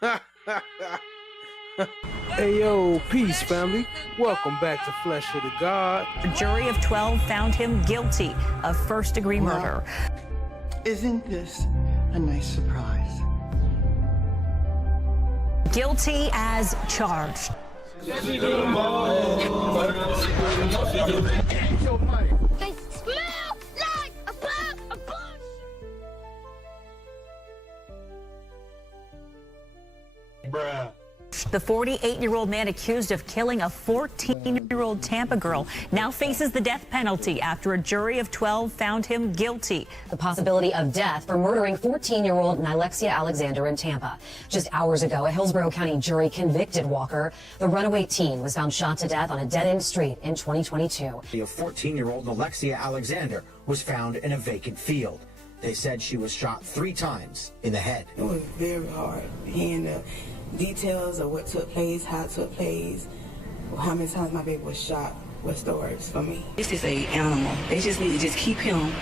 Hey yo, peace family. Welcome back to Flesh of the God. A jury of 12 found him guilty of first-degree murder. Isn't this a nice surprise? Guilty as charged. They smell like a bag of bush. Bruh. The 48-year-old man accused of killing a 14-year-old Tampa girl now faces the death penalty after a jury of 12 found him guilty. The possibility of death for murdering 14-year-old Nylexia Alexander in Tampa. Just hours ago, a Hillsborough County jury convicted Walker. The runaway teen was found shot to death on a dead-end street in 2022. A 14-year-old Nylexia Alexander was found in a vacant field. They said she was shot 3 times in the head. It was very hard hearing the details of what took place, how it took place, how many times my baby was shot. What stories for me? This is an animal. They just need to just keep him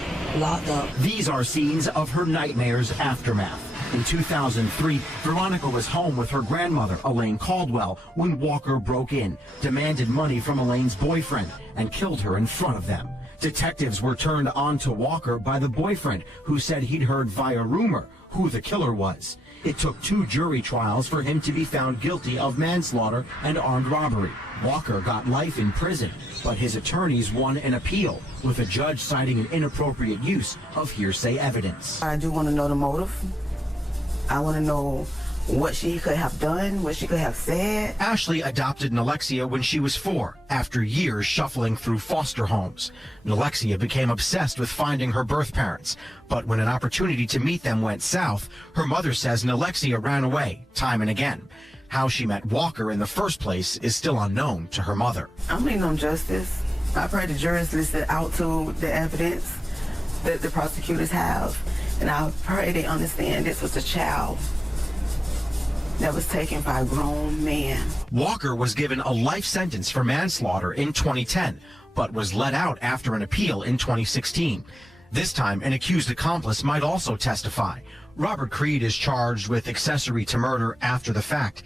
locked up. These are scenes of her nightmare's aftermath. In 2003, Veronica was home with her grandmother, Elaine Caldwell, when Walker broke in, demanded money from Elaine's boyfriend, and killed her in front of them. Detectives were turned on to Walker by the boyfriend, who said he'd heard via rumor who the killer was. It took 2 jury trials for him to be found guilty of manslaughter and armed robbery. Walker got life in prison, but his attorneys won an appeal, with a judge citing an inappropriate use of hearsay evidence. I do want to know the motive. I want to know what she could have done, what she could have said. Ashley adopted Nylexia when she was 4, after years shuffling through foster homes. Nylexia became obsessed with finding her birth parents, but when an opportunity to meet them went south, her mother says Nylexia ran away time and again. How she met Walker in the first place is still unknown to her mother. I'm waiting on justice. I pray the jurors listen out to the evidence that the prosecutors have, and I pray they understand this was a child that was taken by a grown man. Walker was given a life sentence for manslaughter in 2010, but was let out after an appeal in 2016. This time, an accused accomplice might also testify. Robert Creed is charged with accessory to murder after the fact.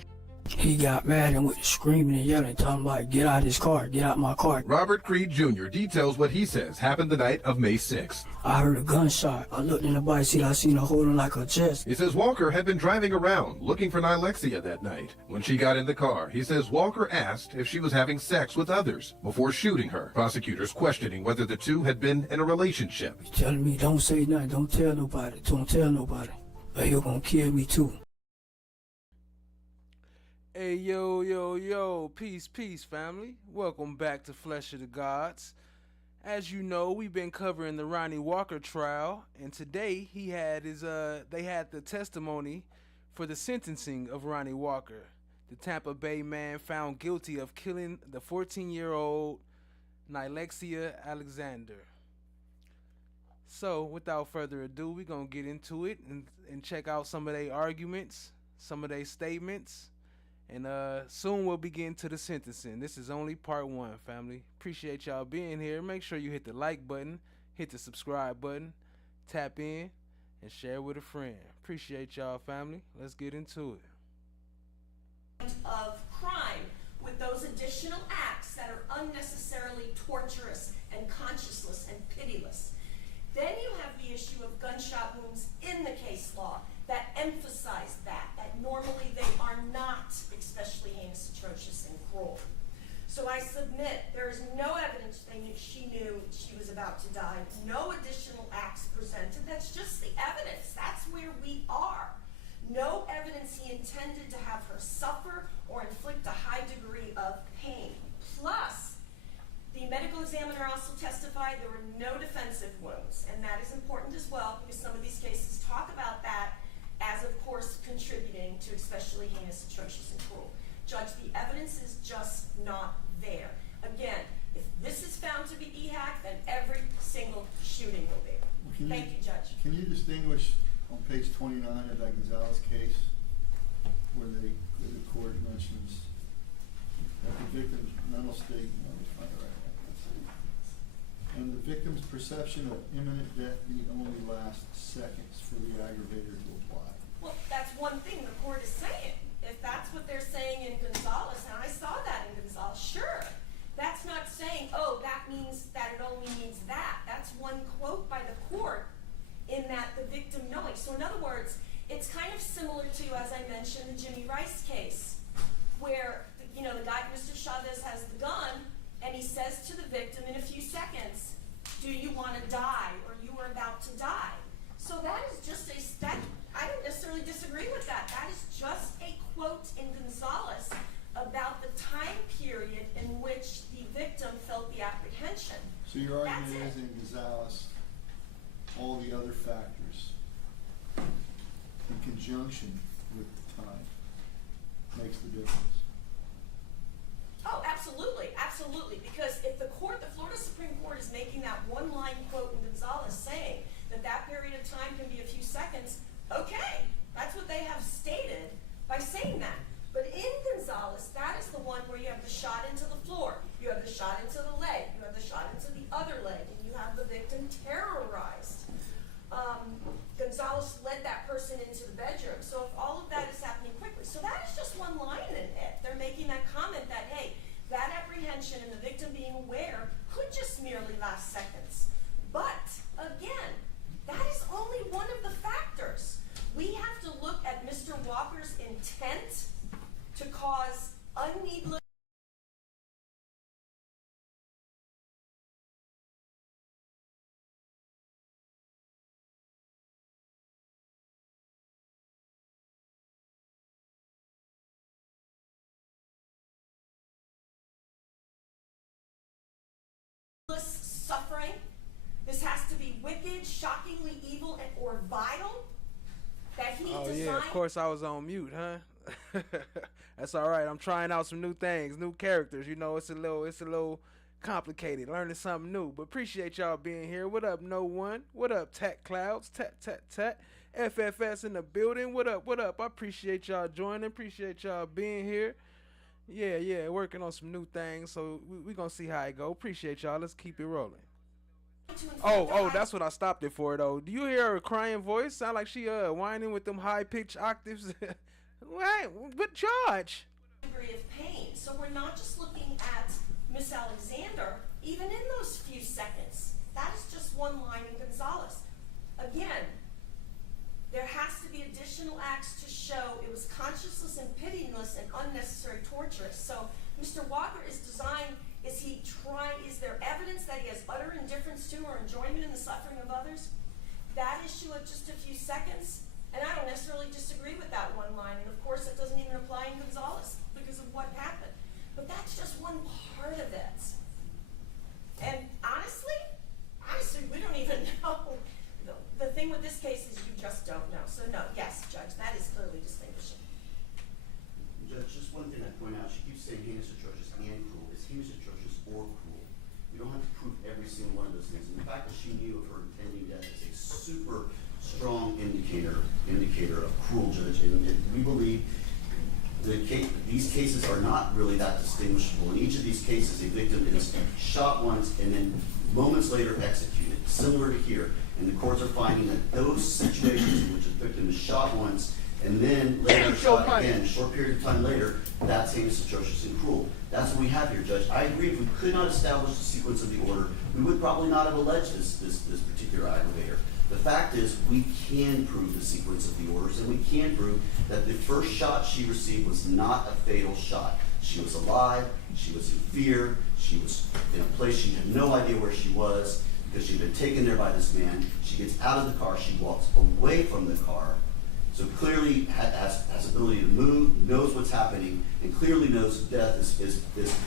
He got mad and went screaming and yelling, telling him, like, get out of his car, get out my car. Robert Creed Jr. details what he says happened the night of May 6th. I heard a gunshot. I looked in the bike seat, I seen her holding like her chest. He says Walker had been driving around looking for Nylexia that night. When she got in the car, he says Walker asked if she was having sex with others before shooting her. Prosecutors questioning whether the two had been in a relationship. He's telling me, don't say nothing, don't tell nobody, or you're gonna kill me too. Hey yo, peace family. Welcome back to Flesh of the Gods. As you know, we've been covering the Ronnie Walker trial, and today they had the testimony for the sentencing of Ronnie Walker, the Tampa Bay man found guilty of killing the 14-year-old Nylexia Alexander. So, without further ado, we're going to get into it and check out some of their arguments, some of their statements. And soon we'll begin to the sentencing. This is only part 1, family. Appreciate y'all being here. Make sure you hit the like button, hit the subscribe button, tap in, and share with a friend. Appreciate y'all, family. Let's get into it. Of crime with those additional acts that are unnecessarily torturous and conscienceless and pitiless. Then you have the issue of gunshot wounds in the case law that emphasize that normally they are not especially heinous, atrocious, and cruel. So I submit there is no evidence she knew she was about to die, no additional acts presented. That's just the evidence. That's where we are. No evidence he intended to have her suffer or inflict a high degree of pain. Plus, the medical examiner also testified there were no defensive wounds, and that is important as well because some of these cases talk about that as, of course, contributing to especially heinous, atrocious, and cruel. Judge, the evidence is just not there. Again, if this is found to be EHAC, then every single shooting will be. Thank you, Judge. Can you distinguish on page 29 of that Gonzalez case where the court mentions that the victim's mental state, and the victim's perception of imminent death need only last seconds for the aggravator to apply? Well, that's one thing the court is saying. through knowing. So in other words, it's kind of similar to, as I mentioned, the Jimmy Rice case, where, you know, the guy, Mr. Chavez, has the gun, and he says to the victim in a few seconds, do you want to die, or you are about to die? So that is just I don't necessarily disagree with that. That is just a quote in Gonzalez about the time period in which the victim felt the apprehension. So your argument is in Gonzalez, all the other factors in conjunction with the time makes the difference. Oh, absolutely, absolutely. Because if the Florida Supreme Court is making that one-line quote in Gonzalez saying that that period of time can be a few seconds, okay, that's what they have stated by saying that. But in Gonzalez, that is the one where you have the shot into the floor, you have the shot into the leg, you have the shot into the other leg, and you have the victim terrorized. Gonzalez led that person into the bedroom. So if all of that is happening quickly, so that is just one line in it. They're making that comment that, hey, that apprehension and the victim being aware could just merely last seconds. But again, that is only one of the factors. We have to look at Mr. Walker's intent to cause unneedless suffering. This has to be wicked, shockingly evil, or vile. That he designed. Yeah, of course I was on mute, huh? That's all right. I'm trying out some new things, new characters. You know, it's a little complicated, learning something new. But appreciate y'all being here. What up, No One? What up, Tat Clouds? Tat. FFS in the building. What up? I appreciate y'all joining. Appreciate y'all being here. Yeah, working on some new things. So we gonna see how it go. Appreciate y'all. Let's keep it rolling. Oh, that's what I stopped it for, though. Do you hear her crying voice? Sound like she whining with them high-pitched octaves. Good charge. Degree of pain. So we're not just looking at Miss Alexander, even in those few seconds. That is just one line in Gonzalez. Again, there has to be additional acts to show it was conscienceless and pitiless and unnecessary torturous. So Mr. Walker is designed. Is there evidence that he has utter indifference to or enjoyment in the suffering of others? That issue of just a few seconds, and I don't necessarily disagree with that one line, and of course it doesn't even apply in Gonzalez because of what happened. But that's just one part of it. And honestly, we don't even know. The thing with this case is you just don't know. So no, yes, Judge, that is clearly distinguishing. Judge, just one thing I point out, she keeps saying heinous, atrocious, and cruel. It's heinous, atrocious, or cruel. We don't have to prove every single one of those things. And the fact that she knew of her impending death is a super strong indicator of cruel, Judge. And we believe these cases are not really that distinguishable. In each of these cases, a victim is shot once and then moments later executed, similar to here. And the courts are finding that those situations in which a victim is shot once and then later shot again, a short period of time later, that's heinous, atrocious, and cruel. That's what we have here, Judge. I agree, if we could not establish the sequence of the order, we would probably not have alleged this particular aggravator. The fact is, we can prove the sequence of the orders, and we can prove that the first shot she received was not a fatal shot. She was alive, she was in fear, she was in a place she had no idea where she was, because she'd been taken there by this man. She gets out of the car, she walks away from the car, so clearly has ability to move, knows what's happening, and clearly knows death is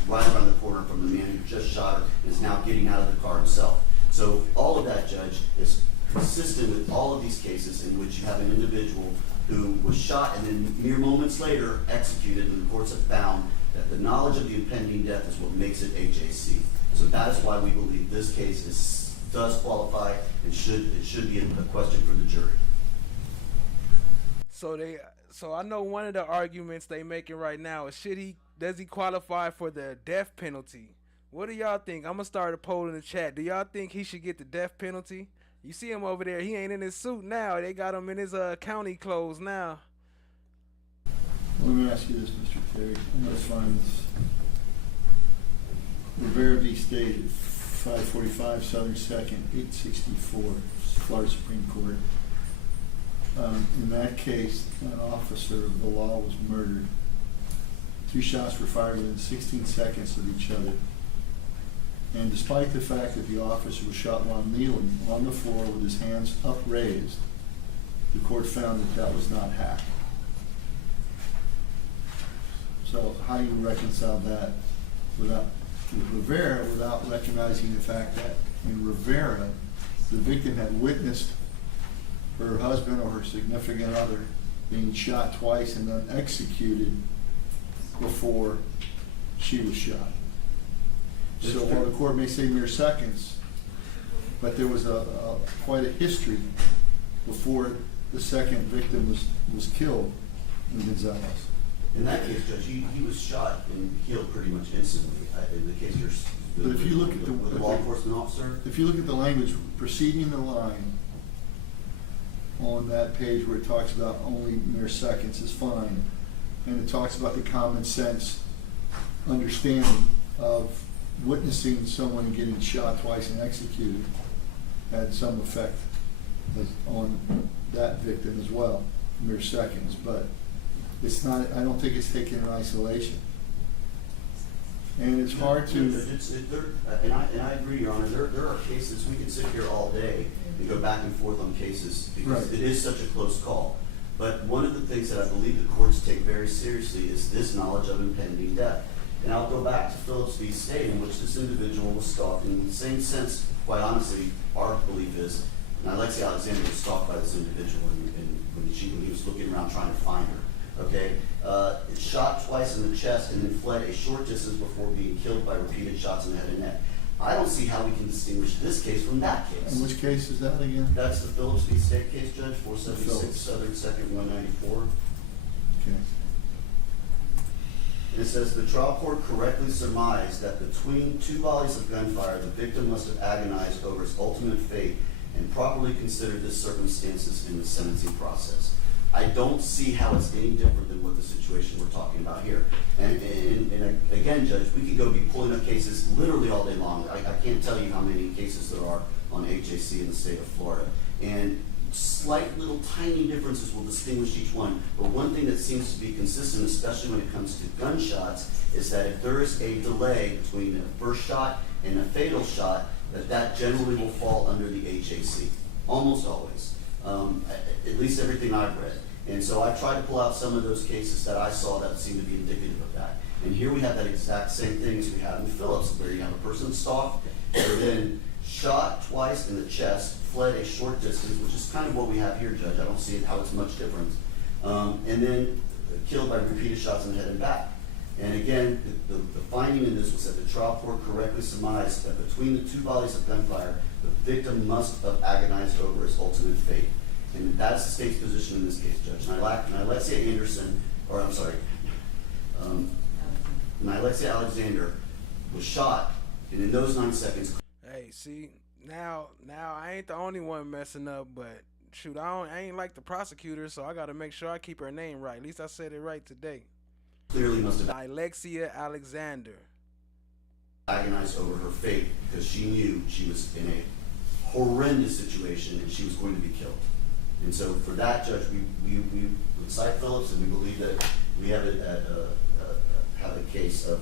right around the corner from the man who just shot her and is now getting out of the car himself. So all of that, Judge, is consistent with all of these cases in which you have an individual who was shot and then mere moments later executed, and the courts have found that the knowledge of the impending death is what makes it AJC. So that is why we believe this case does qualify and it should be a question for the jury. So I know one of the arguments they making right now is does he qualify for the death penalty? What do y'all think? I'm gonna start a poll in the chat. Do y'all think he should get the death penalty? You see him over there. He ain't in his suit now. They got him in his county clothes now. Let me ask you this, Mr. Terry. I'm going to find this. Rivera v. State, 545 Southern 2nd, 864, Florida Supreme Court. In that case, an officer of the law was murdered. 2 shots were fired within 16 seconds of each other. And despite the fact that the officer was shot while kneeling on the floor with his hands upraised, the court found that that was not hack. So how do you reconcile that with Rivera without recognizing the fact that in Rivera, the victim had witnessed her husband or her significant other being shot twice and then executed before she was shot. So while the court may say mere seconds, but there was quite a history before the second victim was killed in Gonzalez. In that case, Judge, he was shot and killed pretty much instantly. In the case But if you look at the law enforcement officer, if you look at the language preceding the line on that page where it talks about only mere seconds is fine, and it talks about the common sense understanding of witnessing someone getting shot twice and executed had some effect on that victim as well, mere seconds, but it's not, I don't think it's taken in isolation. And it's hard to... and I agree, Your Honor, there are cases, we can sit here all day and go back and forth on cases because it is such a close call. But one of the things that I believe the courts take very seriously is this knowledge of impending death. And I'll go back to Phillips v. State, in which this individual was stalked. In the same sense, quite honestly, our belief is, and Alexia Alexander was stalked by this individual when he was looking around trying to find her. Okay, shot twice in the chest and then fled a short distance before being killed by repeated shots in the head and neck. I don't see how we can distinguish this case from that case. And which case is that again? That's the Phillips v. State case, Judge, 476 Southern 2nd 194. Okay. It says the trial court correctly surmised that between 2 volleys of gunfire, the victim must have agonized over his ultimate fate and properly considered the circumstances in the sentencing process. I don't see how it's any different than what the situation we're talking about here. And again, Judge, we could go be pulling up cases literally all day long. I can't tell you how many cases there are on HAC in the state of Florida. And slight little tiny differences will distinguish each one. But one thing that seems to be consistent, especially when it comes to gunshots, is that if there is a delay between the first shot and a fatal shot, that generally will fall under the HAC, almost always. At least everything I've read. And so I tried to pull out some of those cases that I saw that seemed to be indicative of that. And here we have that exact same thing as we have in Phillips, where you have a person stalked, and then shot twice in the chest, fled a short distance, which is kind of what we have here, Judge. I don't see how it's much different. And then killed by repeated shots in the head and back. And again, the finding in this was that the trial court correctly surmised that between the 2 volleys of gunfire, the victim must have agonized over his ultimate fate. And that's the state's position in this case, Judge. Alexia Alexander was shot, and in those 9 seconds... Hey, see, now I ain't the only one messing up, but shoot, I ain't like the prosecutor, so I gotta make sure I keep her name right. At least I said it right today. Clearly must have Alexia Alexander agonized over her fate because she knew she was in a horrendous situation and she was going to be killed. And so for that, Judge, we would cite Phillips, and we believe that we have it have a case of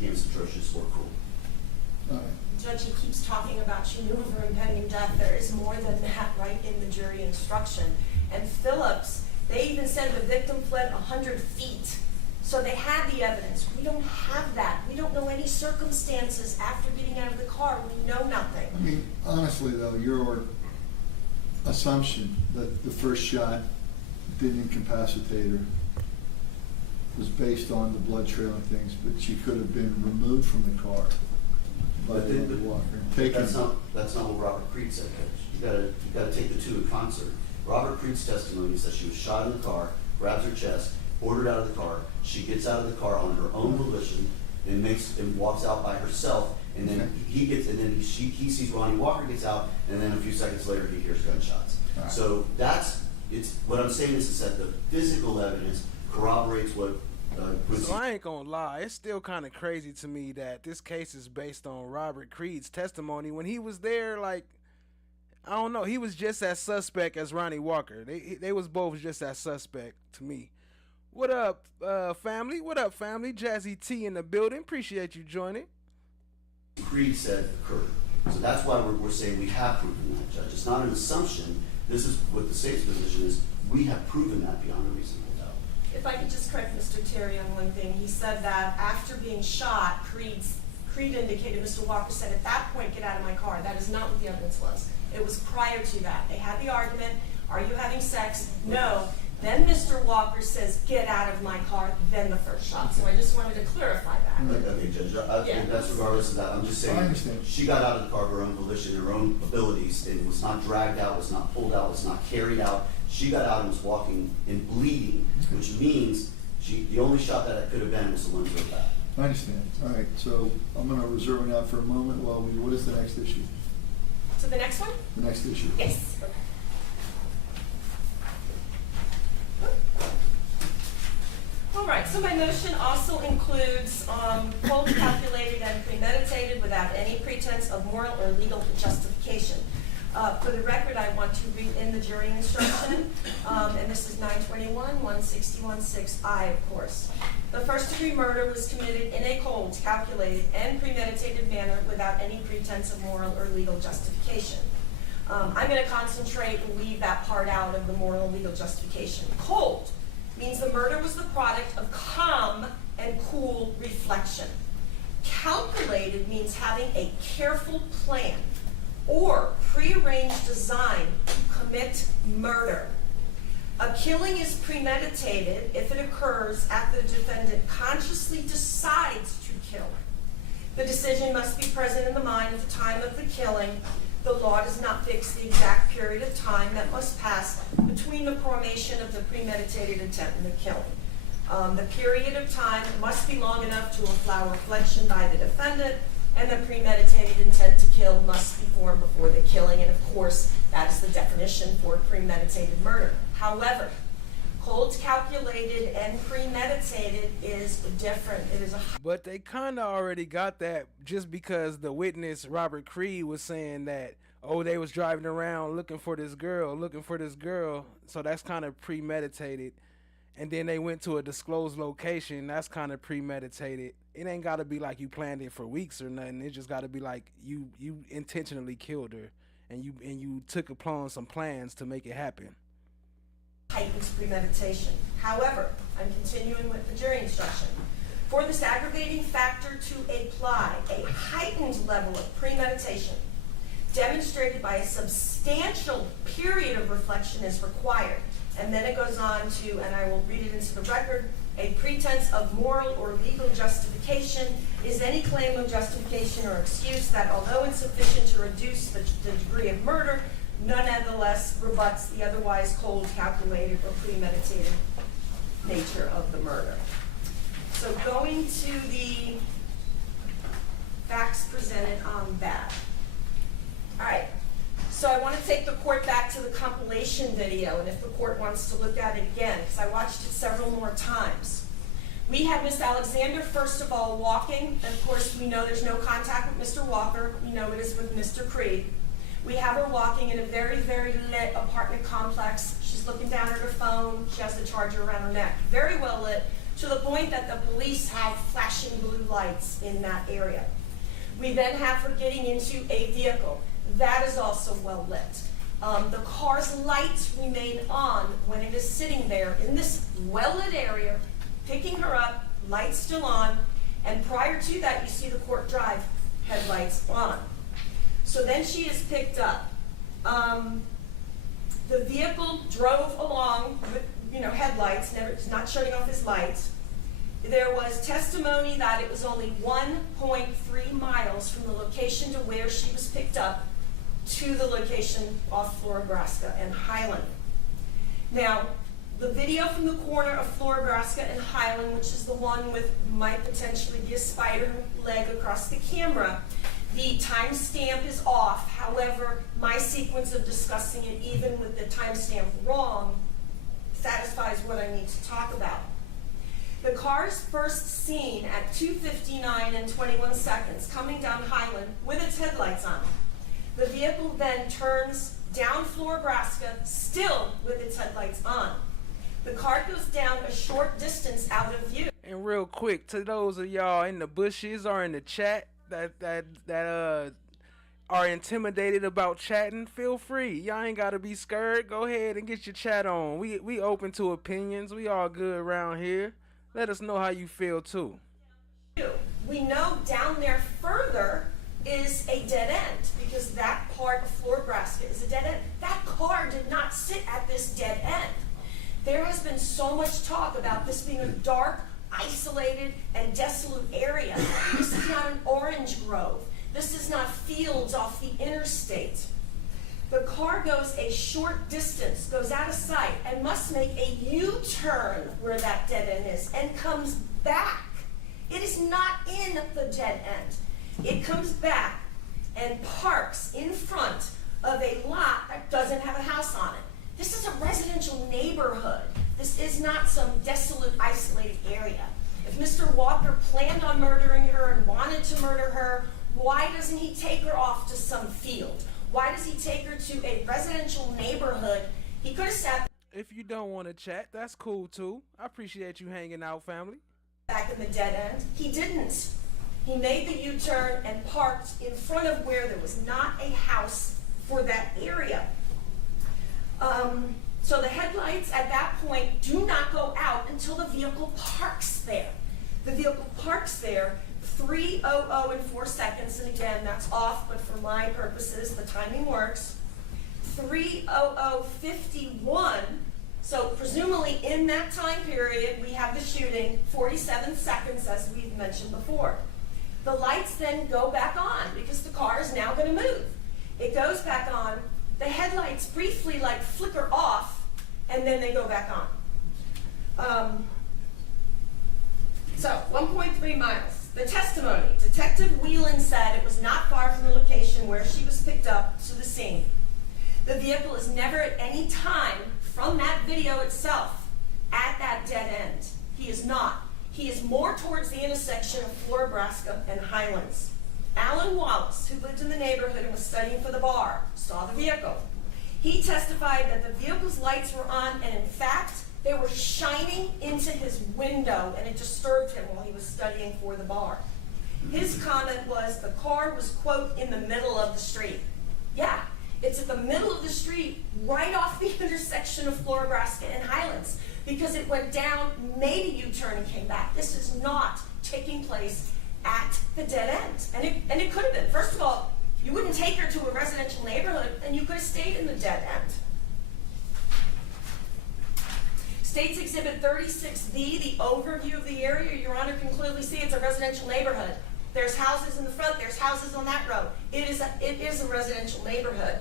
heinous, atrocious, or cruel. Judge, he keeps talking about she knew of her impending death. There is more than that right in the jury instruction. And Phillips, they even said the victim fled 100 feet. So they had the evidence. We don't have that. We don't know any circumstances after getting out of the car. We know nothing. I mean, honestly, though, your assumption that the first shot didn't incapacitate her was based on the blood trail and things, but she could have been removed from the car by the walker. That's not what Robert Creed said, Judge. You gotta take the two in concert. Robert Creed's testimony says she was shot in the car, grabs her chest, ordered out of the car. She gets out of the car on her own volition and walks out by herself. And then he sees Ronnie Walker gets out, and then a few seconds later he hears gunshots. Right. So what I'm saying is that the physical evidence corroborates what. So I ain't gonna lie, it's still kind of crazy to me that this case is based on Robert Creed's testimony when he was there. Like, I don't know. He was just as suspect as Ronnie Walker. They was both just as suspect to me. What up, family? What up, family? Jazzy T in the building. Appreciate you joining. Creed said occurred. So that's why we're saying we have proven that, Judge. It's not an assumption. This is what the state's position is. We have proven that beyond a reasonable doubt. If I could just correct Mr. Terry on one thing. He said that after being shot, Creed indicated, Mr. Walker said, at that point, get out of my car. That is not what the evidence was. It was prior to that. They had the argument, are you having sex? No. Then Mr. Walker says, get out of my car, then the first shot. So I just wanted to clarify that. Okay, Judge, I think that's regardless of that. I'm just saying, she got out of the car of her own volition, her own abilities. It was not dragged out, was not pulled out, was not carried out. She got out and was walking and bleeding, which means the only shot that it could have been was the one to her back. I understand. All right, so I'm going to reserve it out for a moment while what is the next issue? So the next one? The next issue. Yes. Okay. All right, so my motion also includes cold, calculated, and premeditated without any pretense of moral or legal justification. For the record, I want to read in the jury instruction, and this is 921, 161, 6I, of course. The first-degree murder was committed in a cold, calculated, and premeditated manner without any pretense of moral or legal justification. I'm going to concentrate and leave that part out of the moral and legal justification. Cold means the murder was the product of calm and cool reflection. Calculated means having a careful plan or prearranged design to commit murder. A killing is premeditated if it occurs after the defendant consciously decides to kill. The decision must be present in the mind at the time of the killing. The law does not fix the exact period of time that must pass between the formation of the premeditated intent and the killing. The period of time must be long enough to allow reflection by the defendant, and the premeditated intent to kill must be formed before the killing, and of course, that is the definition for premeditated murder. However, cold, calculated, and premeditated is different. It is a... But they kind of already got that just because the witness, Robert Creed, was saying that, oh, they was driving around looking for this girl. So that's kind of premeditated. And then they went to a disclosed location. That's kind of premeditated. It ain't got to be like you planned it for weeks or nothing. It just got to be like you intentionally killed her, and you took upon some plans to make it happen. Heightens premeditation. However, I'm continuing with the jury instruction. For this aggravating factor to apply, a heightened level of premeditation demonstrated by a substantial period of reflection is required. And then it goes on to, and I will read it into the record, a pretense of moral or legal justification is any claim of justification or excuse that, although insufficient to reduce the degree of murder, nonetheless rebuts the otherwise cold, calculated, or premeditated nature of the murder. So going to the facts presented on that. All right. So I want to take the court back to the compilation video, and if the court wants to look at it again, because I watched it several more times. We have Miss Alexander, first of all, walking, and of course we know there's no contact with Mr. Walker. We know it is with Mr. Creed. We have her walking in a very, very lit apartment complex. She's looking down at her phone. She has the charger around her neck. Very well lit, to the point that the police have flashing blue lights in that area. We then have her getting into a vehicle. That is also well lit. The car's lights remain on when it is sitting there in this well-lit area, picking her up, lights still on, and prior to that, you see the court drive headlights on. So then she is picked up. The vehicle drove along with, headlights, not shutting off his lights. There was testimony that it was only 1.3 miles from the location to where she was picked up to the location off Floribosca and Highland. Now, the video from the corner of Floribosca and Highland, which is the one with might potentially be a spider leg across the camera, the timestamp is off. However, my sequence of discussing it, even with the timestamp wrong, satisfies what I need to talk about. The car is first seen at 2:59 and 21 seconds coming down Highland with its headlights on. The vehicle then turns down Florabraska, still with its headlights on. The car goes down a short distance out of view. And real quick, to those of y'all in the bushes or in the chat that are intimidated about chatting, feel free. Y'all ain't gotta be scared. Go ahead and get your chat on. We open to opinions. We all good around here. Let us know how you feel too. We know down there further is a dead end, because that part of Florabraska is a dead end. That car did not sit at this dead end. There has been so much talk about this being a dark, isolated, and desolate area. This is not an orange grove. This is not fields off the interstate. The car goes a short distance, goes out of sight, and must make a U-turn where that dead end is, and comes back. It is not in the dead end. It comes back and parks in front of a lot that doesn't have a house on it. This is a residential neighborhood. This is not some desolate, isolated area. If Mr. Walker planned on murdering her and wanted to murder her, why doesn't he take her off to some field? Why does he take her to a residential neighborhood? He could have sat. If you don't want to chat, that's cool too. I appreciate you hanging out, family. Back in the dead end. He didn't. He made the U-turn and parked in front of where there was not a house for that area. So the headlights at that point do not go out until the vehicle parks there. The vehicle parks there 3:00 and 4 seconds, and again, that's off, but for my purposes, the timing works. 3:00:51, so presumably in that time period, we have the shooting, 47 seconds, as we've mentioned before. The lights then go back on, because the car is now going to move. It goes back on, the headlights briefly like flicker off, and then they go back on. So, 1.3 miles. The testimony, Detective Whelan said it was not far from the location where she was picked up to the scene. The vehicle is never at any time from that video itself at that dead end. He is not. He is more towards the intersection of Florabraska and Highlands. Alan Wallace, who lived in the neighborhood and was studying for the bar, saw the vehicle. He testified that the vehicle's lights were on, and in fact, they were shining into his window, and it disturbed him while he was studying for the bar. His comment was the car was, quote, in the middle of the street. Yeah, it's at the middle of the street, right off the intersection of Florabraska and Highlands, because it went down, made a U-turn, and came back. This is not taking place at the dead end. And it could have been. First of all, you wouldn't take her to a residential neighborhood, and you could have stayed in the dead end. State's Exhibit 36D, the overview of the area, Your Honor can clearly see it's a residential neighborhood. There's houses in the front, there's houses on that road. It is a residential neighborhood.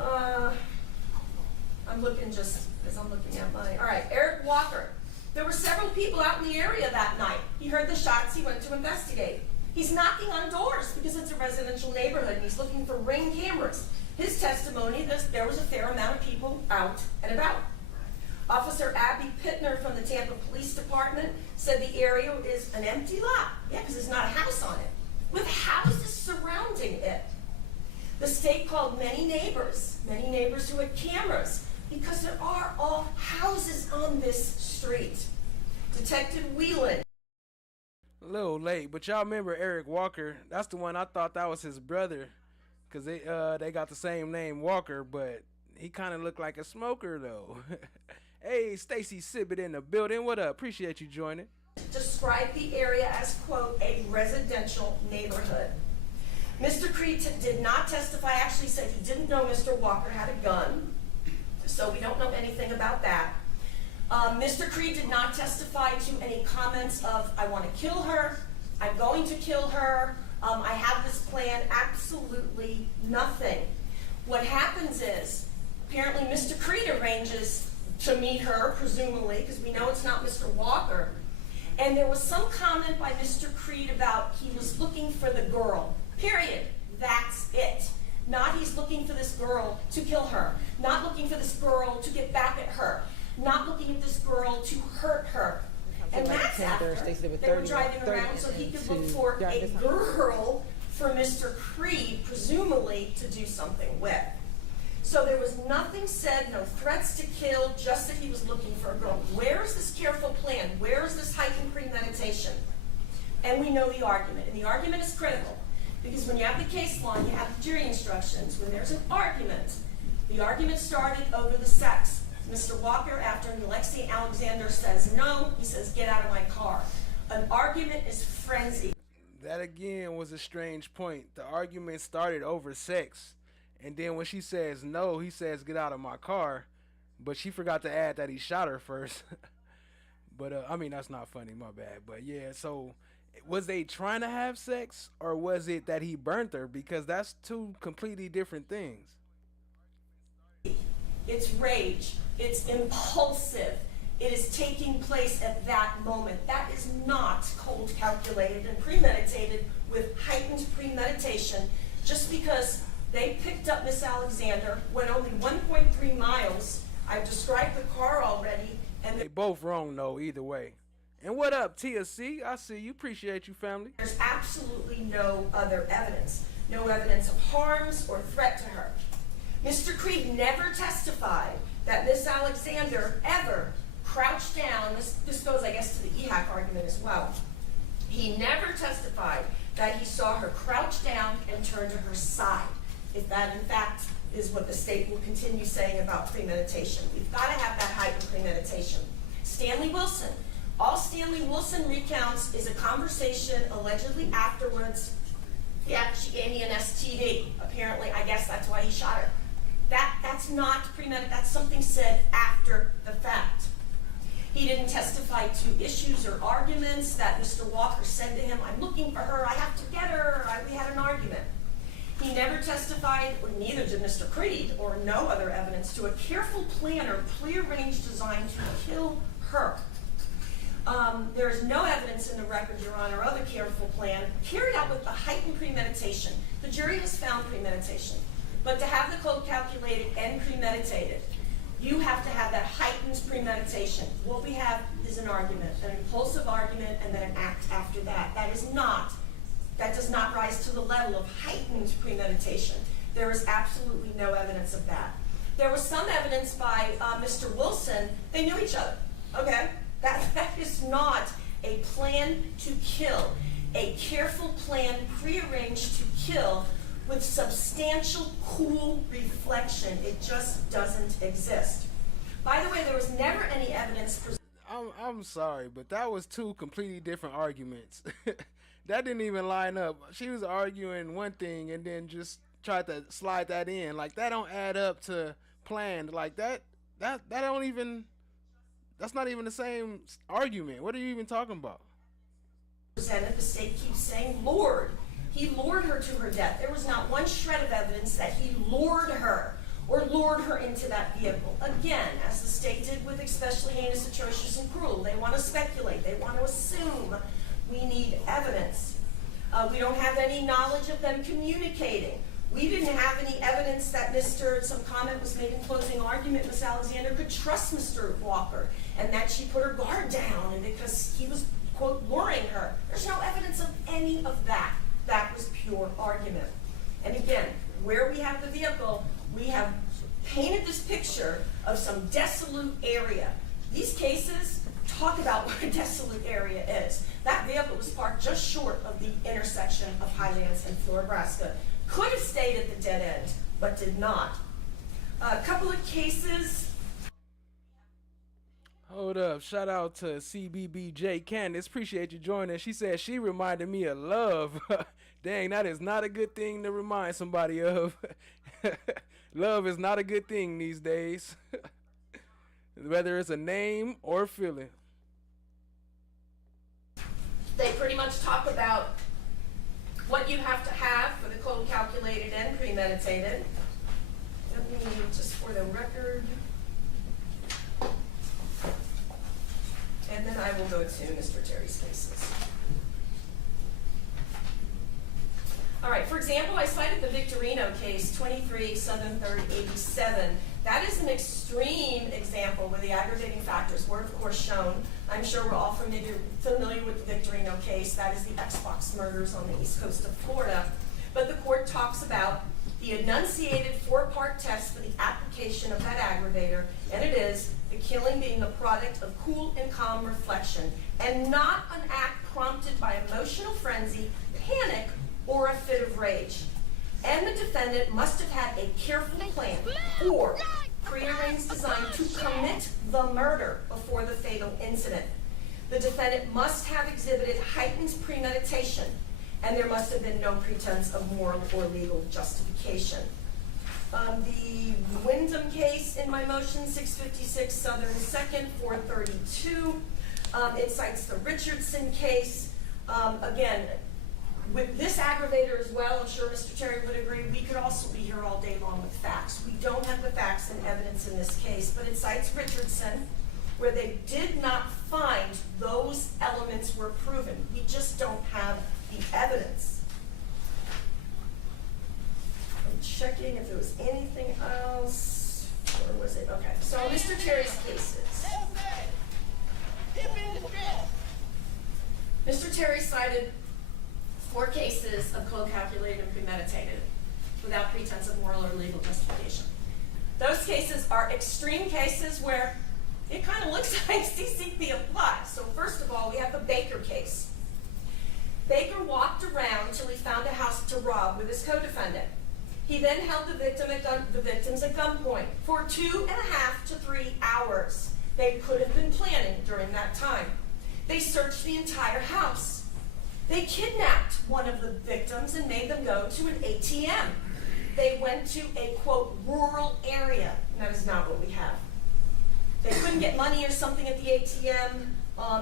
I'm looking just as I'm looking at mine. All right, Eric Walker. There were several people out in the area that night. He heard the shots, he went to investigate. He's knocking on doors because it's a residential neighborhood and he's looking for Ring cameras. His testimony, there was a fair amount of people out and about. Officer Abby Pittner from the Tampa Police Department said the area is an empty lot. Yeah, because there's not a house on it, with houses surrounding it. The state called many neighbors who had cameras, because there are all houses on this street. Detective Whelan. A little late, but y'all remember Eric Walker? That's the one I thought that was his brother, because they got the same name, Walker, but he kind of looked like a smoker though. Hey, Stacy Sibbett in the building. What up? Appreciate you joining. Described the area as, quote, a residential neighborhood. Mr. Creed did not testify, actually said he didn't know Mr. Walker had a gun, so we don't know anything about that. Mr. Creed did not testify to any comments of, I want to kill her, I'm going to kill her, I have this plan, absolutely nothing. What happens is, apparently Mr. Creed arranges to meet her, presumably, because we know it's not Mr. Walker. And there was some comment by Mr. Creed about he was looking for the girl. Period. That's it. Not he's looking for this girl to kill her. Not looking for this girl to get back at her. Not looking at this girl to hurt her. And that's after they were driving around so he could look for a girl for Mr. Creed, presumably, to do something with. So there was nothing said, no threats to kill, just that he was looking for a girl. Where's this careful plan? Where's this heightened premeditation? And we know the argument, and the argument is critical, because when you have the case law and you have the jury instructions, when there's an argument, the argument started over the sex. Mr. Walker, after Alexia Alexander says no, he says, get out of my car. An argument is frenzy. That again was a strange point. The argument started over sex. And then when she says no, he says, get out of my car. But she forgot to add that he shot her first. But, I mean, that's not funny, my bad. But, yeah, so was they trying to have sex? Or was it that he burnt her? Because that's two completely different things. It's rage. It's impulsive. It is taking place at that moment. That is not cold, calculated, and premeditated with heightened premeditation just because they picked up Miss Alexander, went only 1.3 miles. I've described the car already. And they both wrong, though, either way. And what up, TSC? I see you. Appreciate you, family. There's absolutely no other evidence. No evidence of harms or threat to her. Mr. Creed never testified that Miss Alexander ever crouched down. This goes, I guess, to the EHAC argument as well. He never testified that he saw her crouch down and turn to her side. If that, in fact, is what the state will continue saying about premeditation. We've got to have that heightened premeditation. Stanley Wilson. All Stanley Wilson recounts is a conversation allegedly afterwards. Yeah, she gave me an STD. Apparently, I guess that's why he shot her. That's not premeditated. That's something said after the fact. He didn't testify to issues or arguments that Mr. Walker said to him, I'm looking for her, I have to get her, we had an argument. He never testified, or neither did Mr. Creed, or no other evidence, to a careful plan or prearranged design to kill her. There is no evidence in the record, Your Honor, of a careful plan carried out with the heightened premeditation. The jury has found premeditation, but to have the code calculated and premeditated, you have to have that heightened premeditation. What we have is an argument, an impulsive argument, and then an act after that. That does not rise to the level of heightened premeditation. There is absolutely no evidence of that. There was some evidence by Mr. Wilson. They knew each other, okay? That is not a plan to kill, a careful plan prearranged to kill with substantial cool reflection. It just doesn't exist. By the way, there was never any evidence. I'm sorry, but that was two completely different arguments. That didn't even line up. She was arguing one thing and then just tried to slide that in. Like, that don't add up to planned. Like, that don't even, that's not even the same argument. What are you even talking about? The state keeps saying lured. He lured her to her death. There was not one shred of evidence that he lured her or lured her into that vehicle. Again, as the state did with especially heinous, atrocious, and cruel, they want to speculate. They want to assume. We need evidence. We don't have any knowledge of them communicating. We didn't have any evidence that some comment was made in closing argument, Miss Alexander could trust Mr. Walker, and that she put her guard down, and because he was, quote, luring her. There's no evidence of any of that. That was pure argument. And again, where we have the vehicle, we have painted this picture of some desolate area. These cases talk about what a desolate area is. That vehicle was parked just short of the intersection of Highlands and Florida, Nebraska. Could have stayed at the dead end, but did not. A couple of cases. Hold up. Shout out to CBBJ Candace. Appreciate you joining. She said she reminded me of love. Dang, that is not a good thing to remind somebody of. Love is not a good thing these days. Whether it's a name or a feeling. They pretty much talk about what you have to have for the code calculated and premeditated. Let me, just for the record. And then I will go to Mr. Terry's cases. All right, for example, I cited the Victorino case, 23 Southern 3rd 87. That is an extreme example where the aggravating factors were, of course, shown. I'm sure we're all familiar with the Victorino case. That is the Xbox murders on the east coast of Florida. But the court talks about the enunciated four-part test for the application of that aggravator, and it is the killing being the product of cool and calm reflection and not an act prompted by emotional frenzy, panic, or a fit of rage. And the defendant must have had a careful plan or prearranged design to commit the murder before the fatal incident. The defendant must have exhibited heightened premeditation, and there must have been no pretense of moral or legal justification. The Wyndham case in my motion, 656 Southern 2nd, 432, it cites the Richardson case. Again, with this aggravator as well, I'm sure Mr. Terry would agree, we could also be here all day long with facts. We don't have the facts and evidence in this case, but it cites Richardson, where they did not find those elements were proven. We just don't have the evidence. I'm checking if there was anything else. Where was it? Okay, so Mr. Terry's cases. Mr. Terry cited 4 cases of cold calculated and premeditated without pretense of moral or legal justification. Those cases are extreme cases where it kind of looks like CCP applies. So first of all, we have the Baker case. Baker walked around till he found a house to rob with his co-defendant. He then held the victims at gunpoint for 2.5 to 3 hours. They could have been planning during that time. They searched the entire house. They kidnapped one of the victims and made them go to an ATM. They went to a, quote, rural area. And that is not what we have. They couldn't get money or something at the ATM,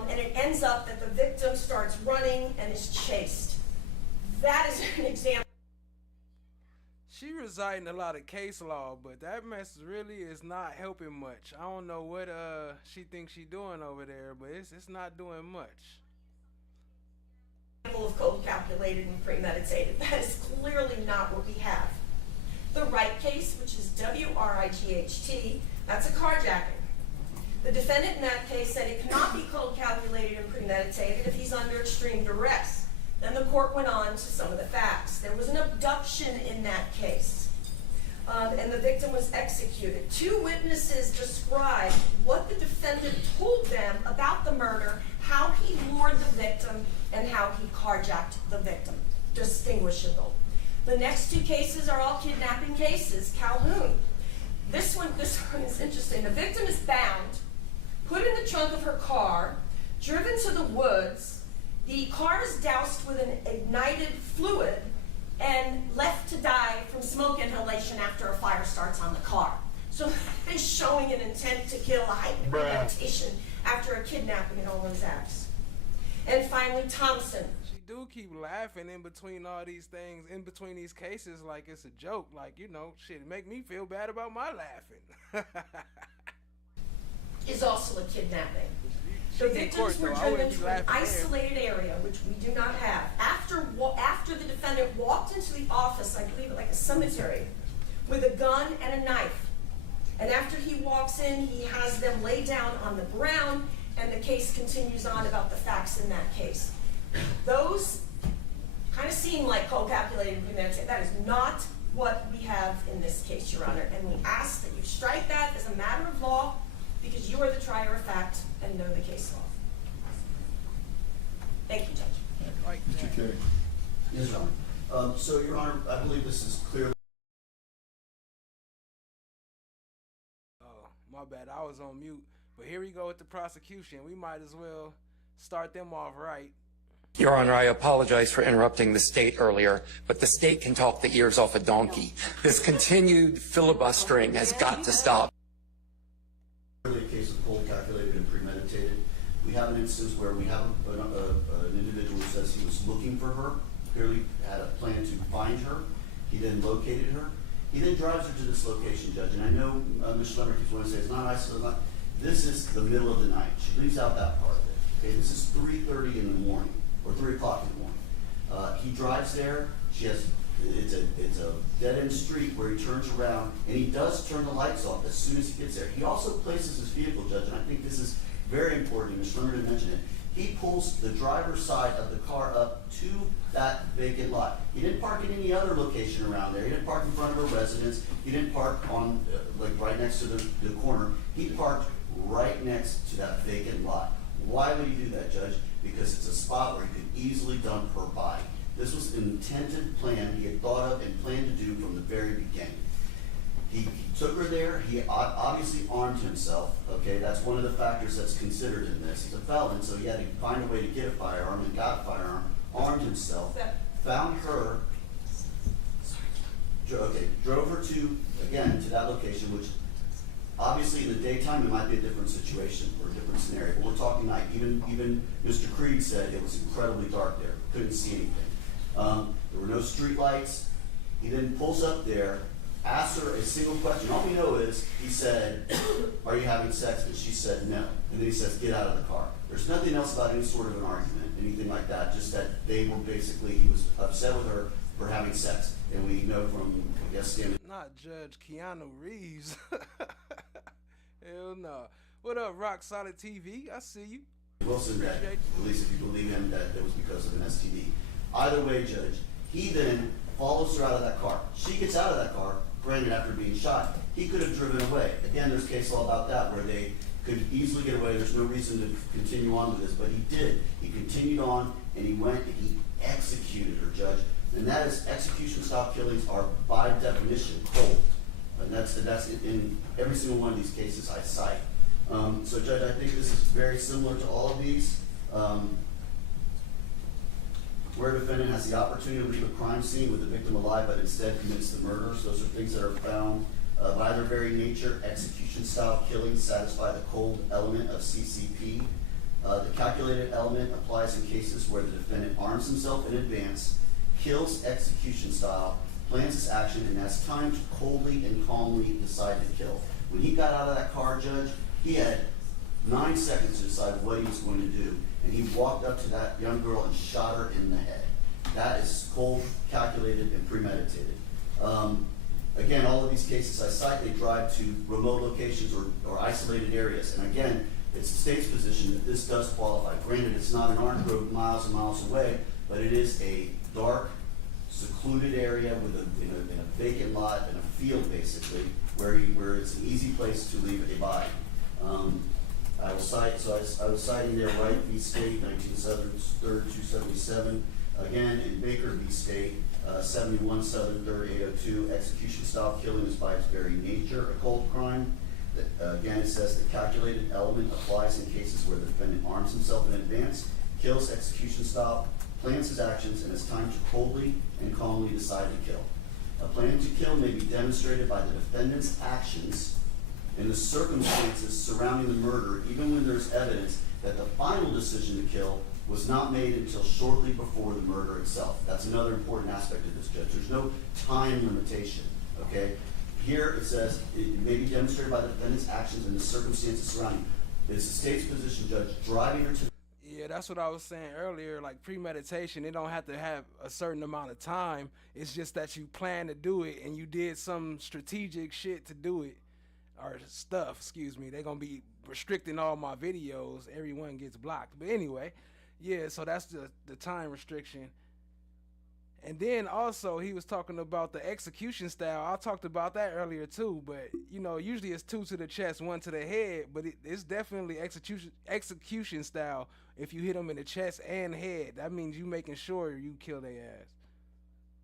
and it ends up that the victim starts running and is chased. That is an example. She reciting a lot of case law, but that mess really is not helping much. I don't know what she thinks she's doing over there, but it's not doing much. Of cold calculated and premeditated. That is clearly not what we have. The Wright case, which is W-R-I-G-H-T, that's a carjacking. The defendant in that case said it cannot be cold calculated and premeditated if he's under extreme duress. Then the court went on to some of the facts. There was an abduction in that case, and the victim was executed. 2 witnesses described what the defendant told them about the murder, how he lured the victim, and how he carjacked the victim. Distinguishable. The next 2 cases are all kidnapping cases. Calhoun. This one is interesting. The victim is bound, put in the trunk of her car, driven to the woods. The car is doused with an ignited fluid and left to die from smoke inhalation after a fire starts on the car. So that is showing an intent to kill, a heightened premeditation after a kidnapping and all those acts. And finally, Thompson. She do keep laughing in between all these things, in between these cases, like it's a joke. Like, you know, shit, it make me feel bad about my laughing. Is also a kidnapping. The victims were driven to an isolated area, which we do not have. After the defendant walked into the office, I believe like a cemetery, with a gun and a knife. And after he walks in, he has them lay down on the ground, and the case continues on about the facts in that case. Those kind of seem like cold calculated and premeditated. That is not what we have in this case, Your Honor. And we ask that you strike that as a matter of law, because you are the trier of fact and know the case law. Thank you, Judge. Mr. Terry. Yes, Your Honor. So, Your Honor, I believe this is clearly. Oh, my bad. I was on mute. But here we go with the prosecution. We might as well start them off right. Your Honor, I apologize for interrupting the state earlier, but the state can talk the ears off a donkey. This continued filibustering has got to stop. A case of cold calculated and premeditated. We have an instance where we have an individual who says he was looking for her, clearly had a plan to find her. He then located her. He then drives her to this location, Judge. And I know Mr. Lemmer keeps wanting to say it's not isolated. This is the middle of the night. She leaves out that part of it. Okay, this is 3:30 in the morning, or 3 o'clock in the morning. He drives there. She has. It's a dead-end street where he turns around, and he does turn the lights off as soon as he gets there. He also places his vehicle, Judge, and I think this is very important, and Mr. Lemmer didn't mention it. He pulls the driver's side of the car up to that vacant lot. He didn't park in any other location around there. He didn't park in front of a residence. He didn't park on, like right next to the corner. He parked right next to that vacant lot. Why would he do that, Judge? Because it's a spot where he could easily dump her body. This was an intended plan he had thought of and planned to do from the very beginning. He took her there. He obviously armed himself. Okay, that's one of the factors that's considered in this. He's a felon, so he had to find a way to get a firearm and got a firearm, armed himself, found her, drove her to that location, which obviously in the daytime it might be a different situation or a different scenario, but we're talking night. Even Mr. Creed said it was incredibly dark there, couldn't see anything. There were no street lights. He then pulls up there, asks her a single question. All we know is he said, "Are you having sex?" And she said no. And then he says, "Get out of the car." There's nothing else about any sort of an argument, anything like that, just that they were basically, he was upset with her for having sex. And we know from, I guess, standing. Not Judge Keanu Reeves. Hell no. What up, Rock Solid TV? I see you. Wilson, that, at least if you believe him, that it was because of an STD. Either way, Judge, he then follows her out of that car. She gets out of that car, granted after being shot. He could have driven away. Again, there's case law about that where they could easily get away. There's no reason to continue on with this, but he did. He continued on, and he went and he executed her, Judge. And that is, execution-style killings are by definition cold. And that's in every single one of these cases I cite. So, Judge, I think this is very similar to all of these. Where a defendant has the opportunity to leave a crime scene with the victim alive, but instead commits the murders. Those are things that are found by their very nature. Execution-style killings satisfy the cold element of CCP. The calculated element applies in cases where the defendant arms himself in advance, kills execution-style, plans his action, and has time to coldly and calmly decide to kill. When he got out of that car, Judge, he had 9 seconds to decide what he was going to do. And he walked up to that young girl and shot her in the head. That is cold, calculated, and premeditated. Again, all of these cases I cite, they drive to remote locations or isolated areas. And again, it's the state's position that this does qualify. Granted, it's not an orange grove miles and miles away, but it is a dark, secluded area with in a vacant lot and a field, basically, where it's an easy place to leave a body. I was citing there Wright v. State, 1973, 277. Again, in Baker v. State, 71, 7, 3rd, 802. Execution-style killing is by its very nature a cold crime. Again, it says the calculated element applies in cases where the defendant arms himself in advance, kills execution-style, plans his actions, and has time to coldly and calmly decide to kill. A plan to kill may be demonstrated by the defendant's actions and the circumstances surrounding the murder, even when there's evidence that the final decision to kill was not made until shortly before the murder itself. That's another important aspect of this, Judge. There's no time limitation, okay? Here it says it may be demonstrated by the defendant's actions and the circumstances surrounding. It's the state's position, Judge, driving her to... Yeah, that's what I was saying earlier, like premeditation, it don't have to have a certain amount of time. It's just that you plan to do it and you did some strategic shit to do it. Or stuff, excuse me. They're gonna be restricting all my videos. Everyone gets blocked. But anyway, yeah, so that's the time restriction. And then also he was talking about the execution style. I talked about that earlier too, but you know, usually it's 2 to the chest, 1 to the head, but it's definitely execution style. If you hit them in the chest and head, that means you making sure you kill their ass.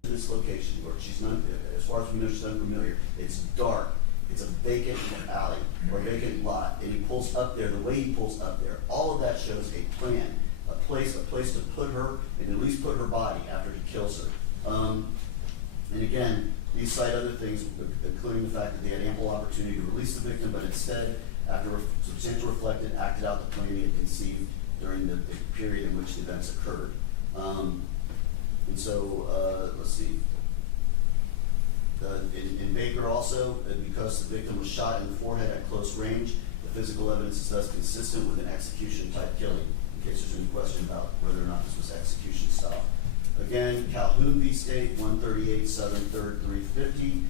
This location where she's not, as far as we know, she's unfamiliar. It's dark. It's a vacant alley or vacant lot, and he pulls up there. The way he pulls up there, all of that shows a plan, a place to put her, and at least put her body after he kills her. And again, these cite other things, including the fact that they had ample opportunity to release the victim, but instead, after substantial reflection, acted out the plan he had conceived during the period in which the events occurred. And so, let's see. In Baker also, because the victim was shot in the forehead at close range, the physical evidence is thus consistent with an execution-type killing, in case there's any question about whether or not this was execution style. Again, Calhoun v. State, 138, Southern 3rd, 350.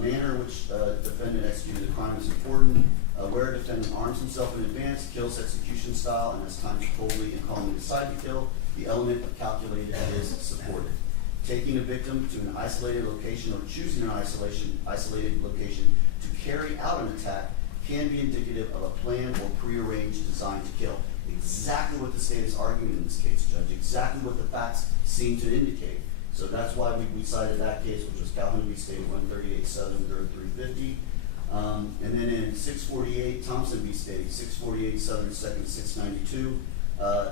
Manner in which defendant executed the crime is important. Where a defendant arms himself in advance, kills execution style, and has time to coldly and calmly decide to kill, the element of calculated is supported. Taking a victim to an isolated location or choosing an isolated location to carry out an attack can be indicative of a planned or prearranged design to kill. Exactly what the state is arguing in this case, Judge. Exactly what the facts seem to indicate. So that's why we cited that case, which was Calhoun v. State 138, Southern 3rd 350. And then in 648, Thompson v. State, 648 Southern 2nd 692.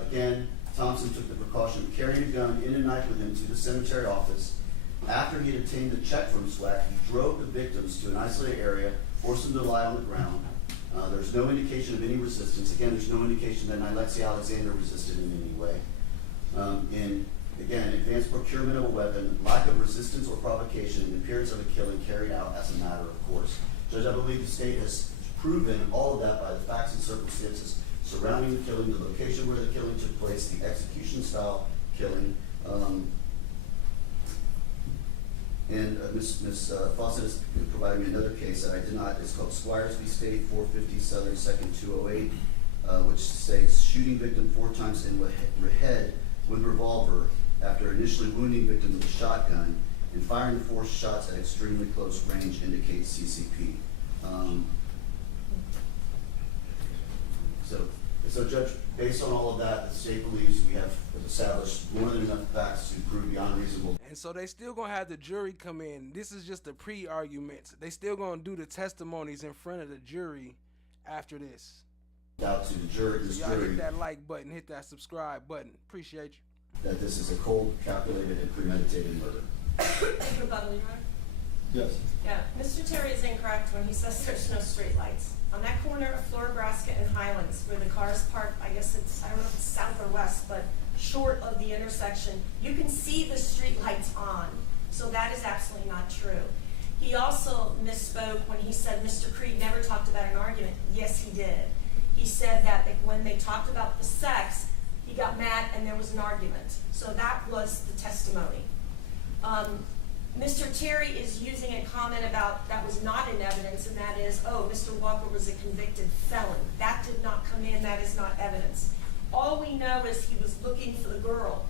Again, Thompson took the precaution of carrying a gun and a knife with him to the cemetery office. After he had obtained a check from SWAC, he drove the victims to an isolated area, forced them to lie on the ground. There's no indication of any resistance. Again, there's no indication that Alexia Alexander resisted in any way. And again, advanced procurement of a weapon, lack of resistance or provocation, and the appearance of a killing carried out as a matter of course. Judge, I believe the state has proven all of that by the facts and circumstances surrounding the killing, the location where the killing took place, the execution style killing. And Ms. Fawcett has provided me another case that I did not. It's called Squires v. State, 450 Southern 2nd 208, which states shooting victim 4 times in the head with revolver after initially wounding victim with a shotgun and firing 4 shots at extremely close range indicates CCP. So Judge, based on all of that, the state believes we have established more than enough facts to prove beyond reasonable. And so they still gonna have the jury come in. This is just the pre-arguments. They still gonna do the testimonies in front of the jury after this. Out to the jury, So y'all hit that like button, hit that subscribe button. Appreciate you. That this is a cold, calculated, and premeditated murder. Rebuttal, Your Honor. Yes. Yeah, Mr. Terry is incorrect when he says there's no street lights. On that corner of Florabraska and Highlands, where the car's parked, I guess it's, I don't know if it's south or west, but short of the intersection, you can see the street lights on. So that is absolutely not true. He also misspoke when he said Mr. Creed never talked about an argument. Yes, he did. He said that when they talked about the sex, he got mad and there was an argument. So that was the testimony. Mr. Terry is using a comment about that was not in evidence, and that is, oh, Mr. Walker was a convicted felon. That did not come in. That is not evidence. All we know is he was looking for the girl.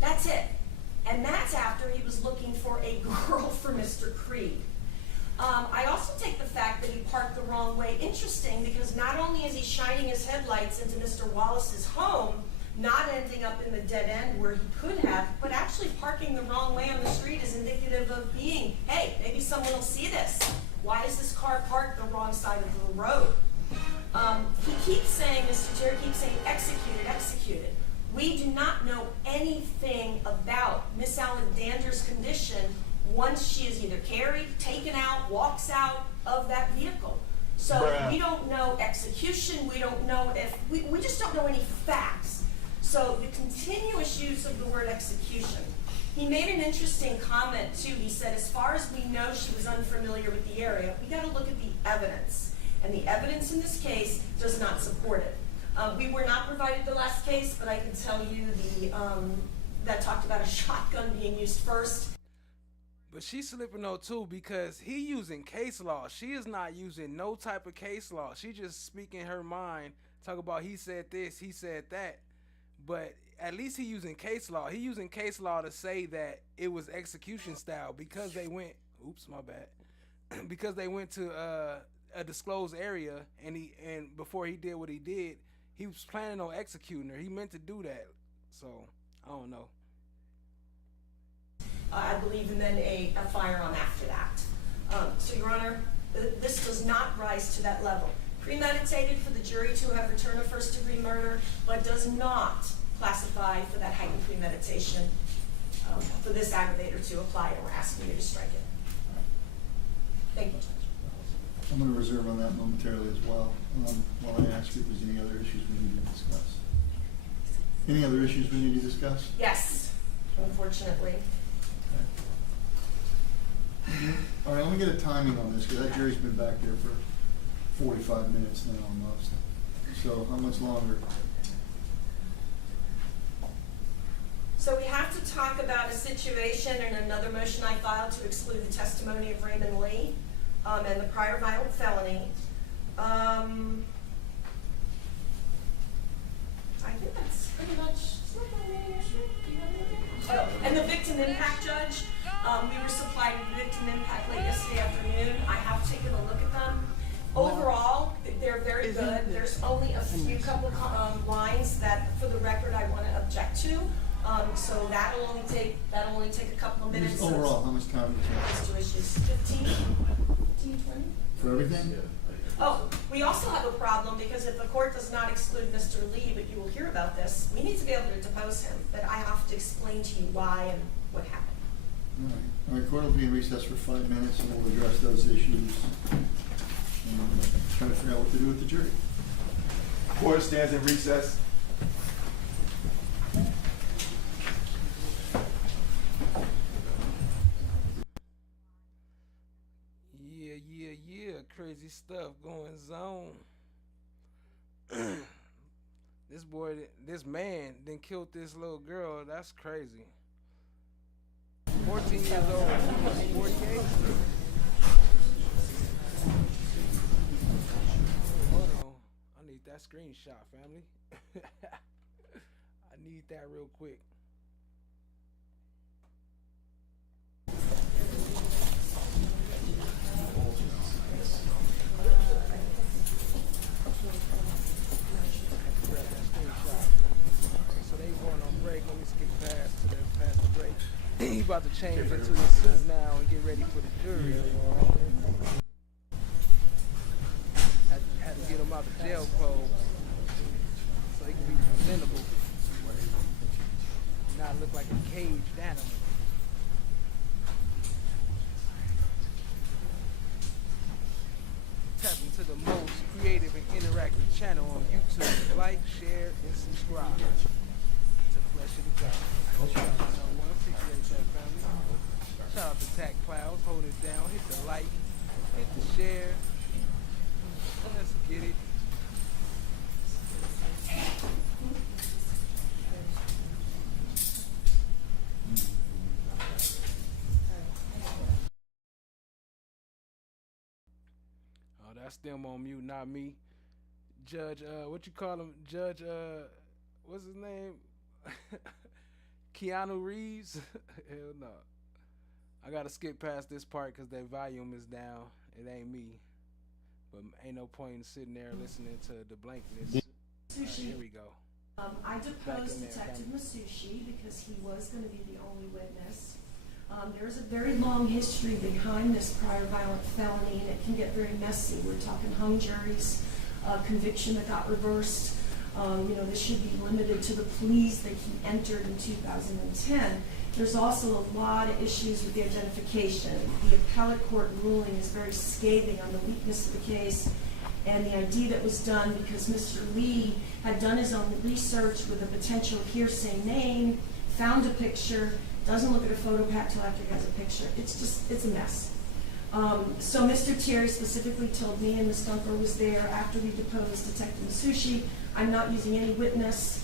That's it. And that's after he was looking for a girl for Mr. Creed. I also take the fact that he parked the wrong way interesting, because not only is he shining his headlights into Mr. Wallace's home, not ending up in the dead end where he could have, but actually parking the wrong way on the street is indicative of being, hey, maybe someone will see this. Why is this car parked the wrong side of the road? He keeps saying, Mr. Terry keeps saying, executed, executed. We do not know anything about Miss Alexander's condition once she is either carried, taken out, walks out of that vehicle. So we don't know execution, we don't know if, we just don't know any facts. So the continuous use of the word execution. He made an interesting comment too. He said, as far as we know she was unfamiliar with the area, we got to look at the evidence. And the evidence in this case does not support it. We were not provided the last case, but I can tell you that talked about a shotgun being used first. But she's slipping though too, because he using case law. She is not using no type of case law. She just speaking her mind, talk about he said this, he said that. But at least he using case law. He using case law to say that it was execution style because they went, oops, my bad. Because they went to a disclosed area, and before he did what he did, he was planning on executing her. He meant to do that. So I don't know. I believe, and then a firearm after that. So, Your Honor, this does not rise to that level. Premeditated for the jury to have returned a first-degree murder, but does not classify for that heightened premeditation for this aggravator to apply, and we're asking you to strike it. Thank you, Judge. I'm going to reserve on that momentarily as well, while I ask you if there's any other issues we need to discuss. Any other issues we need to discuss? Yes, unfortunately. All right, let me get a timing on this, because that jury's been back there for 45 minutes now almost. So how much longer? So we have to talk about a situation and another motion I filed to exclude the testimony of Raymond Lee and the prior violent felony. I think that's pretty much, it's not my main issue. Do you have anything? Oh, and the victim impact judge, we were supplied with victim impact late yesterday afternoon. I have taken a look at them. Overall, they're very good. There's only a few couple lines that, for the record, I want to object to. So that'll only take a couple of minutes. Overall, how much time do you have? These two issues, 15, 20? For everything? Oh, we also have a problem because if the court does not exclude Mr. Lee, but you will hear about this, we need to be able to depose him. But I have to explain to you why and what happened. All right, court will be in recess for 5 minutes and we'll address those issues and try to figure out what to do with the jury. Court stands in recess. Yeah, crazy stuff going on. This man then killed this little girl. That's crazy. 14 years old. 48. Hold on. I need that screenshot, family. I need that real quick. So they going on break. Let me skip past the break. He about to change into his suit now and get ready for the jury. Had to get him out the jail code so he can be presentable. Not look like a caged animal. Tap into the most creative and interactive channel on YouTube. Like, share, and subscribe to Flesh of the Gods. Appreciate that, family. Shout out to Tack Clouds, hold it down, hit the like, hit the share. Let's get it. Oh, that's them on mute, not me. Judge, what you call him? Judge, what's his name? Keanu Reeves? Hell no. I gotta skip past this part because their volume is down. It ain't me. But ain't no point in sitting there listening to the blankness. Here we go. I deposed Detective Masushi because he was going to be the only witness. There's a very long history behind this prior violent felony, and it can get very messy. We're talking hung juries, conviction that got reversed. This should be limited to the pleas that he entered in 2010. There's also a lot of issues with the identification. The appellate court ruling is very scathing on the weakness of the case and the ID that was done because Mr. Lee had done his own research with a potential hearsay name, found a picture, doesn't look at a photo pack till after he has a picture. It's a mess. So Mr. Terry specifically told me, and Ms. Dunker was there after we deposed Detective Masushi, I'm not using any witness.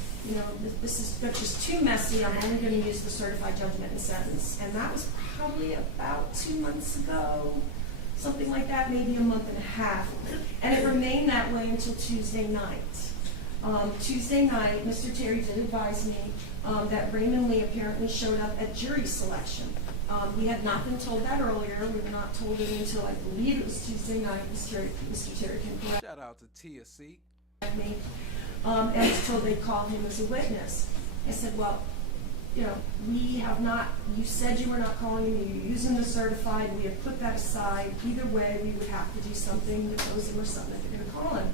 This is just too messy. I'm only going to use the certified judgment and sentence. And that was probably about 2 months ago, something like that, maybe a month and a half. And it remained that way until Tuesday night. Tuesday night, Mr. Terry did advise me that Raymond Lee apparently showed up at jury selection. We had not been told that earlier. We were not told it until I believe it was Tuesday night. Mr. Terry can correct Shout out to TSC. me. And was told they'd call him as a witness. I said, well, we have not, you said you were not calling him, you're using the certified, we have put that aside. Either way, we would have to do something, depose him or something if you're going to call him.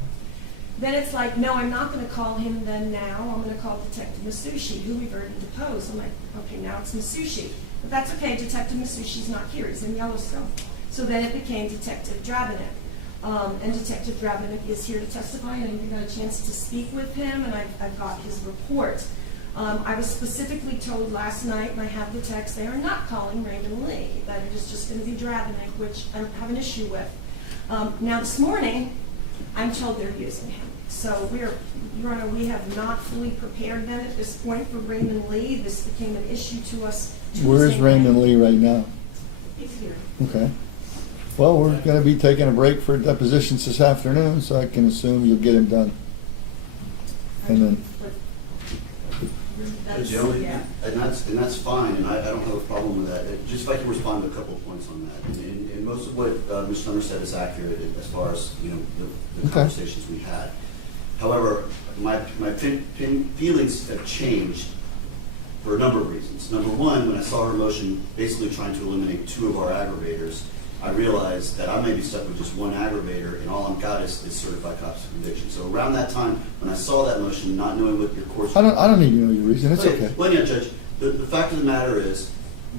Then it's like, no, I'm not going to call him then now. I'm going to call Detective Masushi, who we've already deposed. I'm like, okay, now it's Masushi. But that's okay, Detective Masushi's not here, he's in Yellowstone. So then it became Detective Dravenik. And Detective Dravenik is here to testify, and I got a chance to speak with him, and I've got his report. I was specifically told last night, and I have the text, they are not calling Raymond Lee, that it is just going to be Dravenik, which I don't have an issue with. Now this morning, I'm told they're using him. So Your Honor, we have not fully prepared them at this point for Raymond Lee. This became an issue to us Tuesday Where is Raymond Lee right now? He's here. Okay. Well, we're going to be taking a break for depositions this afternoon, so I can assume you'll get them done. And then, And that's fine, and I don't have a problem with that. Just if I can respond to a couple of points on that. And most of what Ms. Summer said is accurate as far as, you know, the conversations we had. However, my feelings have changed for a number of reasons. Number one, when I saw her motion basically trying to eliminate 2 of our aggravators, I realized that I may be stuck with just one aggravator, and all I've got is certified cops of conviction. So around that time, when I saw that motion, not knowing what your court's... I don't need to know your reason. It's okay. Well, yeah, Judge, the fact of the matter is,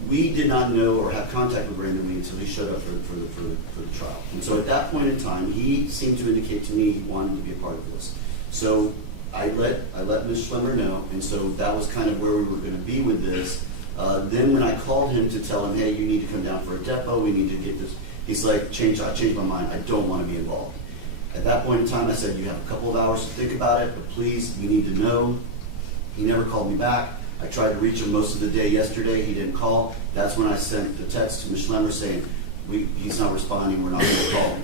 we did not know or have contact with Brandon Lee until he showed up for the trial. And so at that point in time, he seemed to indicate to me he wanted to be a part of this. So I let Ms. Schlemmer know, and so that was kind of where we were going to be with this. Then when I called him to tell him, hey, you need to come down for a depo, we need to get this, he's like, I changed my mind, I don't want to be involved. At that point in time, I said, you have a couple of hours to think about it, but please, we need to know. He never called me back. I tried to reach him most of the day yesterday, he didn't call. That's when I sent the text to Ms. Schlemmer saying, he's not responding, we're not going to call him.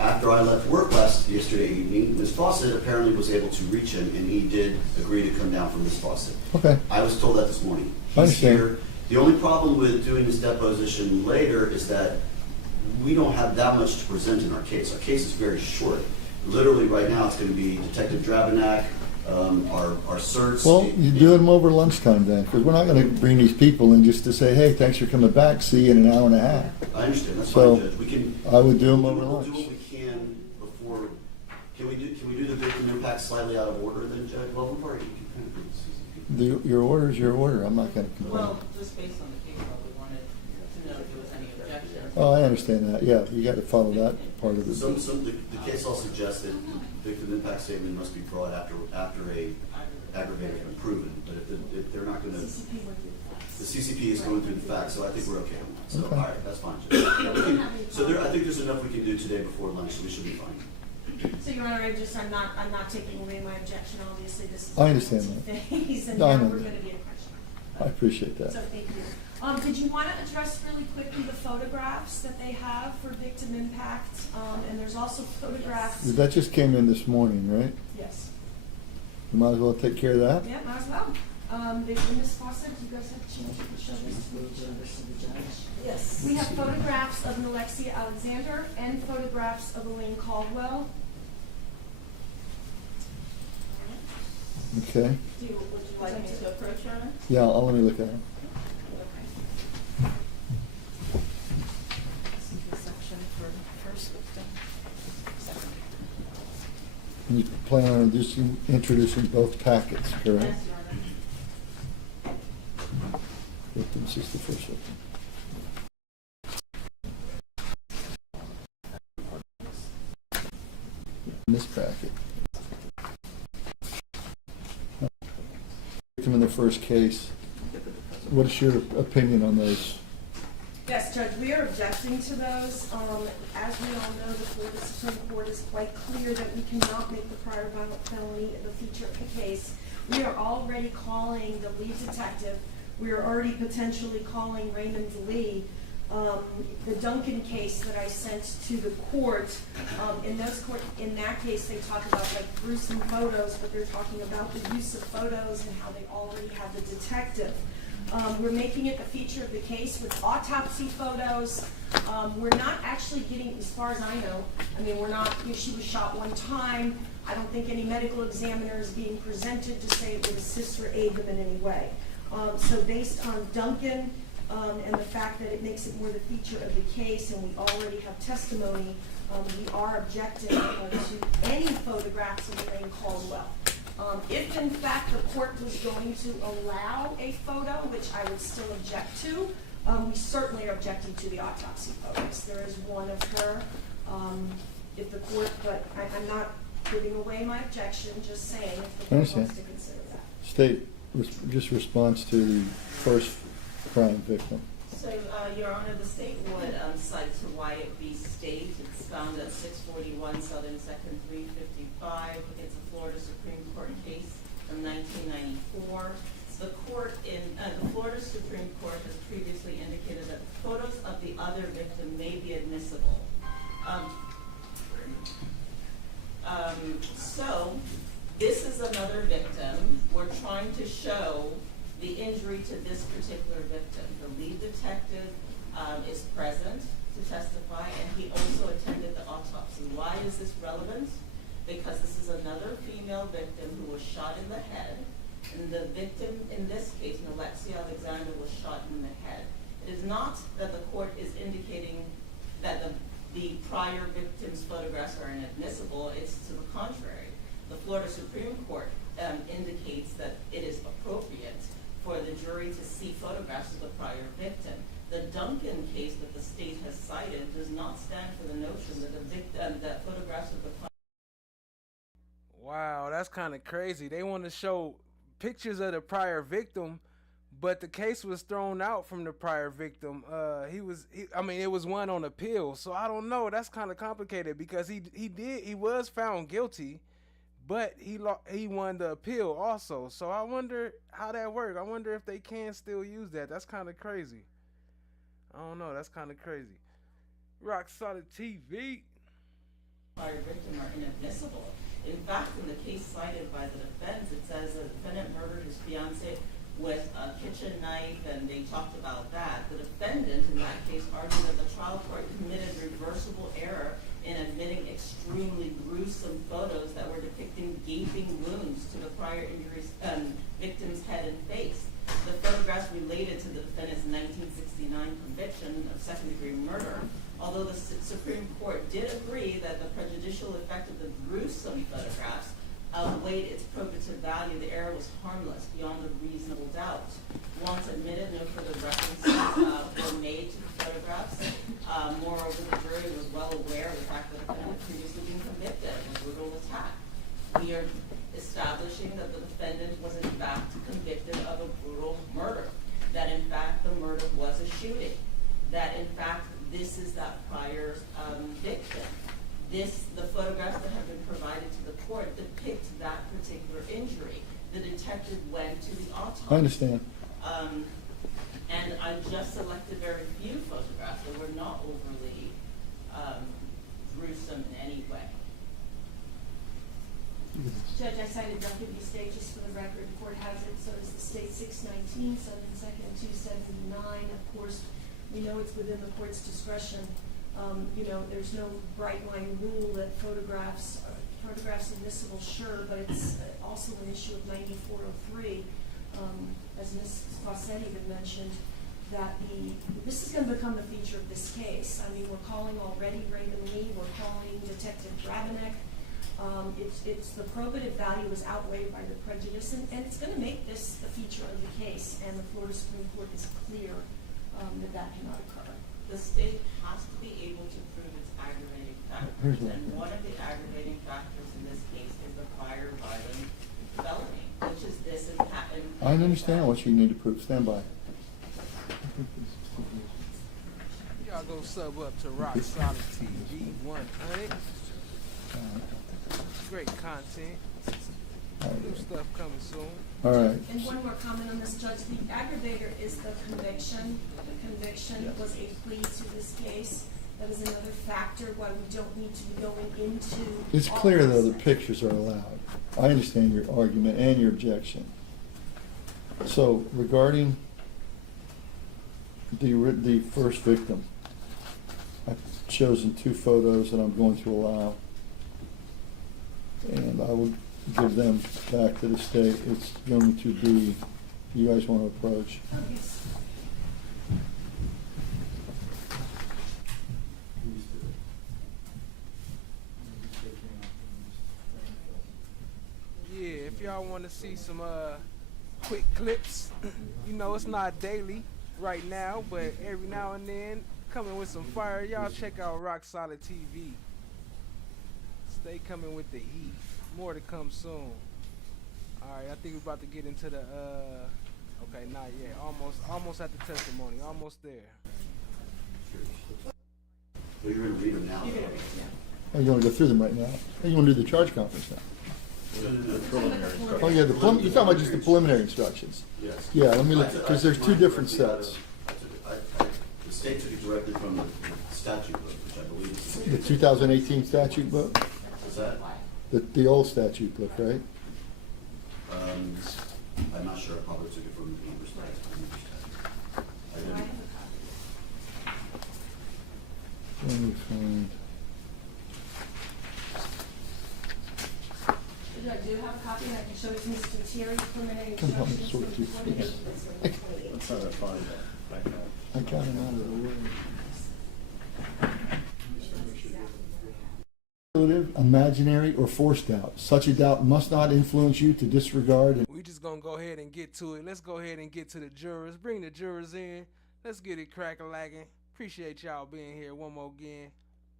After I left work yesterday evening, Ms. Fawcett apparently was able to reach him, and he did agree to come down for Ms. Fawcett. Okay. I was told that this morning. He's here. The only problem with doing this deposition later is that we don't have that much to present in our case. Our case is very short. Literally right now it's going to be Detective Drabenak, our certs. Well, you do them over lunchtime then, because we're not going to bring these people in just to say, hey, thanks for coming back, see you in an hour and a half. I understand, that's So, fine, Judge. I would do them over We'll lunch. do what we can before, can we do the victim impact slightly out of order then, Judge? Well, we've already Your order is your order. I'm not going to complain. Well, just based on the case law, we wanted to know if there was any objection. Oh, I understand that. Yeah, you got to follow that part of it. The case law suggests that victim impact statement must be brought after a aggravator has been proven, but if they're not going to, the CCP is going through the facts, so I think we're okay on that. So, all right, that's fine, Judge. I think there's enough we can do today before lunch, so we should be fine. So, Your Honor, I'm not taking away my objection. Obviously, this is I understand that. phase, and No, I now know we're that. going to be in question. I appreciate that. So, thank you. Did you want to address really quickly the photographs that they have for victim impact? And there's also photographs. That just came in this morning, right? Yes. You might as well take care of that. Yeah, might as well. Ms. Fawcett, do you guys have a chance to show this to the judge? Yes. We have photographs of Alexia Alexander and photographs of Elaine Caldwell. Okay. Would you like me to approach her? Yeah, let me look at it. This is the section for first victim, second victim. And you plan on introducing both packets, correct? Yes, Your Honor. Victim 61st victim. In this packet. Victim in the first case. What is your opinion on those? Yes, Judge, we are objecting to those. As we all know, the Florida Supreme Court is quite clear that we cannot make the prior violent felony the feature of the case. We are already calling the lead detective. We are already potentially calling Raymond Lee. The Duncan case that I sent to the court, in that case they talk about like gruesome photos, but they're talking about the use of photos and how they already have the detective. We're making it the feature of the case with autopsy photos. We're not actually getting, as far as I know, we're not, she was shot one time. I don't think any medical examiner is being presented to say it would assist or aid them in any way. So based on Duncan and the fact that it makes it more the feature of the case and we already have testimony, we are objecting to any photographs of Elaine Caldwell. If in fact the court was going to allow a photo, which I would still object to, we certainly are objecting to the autopsy photos. There is one of her, if the court, but I'm not giving away my objection, just saying if the court wants to consider that. State, just response to the first crime victim. So, Your Honor, the state would cite to Wyatt v. State. It's found at 641 Southern 2nd 355. It's a Florida Supreme Court case from 1994. So the Florida Supreme Court has previously indicated that photos of the other victim may be admissible So this is another victim. We're trying to show the injury to this particular victim. The lead detective is present to testify, and he also attended the autopsy. Why is this relevant? Because this is another female victim who was shot in the head, and the victim in this case, Alexia Alexander, was shot in the head. It is not that the court is indicating that the prior victim's photographs are inadmissible. It's to the contrary. The Florida Supreme Court indicates that it is appropriate for the jury to see photographs of the prior victim. The Duncan case that the state has cited does not stand for the notion that photographs of the prior. Wow, that's kind of crazy. They want to show pictures of the prior victim, but the case was thrown out from the prior victim. It was one on appeal, so I don't know. That's kind of complicated because he was found guilty, but he won the appeal also. So I wonder how that works. I wonder if they can still use that. That's kind of crazy. I don't know. That's kind of crazy. Rock Solid TV. Prior victim are inadmissible. In fact, in the case cited by the defense, it says the defendant murdered his fiancée with a kitchen knife, and they talked about that. The defendant in that case argued that the trial court committed reversible error in admitting extremely gruesome photos that were depicting gaping wounds to the prior injuries victim's head and face. The photographs related to the defendant's 1969 conviction of second-degree murder. Although the Supreme Court did agree that the prejudicial effect of the gruesome photographs outweighed its probative value, the error was harmless beyond a reasonable doubt. Once admitted, no further references were made to the photographs. Moreover, the jury was well aware of the fact that the defendant had previously been convicted of a brutal attack. We are establishing that the defendant was in fact convicted of a brutal murder, that in fact the murder was a shooting, that in fact this is that prior victim. The photographs that have been provided to the court depict that particular injury. The detective went to the autopsy. I understand. And I just selected very few photographs that were not overly gruesome in any way. Judge, I cited Duncan v. State just for the record. The court has it. So does the state 619, 7nd, 279. Of course, we know it's within the court's discretion. There's no bright line rule that photographs admissible, sure, but it's also an issue of 9403, as Ms. Fawcetti had mentioned, that this is going to become the feature of this case. I mean, we're calling already Raymond Lee, we're calling Detective Drabanek. It's the probative value is outweighed by the prejudice, and it's going to make this the feature of the case, and the Florida Supreme Court is clear that cannot occur. The state has to be able to prove its aggravating factors, and one of the aggravating factors in this case is the prior violent felony, which is this and happened. I understand what you need to prove. Stand by. Y'all go sub up to Rock Solid TV 100. Great content. New stuff coming soon. All right. And one more comment on this, Judge. The aggravator is the conviction. The conviction was a plea to this case. That is another factor why we don't need to be going into. It's clear, though, the pictures are allowed. I understand your argument and your objection. So, regarding the first victim, I've chosen 2 photos that I'm going to allow, and I would give them back to the state. It's going to be, you guys want to approach. Yeah, if y'all want to see some quick clips, it's not daily right now, but every now and then coming with some fire. Y'all check out Rock Solid TV. Stay coming with the heat. More to come soon. Alright, I think we're about to get into the okay, not yet. Almost at the testimony. Almost there. So you're going to read them now? Oh, you want to go through them right now? Or you want to do the charge conference now? Oh yeah, you're talking about just the preliminary instructions. Yes. Yeah, let me look, because there's 2 different sets. The state took it directly from the statute book, which I believe is The 2018 statute book? Is that? The old statute book, right? I'm not sure. I probably took it from the English statute. I didn't. Let me find. I do have a copy, and I can show it to Mr. Thierry, preliminary Come help me instructions sort from through 28. this. I'm trying to find that. I got it out of the way. Imaginary or forced doubt. Such a doubt must not influence you to disregard and We just gonna go ahead and get to it. Let's go ahead and get to the jurors. Bring the jurors in. Let's get it crack-a-lacking. Appreciate y'all being here one more again.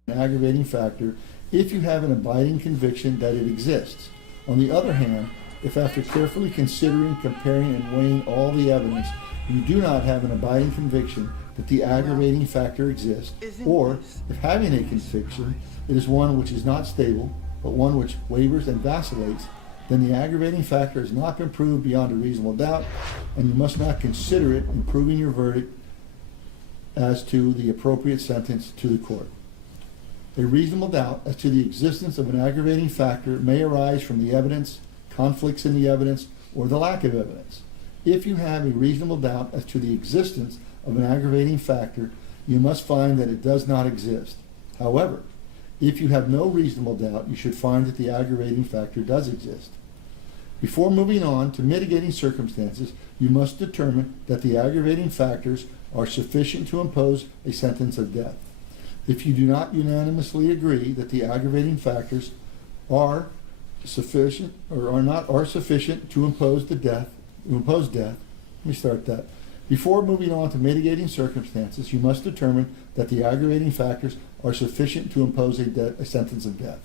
an aggravating factor if you have an abiding conviction that it exists. On the other hand, if after carefully considering, comparing, and weighing all the evidence, you do not have an abiding conviction that the aggravating factor exists, or if having a conviction, it is one which is not stable, but one which wavers and vacillates, then the aggravating factor has not been proved beyond a reasonable doubt, and you must not consider it in proving your verdict as to the appropriate sentence to the court. A reasonable doubt as to the existence of an aggravating factor may arise from the evidence, conflicts in the evidence, or the lack of evidence. If you have a reasonable doubt as to the existence of an aggravating factor, you must find that it does not exist. However, if you have no reasonable doubt, you should find that the aggravating factor does exist. Before moving on to mitigating circumstances, you must determine that the aggravating factors are sufficient to impose a sentence of death. If you do not unanimously agree that the aggravating factors are sufficient to impose death, let me start that. Before moving on to mitigating circumstances, you must determine that the aggravating factors are sufficient to impose a sentence of death.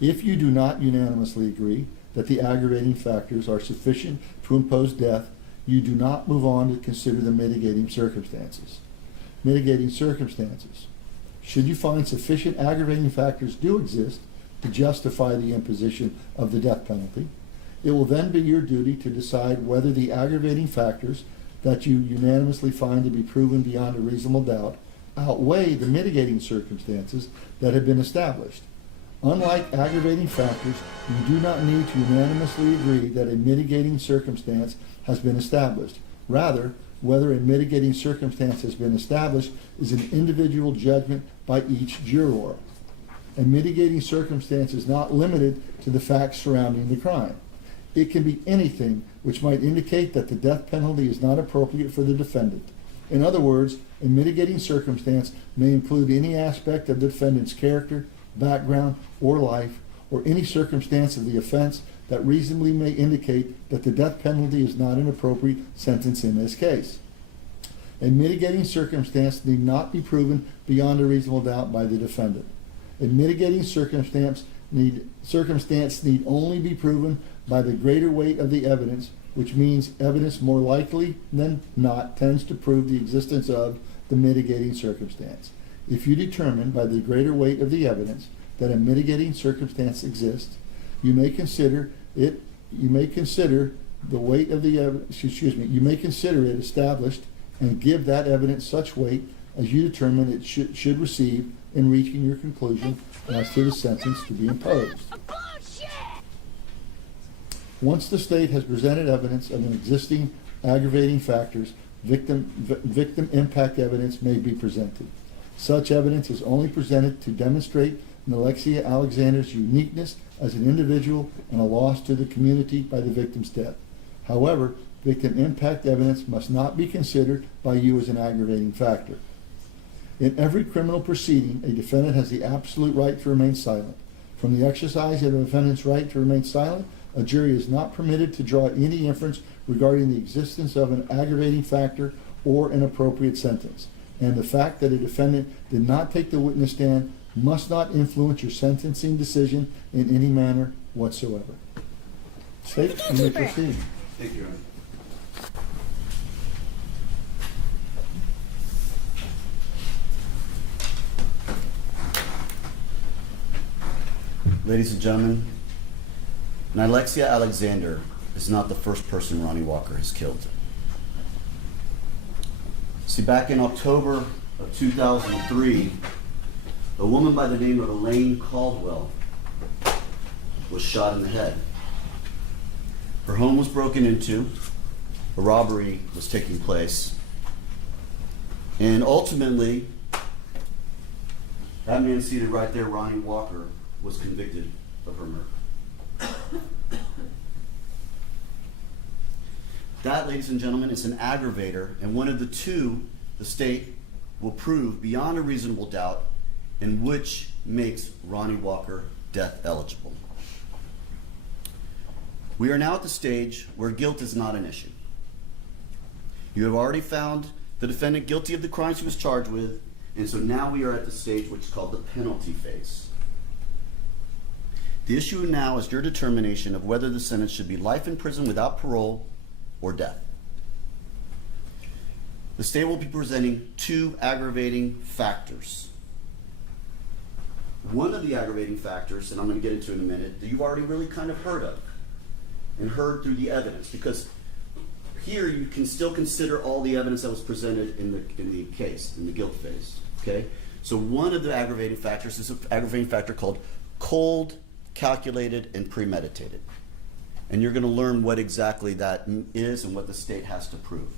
If you do not unanimously agree that the aggravating factors are sufficient to impose death, you do not move on to consider the mitigating circumstances. Mitigating circumstances. Should you find sufficient aggravating factors do exist to justify the imposition of the death penalty, it will then be your duty to decide whether the aggravating factors that you unanimously find to be proven beyond a reasonable doubt outweigh the mitigating circumstances that have been established. Unlike aggravating factors, you do not need to unanimously agree that a mitigating circumstance has been established. Rather, whether a mitigating circumstance has been established is an individual judgment by each juror. A mitigating circumstance is not limited to the facts surrounding the crime. It can be anything which might indicate that the death penalty is not appropriate for the defendant. In other words, a mitigating circumstance may include any aspect of the defendant's character, background, or life, or any circumstance of the offense that reasonably may indicate that the death penalty is not an appropriate sentence in this case. A mitigating circumstance need not be proven beyond a reasonable doubt by the defendant. A mitigating circumstance need only be proven by the greater weight of the evidence, which means evidence more likely than not tends to prove the existence of the mitigating circumstance. If you determine by the greater weight of the evidence that a mitigating circumstance exists, you may consider it established and give that evidence such weight as you determine it should receive in reaching your conclusion as to the sentence to be imposed. Once the state has presented evidence of an existing aggravating factors, victim impact evidence may be presented. Such evidence is only presented to demonstrate Alexia Alexander's uniqueness as an individual and a loss to the community by the victim's death. However, victim impact evidence must not be considered by you as an aggravating factor. In every criminal proceeding, a defendant has the absolute right to remain silent. From the exercise of a defendant's right to remain silent, a jury is not permitted to draw any inference regarding the existence of an aggravating factor or an appropriate sentence. And the fact that a defendant did not take the witness stand must not influence your sentencing decision in any manner whatsoever. State, you may proceed. Thank you, Your Honor. Ladies and gentlemen, Alexia Alexander is not the first person Ronnie Walker has killed. See, back in October of 2003, A woman by the name of Elaine Caldwell was shot in the head. Her home was broken into. A robbery was taking place. And ultimately, that man seated right there, Ronnie Walker, was convicted of her murder. That, ladies and gentlemen, is an aggravator, and one of the two the state will prove beyond a reasonable doubt, and which makes Ronnie Walker death eligible. We are now at the stage where guilt is not an issue. You have already found the defendant guilty of the crimes he was charged with, and so now we are at the stage which is called the penalty phase. The issue now is your determination of whether the sentence should be life in prison without parole or death. The state will be presenting two aggravating factors. One of the aggravating factors, and I'm going to get into in a minute, that you've already really kind of heard of and heard through the evidence, because here you can still consider all the evidence that was presented in the case, in the guilt phase. Okay? So one of the aggravating factors is an aggravating factor called cold, calculated, and premeditated. And you're going to learn what exactly that is and what the state has to prove.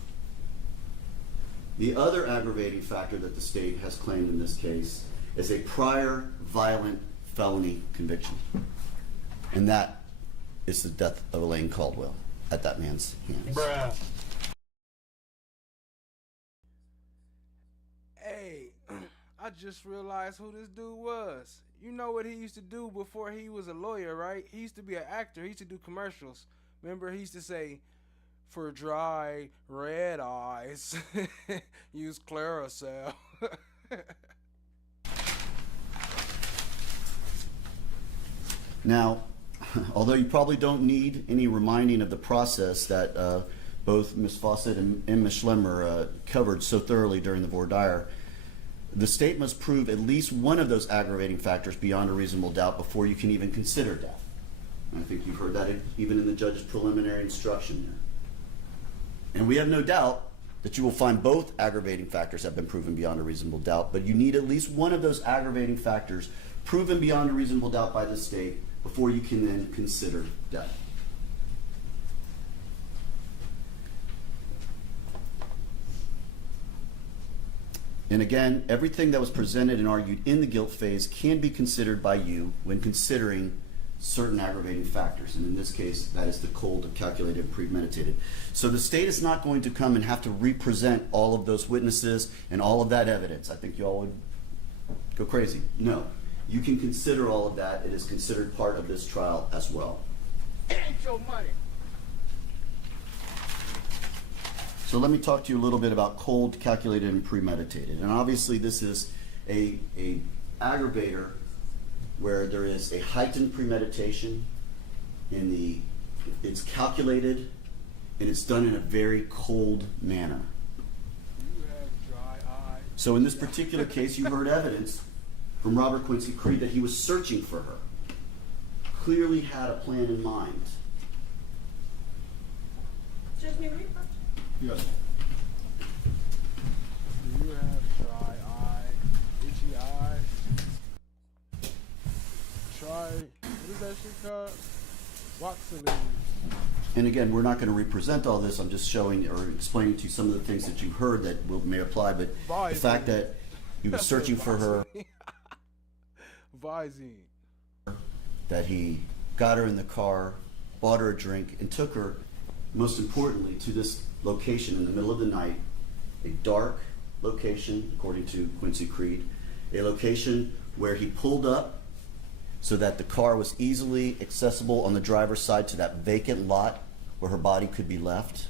The other aggravating factor that the state has claimed in this case is a prior violent felony conviction. And that is the death of Elaine Caldwell at that man's hands. Bruh. Hey, I just realized who this dude was. You know what he used to do before he was a lawyer, right? He used to be an actor. He used to do commercials. Remember, he used to say, for dry red eyes, use Claracel. Now, although you probably don't need any reminding of the process that both Ms. Fawcett and Ms. Schlemmer covered so thoroughly during the voir dire, the state must prove at least one of those aggravating factors beyond a reasonable doubt before you can even consider death. And I think you've heard that even in the judge's preliminary instruction there. And we have no doubt that you will find both aggravating factors have been proven beyond a reasonable doubt, but you need at least one of those aggravating factors proven beyond a reasonable doubt by the state before you can then consider death. And again, everything that was presented and argued in the guilt phase can be considered by you when considering certain aggravating factors. And in this case, that is the cold, calculated, and premeditated. So the state is not going to come and have to represent all of those witnesses and all of that evidence. I think you all would go crazy. No. You can consider all of that. It is considered part of this trial as well. It ain't your money. So let me talk to you a little bit about cold, calculated, and premeditated. And obviously this is a aggravator where there is a heightened premeditation, and it's calculated, and it's done in a very cold manner. You have dry eyes. So in this particular case, you heard evidence from Robert Quincy Creed that he was searching for her. Clearly had a plan in mind. Judge Newry? Yes. Do you have dry eye, itchy eye? Try, what is that shit called? Waxylene. And again, we're not going to represent all this. I'm just showing or explaining to you some of the things that you heard that may apply. But the fact that he was searching for her, Visine. that he got her in the car, bought her a drink, and took her, most importantly, to this location in the middle of the night, a dark location, according to Quincy Creed, a location where he pulled up so that the car was easily accessible on the driver's side to that vacant lot where her body could be left.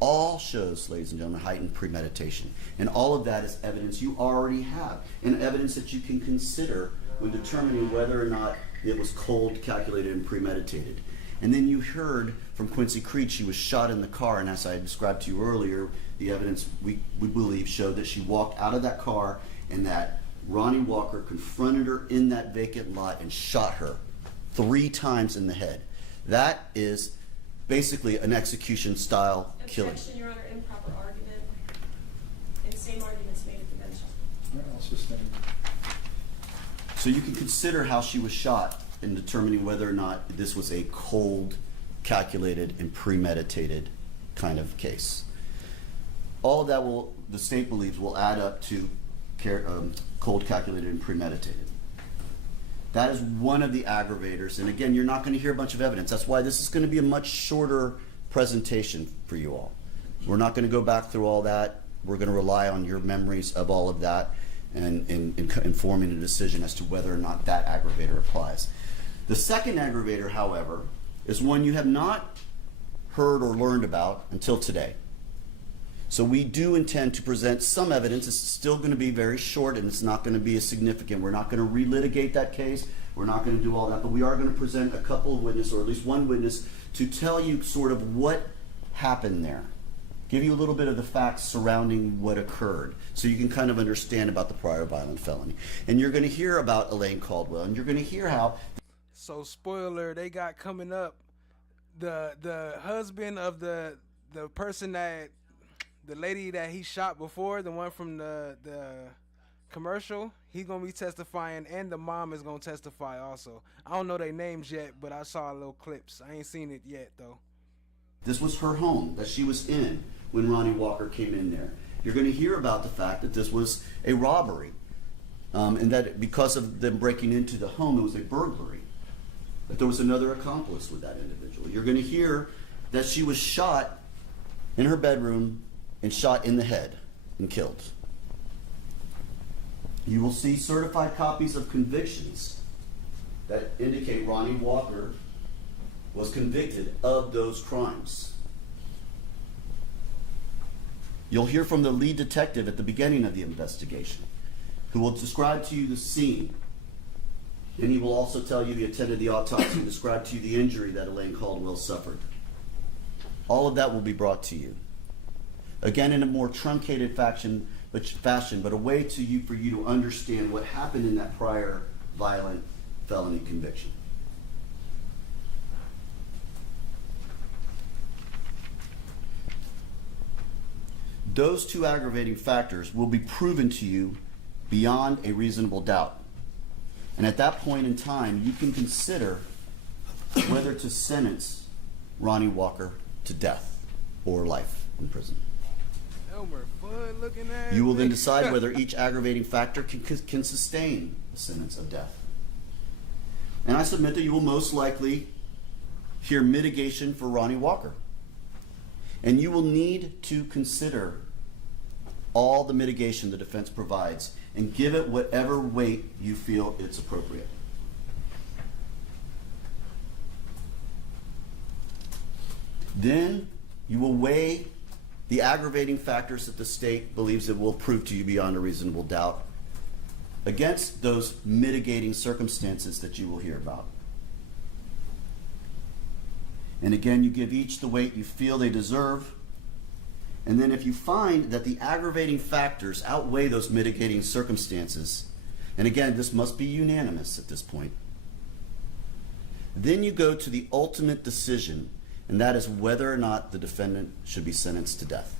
All shows, ladies and gentlemen, heightened premeditation. And all of that is evidence you already have, and evidence that you can consider when determining whether or not it was cold, calculated, and premeditated. And then you heard from Quincy Creed she was shot in the car, and as I described to you earlier, the evidence we believe showed that she walked out of that car and that Ronnie Walker confronted her in that vacant lot and shot her 3 times in the head. That is basically an execution-style killing. Objection, Your Honor, improper argument. And same arguments made at the bench. I'll sustain. So you can consider how she was shot in determining whether or not this was a cold, calculated, and premeditated kind of case. All of that the state believes, will add up to cold, calculated, and premeditated. That is one of the aggravators, and again, you're not going to hear a bunch of evidence. That's why this is going to be a much shorter presentation for you all. We're not going to go back through all that. We're going to rely on your memories of all of that and informing a decision as to whether or not that aggravator applies. The second aggravator, however, is one you have not heard or learned about until today. So we do intend to present some evidence. It's still going to be very short and it's not going to be as significant. We're not going to relitigate that case. We're not going to do all that, but we are going to present a couple of witnesses, or at least one witness, to tell you sort of what happened there. Give you a little bit of the facts surrounding what occurred so you can kind of understand about the prior violent felony. And you're going to hear about Elaine Caldwell, and you're going to hear how... So spoiler, they got coming up the husband of the person that... The lady that he shot before, the one from the commercial, he's going to be testifying, and the mom is going to testify also. I don't know their names yet, but I saw little clips. I ain't seen it yet, though. This was her home that she was in when Ronnie Walker came in there. You're going to hear about the fact that this was a robbery, and that because of them breaking into the home, it was a burglary. That there was another accomplice with that individual. You're going to hear that she was shot in her bedroom and shot in the head and killed. You will see certified copies of convictions that indicate Ronnie Walker was convicted of those crimes. You'll hear from the lead detective at the beginning of the investigation, who will describe to you the scene. And he will also tell you he attended the autopsy and describe to you the injury that Elaine Caldwell suffered. All of that will be brought to you. Again, in a more truncated fashion, but a way for you to understand what happened in that prior violent felony conviction. Those two aggravating factors will be proven to you beyond a reasonable doubt. And at that point in time, you can consider whether to sentence Ronnie Walker to death or life in prison. You will then decide whether each aggravating factor can sustain a sentence of death. And I submit that you will most likely hear mitigation for Ronnie Walker. And you will need to consider all the mitigation the defense provides and give it whatever weight you feel it's appropriate. Then you will weigh the aggravating factors that the state believes it will prove to you beyond a reasonable doubt against those mitigating circumstances that you will hear about. And again, you give each the weight you feel they deserve. And then if you find that the aggravating factors outweigh those mitigating circumstances, and again, this must be unanimous at this point, then you go to the ultimate decision, and that is whether or not the defendant should be sentenced to death.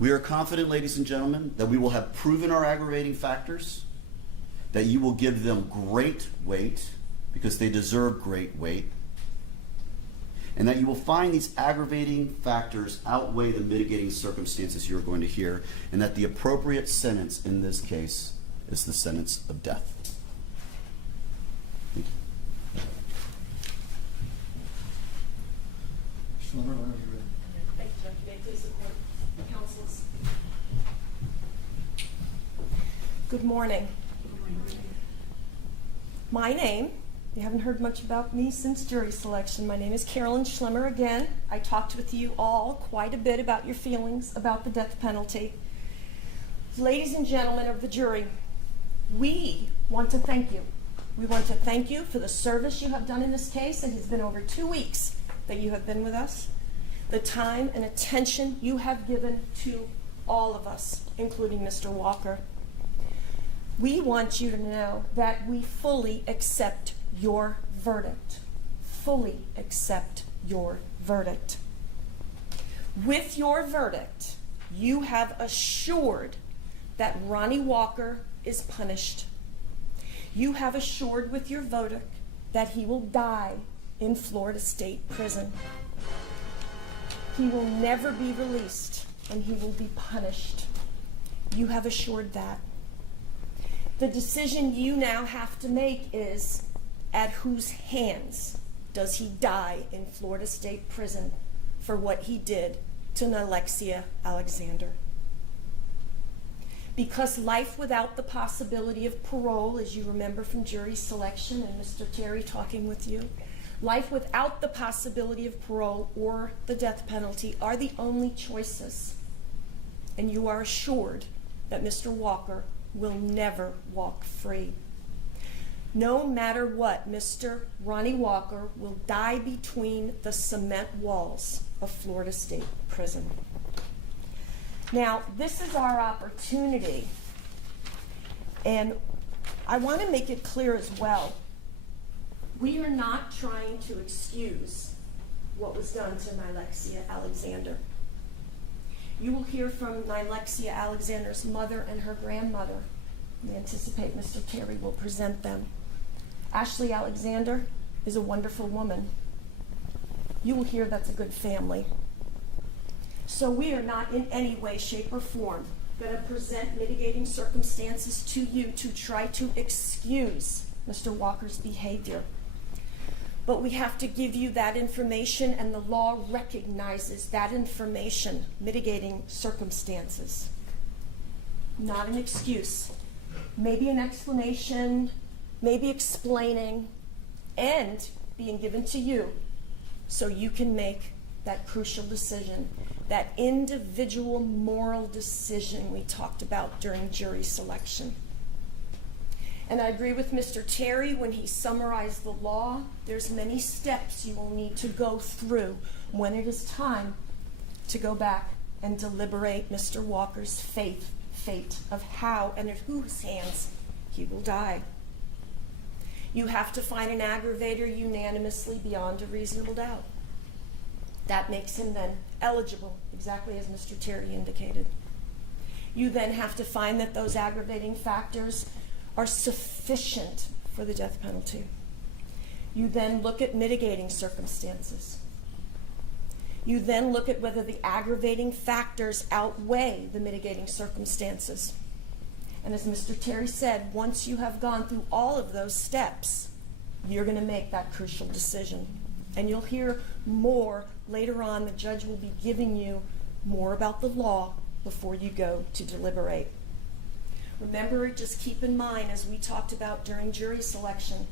We are confident, ladies and gentlemen, that we will have proven our aggravating factors, that you will give them great weight, because they deserve great weight, and that you will find these aggravating factors outweigh the mitigating circumstances you're going to hear, and that the appropriate sentence in this case is the sentence of death. Thank you. Thank you, Judge. May I please support the counsels? Good morning. My name, you haven't heard much about me since jury selection. My name is Carolyn Schlemmer again. I talked with you all quite a bit about your feelings about the death penalty. Ladies and gentlemen of the jury, we want to thank you. We want to thank you for the service you have done in this case. It has been over 2 weeks that you have been with us. The time and attention you have given to all of us, including Mr. Walker. We want you to know that we fully accept your verdict. Fully accept your verdict. With your verdict, you have assured that Ronnie Walker is punished. You have assured with your verdict that he will die in Florida State Prison. He will never be released, and he will be punished. You have assured that. The decision you now have to make is, at whose hands does he die in Florida State Prison for what he did to Alexia Alexander? Because life without the possibility of parole, as you remember from jury selection and Mr. Terry talking with you, life without the possibility of parole or the death penalty are the only choices. And you are assured that Mr. Walker will never walk free. No matter what, Mr. Ronnie Walker will die between the cement walls of Florida State Prison. Now, this is our opportunity, and I want to make it clear as well. We are not trying to excuse what was done to Alexia Alexander. You will hear from Alexia Alexander's mother and her grandmother. We anticipate Mr. Terry will present them. Ashley Alexander is a wonderful woman. You will hear that's a good family. So we are not in any way, shape, or form going to present mitigating circumstances to you to try to excuse Mr. Walker's behavior. But we have to give you that information, and the law recognizes that information, mitigating circumstances. Not an excuse. Maybe an explanation, maybe explaining, and being given to you so you can make that crucial decision, that individual moral decision we talked about during jury selection. And I agree with Mr. Terry when he summarized the law. There's many steps you will need to go through when it is time to go back and deliberate Mr. Walker's fate of how and at whose hands he will die. You have to find an aggravator unanimously beyond a reasonable doubt. That makes him then eligible, exactly as Mr. Terry indicated. You then have to find that those aggravating factors are sufficient for the death penalty. You then look at mitigating circumstances. You then look at whether the aggravating factors outweigh the mitigating circumstances. And as Mr. Terry said, once you have gone through all of those steps, you're going to make that crucial decision. And you'll hear more later on. The judge will be giving you more about the law before you go to deliberate. Remember, just keep in mind, as we talked about during jury selection,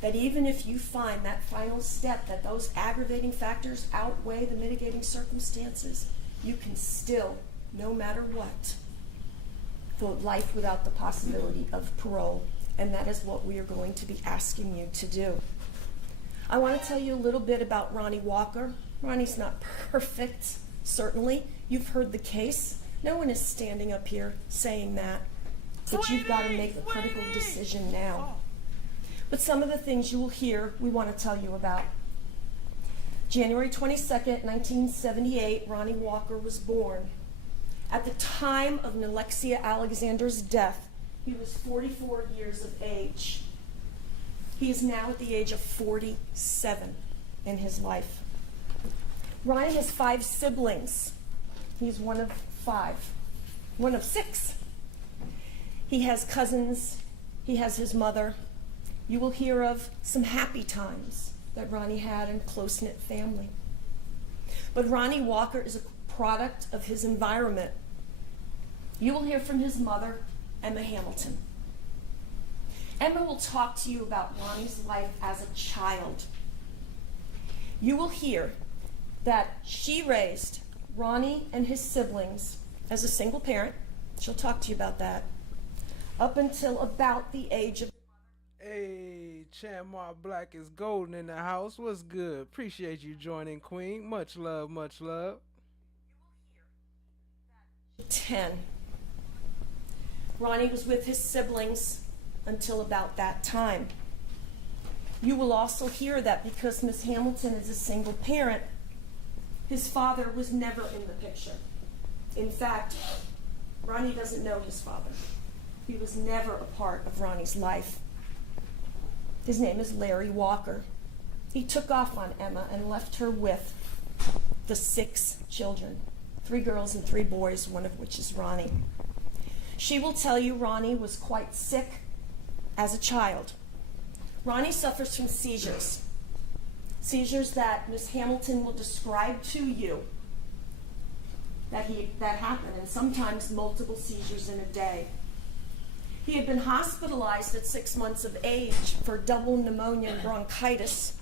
that even if you find that final step, that those aggravating factors outweigh the mitigating circumstances, you can still, no matter what, vote life without the possibility of parole. And that is what we are going to be asking you to do. I want to tell you a little bit about Ronnie Walker. Ronnie's not perfect, certainly. You've heard the case. No one is standing up here saying that. But you've got to make a critical decision now. But some of the things you will hear, we want to tell you about. January 22nd, 1978, Ronnie Walker was born. At the time of Alexia Alexander's death, he was 44 years of age. He is now at the age of 47 in his life. Ronnie has 5 siblings. He's one of 5. One of 6. He has cousins. He has his mother. You will hear of some happy times that Ronnie had in a close-knit family. But Ronnie Walker is a product of his environment. You will hear from his mother, Emma Hamilton. Emma will talk to you about Ronnie's life as a child. You will hear that she raised Ronnie and his siblings as a single parent. She'll talk to you about that. Up until about the age of... Hey, Chamar Black is golden in the house. What's good? Appreciate you joining, Queen. Much love, much love. 10. Ronnie was with his siblings until about that time. You will also hear that because Miss Hamilton is a single parent, his father was never in the picture. In fact, Ronnie doesn't know his father. He was never a part of Ronnie's life. His name is Larry Walker. He took off on Emma and left her with the 6 children, 3 girls and 3 boys, one of which is Ronnie. She will tell you Ronnie was quite sick as a child. Ronnie suffers from seizures. Seizures that Ms. Hamilton will describe to you that happen, and sometimes multiple seizures in a day. He had been hospitalized at 6 months of age for double pneumonia and bronchitis.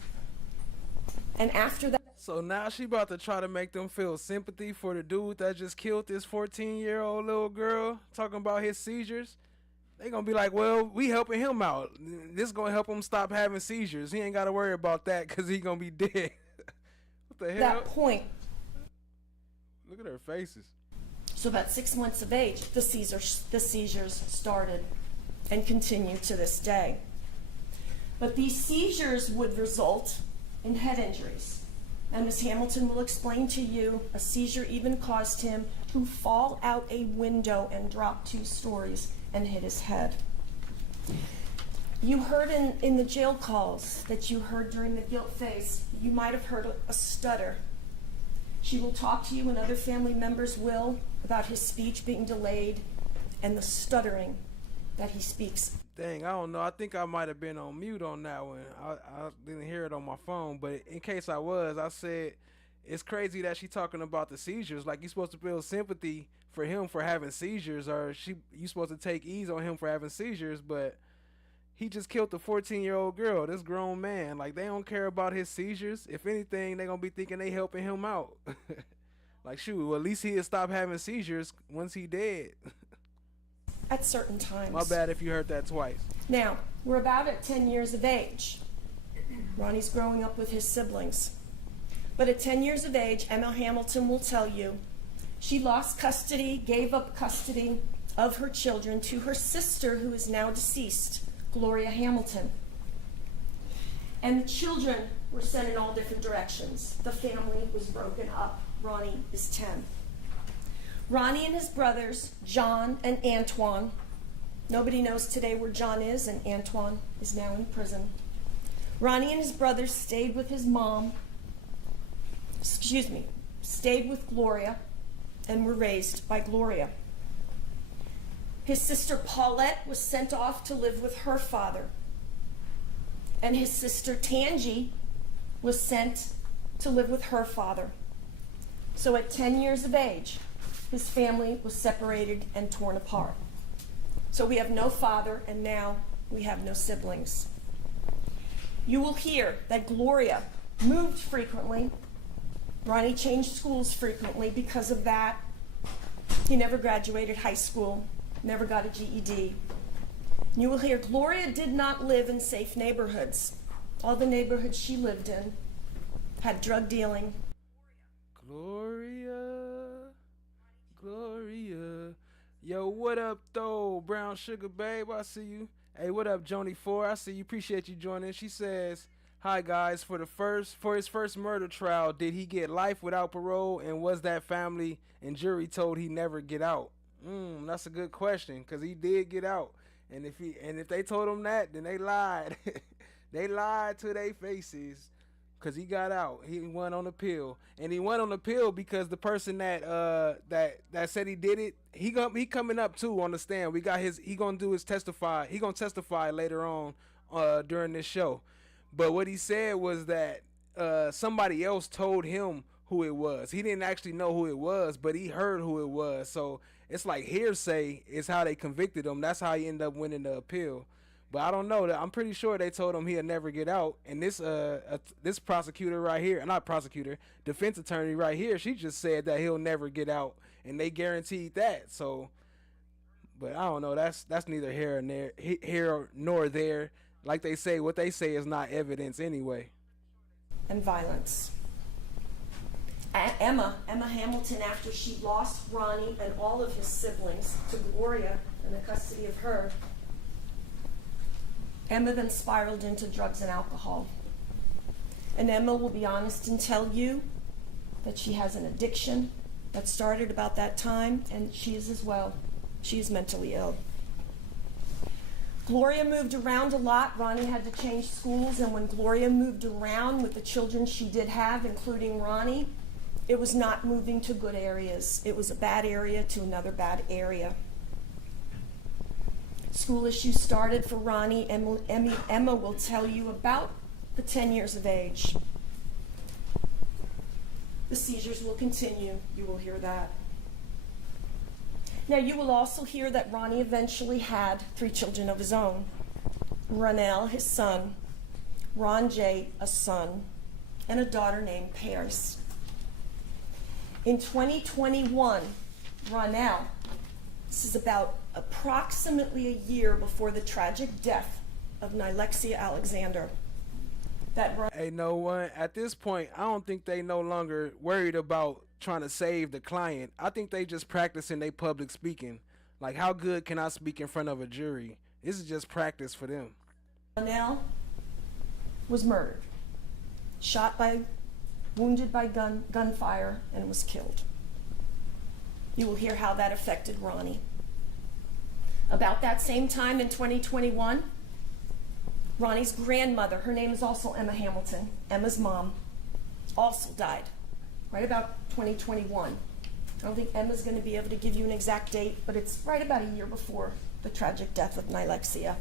And after that... So now she about to try to make them feel sympathy for the dude that just killed this 14-year-old little girl, talking about his seizures. They gonna be like, well, we helping him out. This gonna help him stop having seizures. He ain't gotta worry about that because he gonna be dead. What the hell? That point. Look at their faces. So about 6 months of age, the seizures started and continue to this day. But these seizures would result in head injuries. And Ms. Hamilton will explain to you a seizure even caused him to fall out a window and drop 2 stories and hit his head. You heard in the jail calls that you heard during the guilt phase, you might have heard a stutter. She will talk to you, and other family members will, about his speech being delayed and the stuttering that he speaks. Dang, I don't know. I think I might have been on mute on that one. I didn't hear it on my phone, but in case I was, I said it's crazy that she talking about the seizures. Like, you're supposed to feel sympathy for him for having seizures, or you supposed to take ease on him for having seizures, but he just killed the 14-year-old girl, this grown man. Like, they don't care about his seizures. If anything, they gonna be thinking they helping him out. Like, shoot, well, at least he'll stop having seizures once he dead. At certain times. My bad if you heard that twice. Now, we're about at 10 years of age. Ronnie's growing up with his siblings. But at 10 years of age, Emma Hamilton will tell you she lost custody, gave up custody of her children to her sister, who is now deceased, Gloria Hamilton. And the children were sent in all different directions. The family was broken up. Ronnie is 10. Ronnie and his brothers, John and Antoine, nobody knows today where John is, and Antoine is now in prison. Ronnie and his brothers stayed with his mom, stayed with Gloria, and were raised by Gloria. His sister Paulette was sent off to live with her father, and his sister Tangi was sent to live with her father. So at 10 years of age, his family was separated and torn apart. So we have no father, and now we have no siblings. You will hear that Gloria moved frequently. Ronnie changed schools frequently because of that. He never graduated high school, never got a GED. You will hear Gloria did not live in safe neighborhoods. All the neighborhoods she lived in had drug dealing. Gloria. Yo, what up, though, Brown Sugar Babe? I see you. Hey, what up, Joni 4? I see you. Appreciate you joining. She says, hi, guys. For his first murder trial, did he get life without parole? And was that family and jury told he never get out? That's a good question, because he did get out. And if they told him that, then they lied. They lied to their faces. Because he got out. He went on appeal. And he went on appeal because the person that said he did it, he coming up too on the stand. We got he gonna do his testify. He gonna testify later on during this show. But what he said was that somebody else told him who it was. He didn't actually know who it was, but he heard who it was. So it's like hearsay is how they convicted him. That's how he ended up winning the appeal. But I don't know. I'm pretty sure they told him he'll never get out. And this prosecutor right here, not prosecutor, defense attorney right here, she just said that he'll never get out, and they guaranteed that. So, but I don't know. That's neither here nor there. Like they say, what they say is not evidence anyway. And violence. Emma Hamilton, after she lost Ronnie and all of his siblings to Gloria in the custody of her, Emma then spiraled into drugs and alcohol. And Emma will be honest and tell you that she has an addiction that started about that time, and she is as well. She is mentally ill. Gloria moved around a lot. Ronnie had to change schools, and when Gloria moved around with the children she did have, including Ronnie, it was not moving to good areas. It was a bad area to another bad area. School issues started for Ronnie. Emma will tell you about the 10 years of age. The seizures will continue. You will hear that. Now, you will also hear that Ronnie eventually had 3 children of his own. Ronell, his son, Ron J., a son, and a daughter named Paris. In 2021, Ronell, this is about approximately a year before the tragic death of Nylexia Alexander. Hey, no one, at this point, I don't think they no longer worried about trying to save the client. I think they just practicing their public speaking. Like, how good can I speak in front of a jury? This is just practice for them. Ronell was murdered, wounded by gunfire, and was killed. You will hear how that affected Ronnie. About that same time in 2021, Ronnie's grandmother, her name is also Emma Hamilton, Emma's mom, also died, right about 2021. I don't think Emma's going to be able to give you an exact date, but it's right about a year before the tragic death of Nylexia.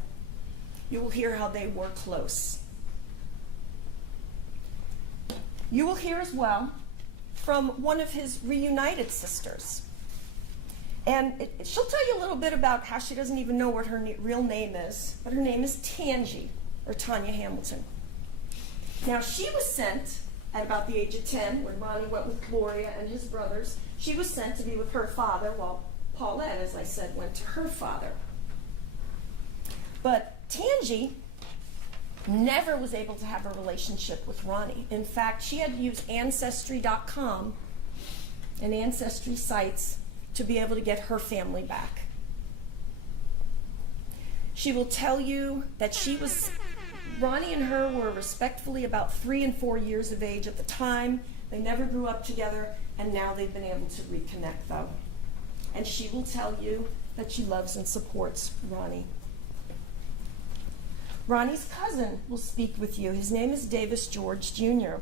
You will hear how they were close. You will hear as well from one of his reunited sisters. And she'll tell you a little bit about how she doesn't even know what her real name is, but her name is Tangi, or Tanya Hamilton. Now, she was sent at about the age of 10, when Ronnie went with Gloria and his brothers. She was sent to be with her father, while Paulette, as I said, went to her father. But Tangi never was able to have a relationship with Ronnie. In fact, she had to use Ancestry.com and Ancestry sites to be able to get her family back. She will tell you that Ronnie and her were respectfully about 3 and 4 years of age at the time. They never grew up together, and now they've been able to reconnect, though. And she will tell you that she loves and supports Ronnie. Ronnie's cousin will speak with you. His name is Davis George Jr.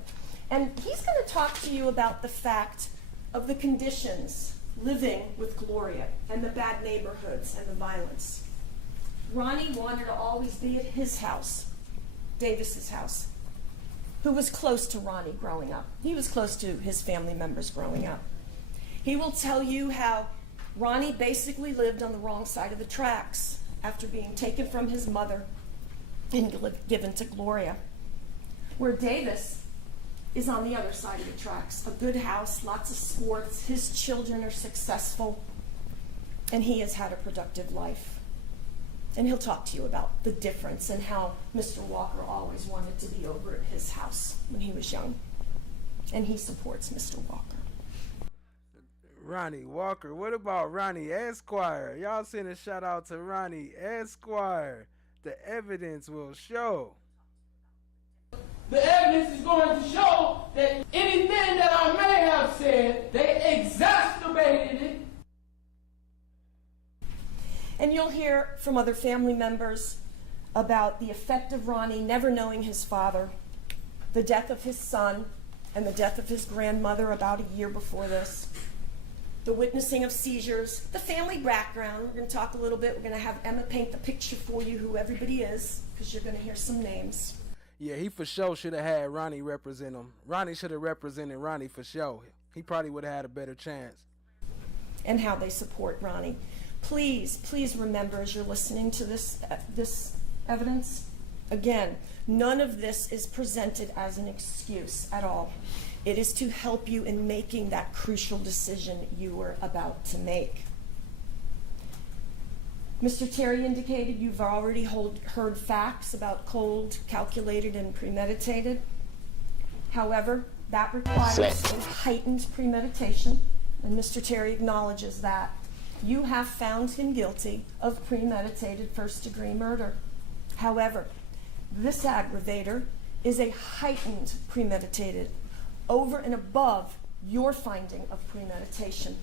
And he's going to talk to you about the fact of the conditions living with Gloria and the bad neighborhoods and the violence. Ronnie wanted to always be at his house, Davis's house, who was close to Ronnie growing up. He was close to his family members growing up. He will tell you how Ronnie basically lived on the wrong side of the tracks after being taken from his mother and given to Gloria, where Davis is on the other side of the tracks. A good house, lots of sports, his children are successful, and he has had a productive life. And he'll talk to you about the difference and how Mr. Walker always wanted to be over at his house when he was young. And he supports Mr. Walker. Ronnie Walker. What about Ronnie Esquire? Y'all send a shout out to Ronnie Esquire. The evidence will show. The evidence is going to show that anything that I may have said, they exacerbated it. And you'll hear from other family members about the effect of Ronnie never knowing his father, the death of his son, and the death of his grandmother about a year before this, the witnessing of seizures, the family background. We're going to talk a little bit. We're going to have Emma paint the picture for you who everybody is, because you're going to hear some names. Yeah, he for sure should have had Ronnie represent him. Ronnie should have represented Ronnie for sure. He probably would have had a better chance. And how they support Ronnie. Please, please remember as you're listening to this evidence, again, none of this is presented as an excuse at all. It is to help you in making that crucial decision you are about to make. Mr. Terry indicated you've already heard facts about cold, calculated, and premeditated. However, that requires a heightened premeditation, and Mr. Terry acknowledges that. You have found him guilty of premeditated first-degree murder. However, this aggravator is a heightened premeditated, over and above your finding of premeditation.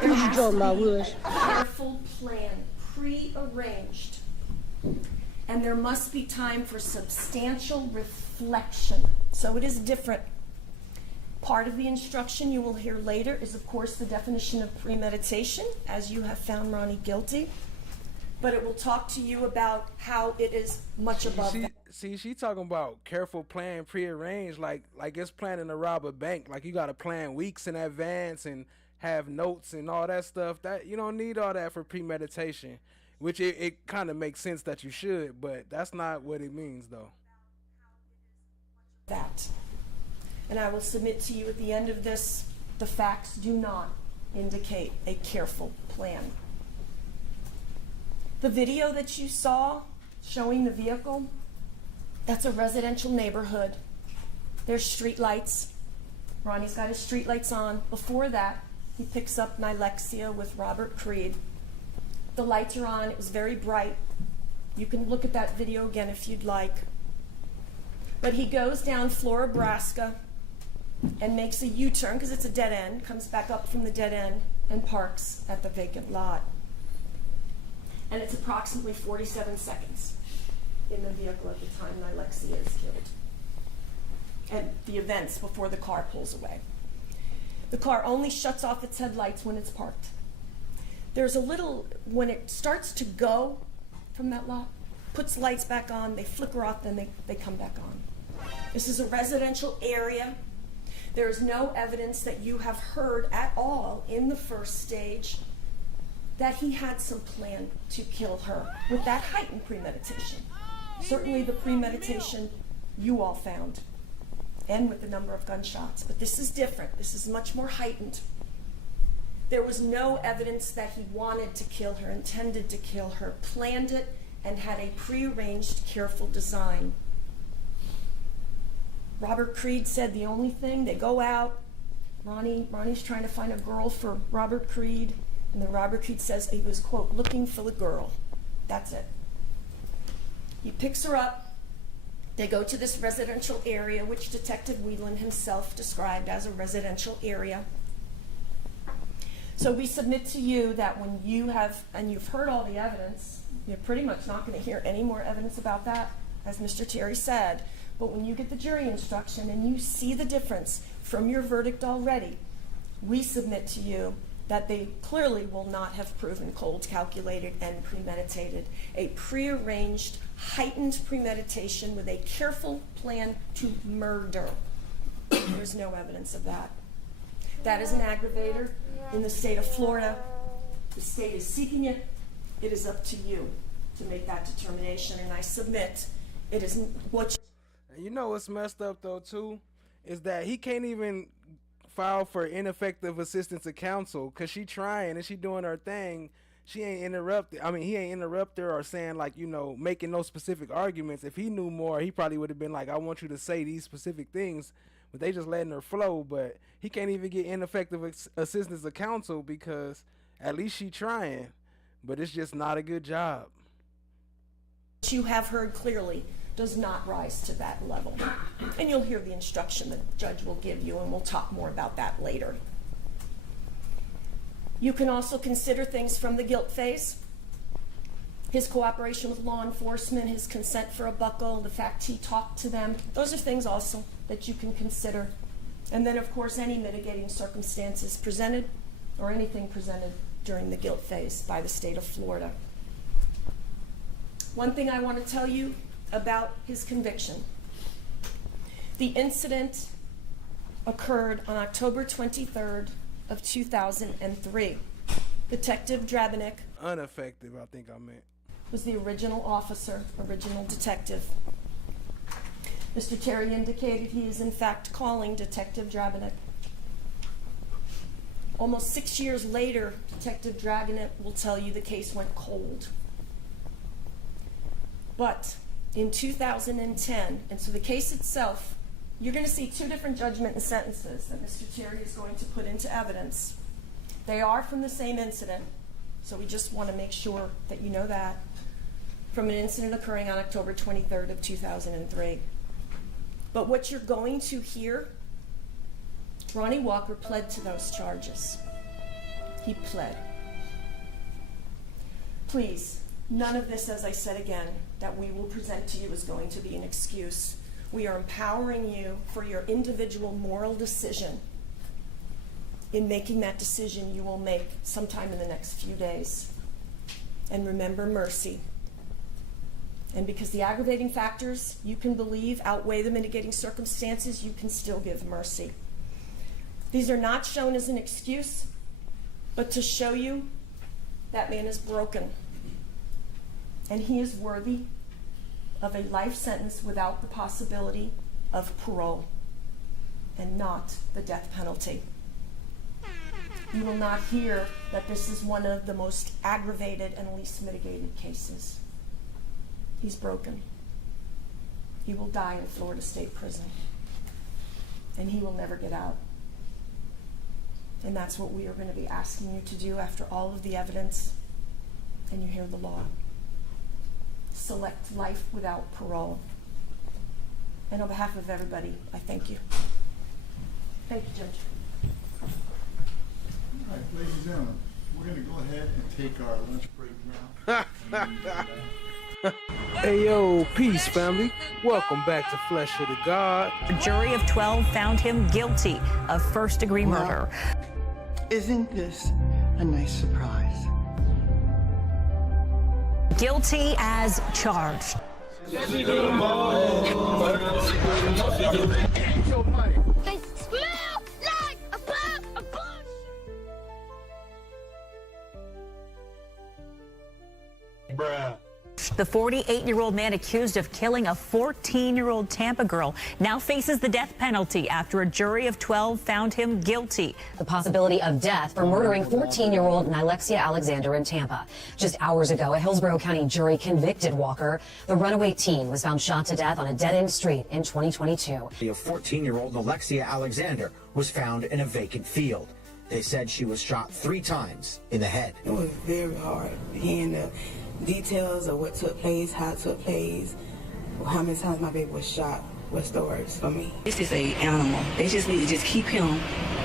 There has to be a careful plan, pre-arranged And there must be time for substantial reflection. So it is different. Part of the instruction you will hear later is, of course, the definition of premeditation, as you have found Ronnie guilty. But it will talk to you about how it is much above that. See, she talking about careful plan, prearranged, like it's planning to rob a bank. Like you got to plan weeks in advance and have notes and all that stuff. That you don't need all that for premeditation, which it kind of makes sense that you should, but that's not what it means, though. That. And I will submit to you at the end of this, the facts do not indicate a careful plan. The video that you saw showing the vehicle, that's a residential neighborhood. There's street lights. Ronnie's got his street lights on. Before that, he picks up Nylexia with Robert Creed. The lights are on. It was very bright. You can look at that video again if you'd like. But he goes down Florabraska and makes a U-turn because it's a dead end, comes back up from the dead end and parks at the vacant lot. And it's approximately 47 seconds in the vehicle at the time Nylexia is killed. And the events before the car pulls away. The car only shuts off its headlights when it's parked. There's a little, when it starts to go from that lot, puts lights back on, they flicker off, then they come back on. This is a residential area. There is no evidence that you have heard at all in the first stage that he had some plan to kill her with that heightened premeditation. Certainly the premeditation you all found, and with the number of gunshots. But this is different. This is much more heightened. There was no evidence that he wanted to kill her, intended to kill her, planned it, and had a prearranged, careful design. Robert Creed said the only thing, they go out, Ronnie's trying to find a girl for Robert Creed, and then Robert Creed says he was, quote, looking for the girl. That's it. He picks her up. They go to this residential area, which Detective Whelan himself described as a residential area. So we submit to you that when you have, and you've heard all the evidence, you're pretty much not going to hear any more evidence about that, as Mr. Terry said. But when you get the jury instruction and you see the difference from your verdict already, we submit to you that they clearly will not have proven cold, calculated, and premeditated. A prearranged, heightened premeditation with a careful plan to murder. There's no evidence of that. That is an aggravator in the state of Florida. The state is seeking it. It is up to you to make that determination, and I submit it is what. And you know what's messed up though too, is that he can't even file for ineffective assistance of counsel because she trying and she doing her thing. She ain't interrupted. I mean, he ain't interrupt her or saying like, you know, making no specific arguments. If he knew more, he probably would have been like, I want you to say these specific things. But they just letting her flow. But he can't even get ineffective assistance of counsel because at least she trying. But it's just not a good job. You have heard clearly does not rise to that level. And you'll hear the instruction the judge will give you, and we'll talk more about that later. You can also consider things from the guilt phase. His cooperation with law enforcement, his consent for a buckle, the fact he talked to them. Those are things also that you can consider. And then, of course, any mitigating circumstances presented or anything presented during the guilt phase by the state of Florida. One thing I want to tell you about his conviction. The incident occurred on October 23rd of 2003. Detective Drabanek, Ineffective, I think I meant, was the original officer, original detective. Mr. Terry indicated he is in fact calling Detective Drabanek. Almost 6 years later, Detective Drabanek will tell you the case went cold. But in 2010, and so the case itself, you're going to see two different judgment and sentences that Mr. Terry is going to put into evidence. They are from the same incident, so we just want to make sure that you know that, from an incident occurring on October 23rd of 2003. But what you're going to hear, Ronnie Walker pled to those charges. He pled. Please, None of this, as I said again, that we will present to you is going to be an excuse. We are empowering you for your individual moral decision. In making that decision, you will make sometime in the next few days. And remember mercy. And because the aggravating factors you can believe outweigh the mitigating circumstances, you can still give mercy. These are not shown as an excuse, but to show you that man is broken. And he is worthy of a life sentence without the possibility of parole, and not the death penalty. You will not hear that this is one of the most aggravated and least mitigated cases. He's broken. He will die in Florida State Prison, and he will never get out. And that's what we are going to be asking you to do after all of the evidence and you hear the law. Select life without parole. And on behalf of everybody, I thank you. Thank you, Judge. All right, ladies and gentlemen, we're going to go ahead and take our lunch break now. Hey yo, peace family. Welcome back to Flesh of the God. A jury of 12 found him guilty of first-degree murder. Isn't this a nice surprise? Guilty as charged. They smell like a bag of bush. Bruh. The 48-year-old man accused of killing a 14-year-old Tampa girl now faces the death penalty after a jury of 12 found him guilty. The possibility of death for murdering 14-year-old Alexia Alexander in Tampa. Just hours ago, a Hillsborough County jury convicted Walker. The runaway teen was found shot to death on a dead-end street in 2022. A 14-year-old Alexia Alexander was found in a vacant field. They said she was shot 3 times in the head. It was very hard hearing the details of what took place, how it took place, how many times my baby was shot. What stories for me? This is an animal. They just need to just keep him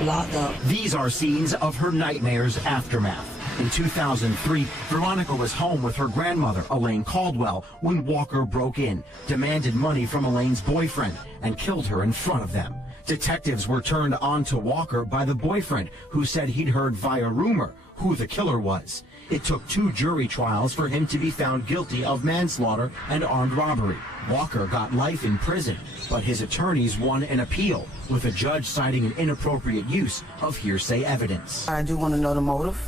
locked up. These are scenes of her nightmare's aftermath. In 2003, Veronica was home with her grandmother, Elaine Caldwell, when Walker broke in, demanded money from Elaine's boyfriend, and killed her in front of them. Detectives were turned on to Walker by the boyfriend, who said he'd heard via rumor who the killer was. It took 2 jury trials for him to be found guilty of manslaughter and armed robbery. Walker got life in prison, but his attorneys won an appeal, with a judge citing an inappropriate use of hearsay evidence. I do want to know the motive.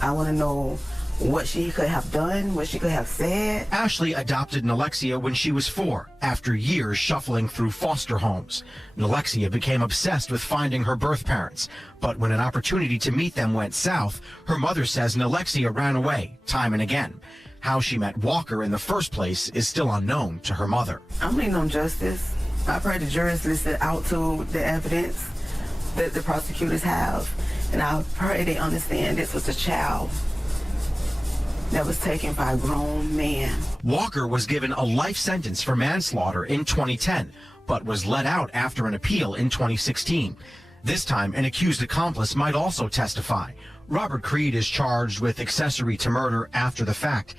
I want to know what she could have done, what she could have said. Ashley adopted Alexia when she was 4, after years shuffling through foster homes. Alexia became obsessed with finding her birth parents, but when an opportunity to meet them went south, her mother says Alexia ran away time and again. How she met Walker in the first place is still unknown to her mother. I'm waiting on justice. I pray the jurors listen out to the evidence that the prosecutors have, and I pray they understand this was a child that was taken by a grown man. Walker was given a life sentence for manslaughter in 2010, but was let out after an appeal in 2016. This time, an accused accomplice might also testify. Robert Creed is charged with accessory to murder after the fact.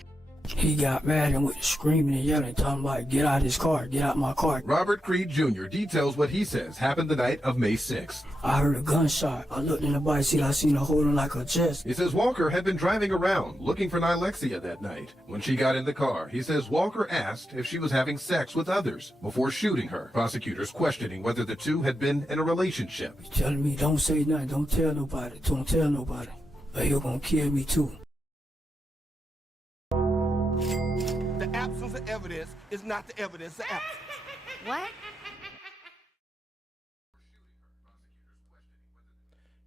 He got mad and went screaming and yelling, telling him, like, get out of his car, get out my car. Robert Creed Jr. details what he says happened the night of May 6th. I heard a gunshot. I looked in the bike seat, I seen her holding like her chest. He says Walker had been driving around looking for Alexia that night. When she got in the car, he says Walker asked if she was having sex with others before shooting her. Prosecutors questioning whether the two had been in a relationship. He's telling me, don't say nothing, don't tell nobody, or you're gonna kill me too. The absence of evidence is not the evidence of absence. What?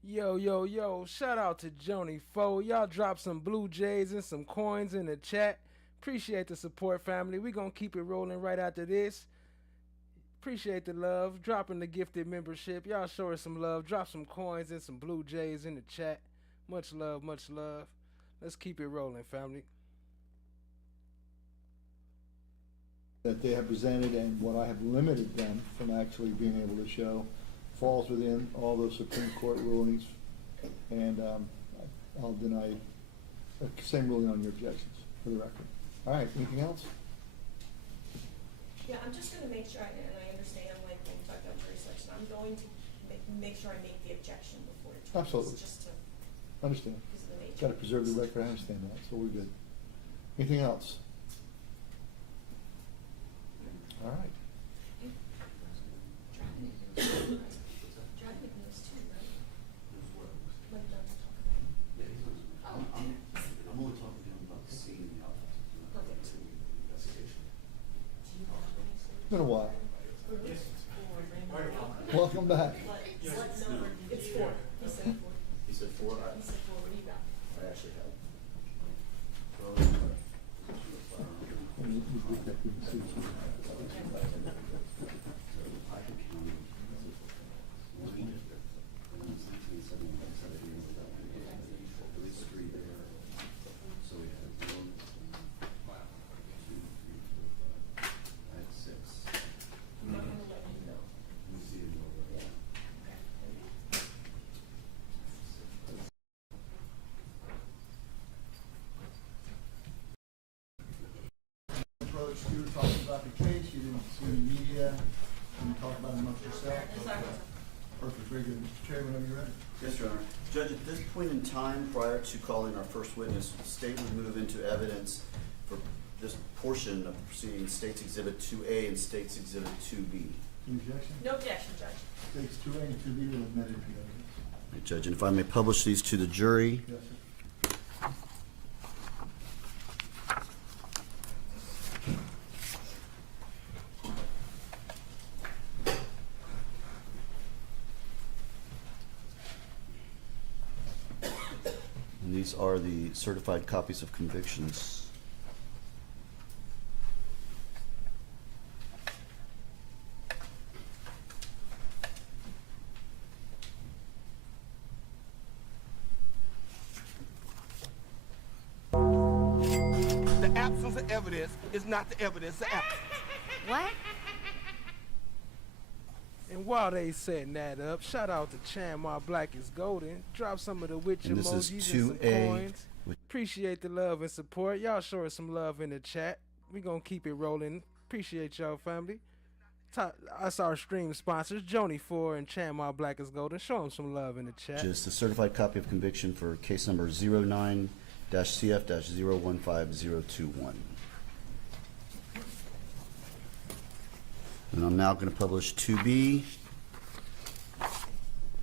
Yo, shout out to Joni Foe. Y'all drop some Blue Jays and some coins in the chat. Appreciate the support, family. We gonna keep it rolling right after this. Appreciate the love. Dropping the gifted membership. Y'all show us some love. Drop some coins and some Blue Jays in the chat. Much love, much love. Let's keep it rolling, family. That they have presented and what I have limited them from actually being able to show falls within all those Supreme Court rulings, and I'll deny the same ruling on your objections. for the record. All right, anything else? Yeah, I'm just gonna make sure, and I understand, like, when we talk about jury selection, I'm going to make sure I make the objection before the trial. Absolutely. Just to, Understand. because of the nature. Got to preserve the record, I understand that, so we're good. Anything else? All right. Driving knows too, right? Like, not to talk about. Oh, I'm only talking to him about seeing the perfect. investigation. It's been a while. Welcome back. What number? It's 4. He said 4. He said 4? He said 4. What do you got? I actually have. You were talking about the case, you didn't see the media, you talk about it amongst yourself. Perfect, very good. Mr. Chair, whenever you're ready. Yes, Your Honor. Judge, at this point in time, prior to calling our first witness, the state would move into evidence for this portion of the proceeding, State's Exhibit 2A and State's Exhibit 2B. Any objection? No objection, Judge. States 2A and 2B will admit it to evidence. Right, Judge, and if I may publish these to the jury. Yes, sir. And these are the certified copies of convictions. The absence of evidence is not the evidence of absence. What? And while they setting that up, shout out to Chandmar Black is Golden. Drop some of the witch And this is emojis and some 2A coins. Appreciate the love and support. Y'all show us some love in the chat. We gonna keep it rolling. Appreciate y'all, family. That's our stream sponsors, Joni 4 and Chandmar Black is Golden. Show them some love in the chat. Just a certified copy of conviction for case number 09-CF-015021. And I'm now going to publish 2B,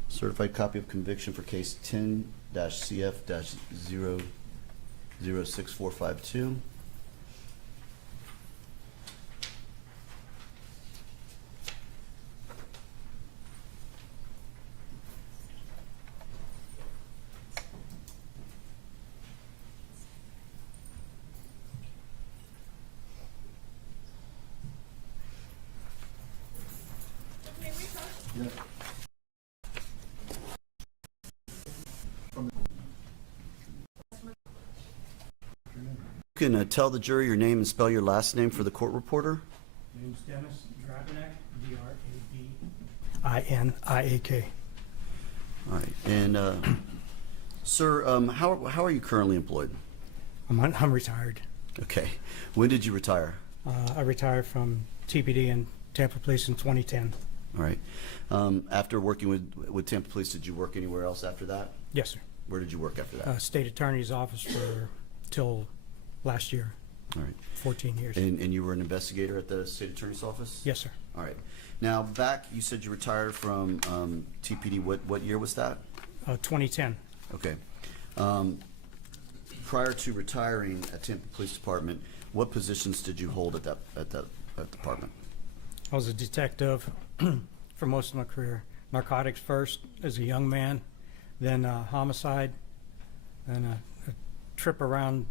certified copy of conviction for case 10-CF-006452. Yes. You can tell the jury your name and spell your last name for the court reporter. Name's Dennis Dragonak, D-R-A-B-I-N-I-A-K. All right. And, sir, how are you currently employed? I'm retired. Okay. When did you retire? I retired from TPD in Tampa Police in 2010. All right. After working with Tampa Police, did you work anywhere else after that? Yes, sir. Where did you work after that? State Attorney's Office till last year. All right. 14 years. And you were an investigator at the State Attorney's Office? Yes, sir. All right. Now, back, you said you retired from TPD. What year was that? 2010. Okay. Prior to retiring at Tampa Police Department, what positions did you hold at that department? I was a detective for most of my career. Narcotics first as a young man, then homicide, then a trip around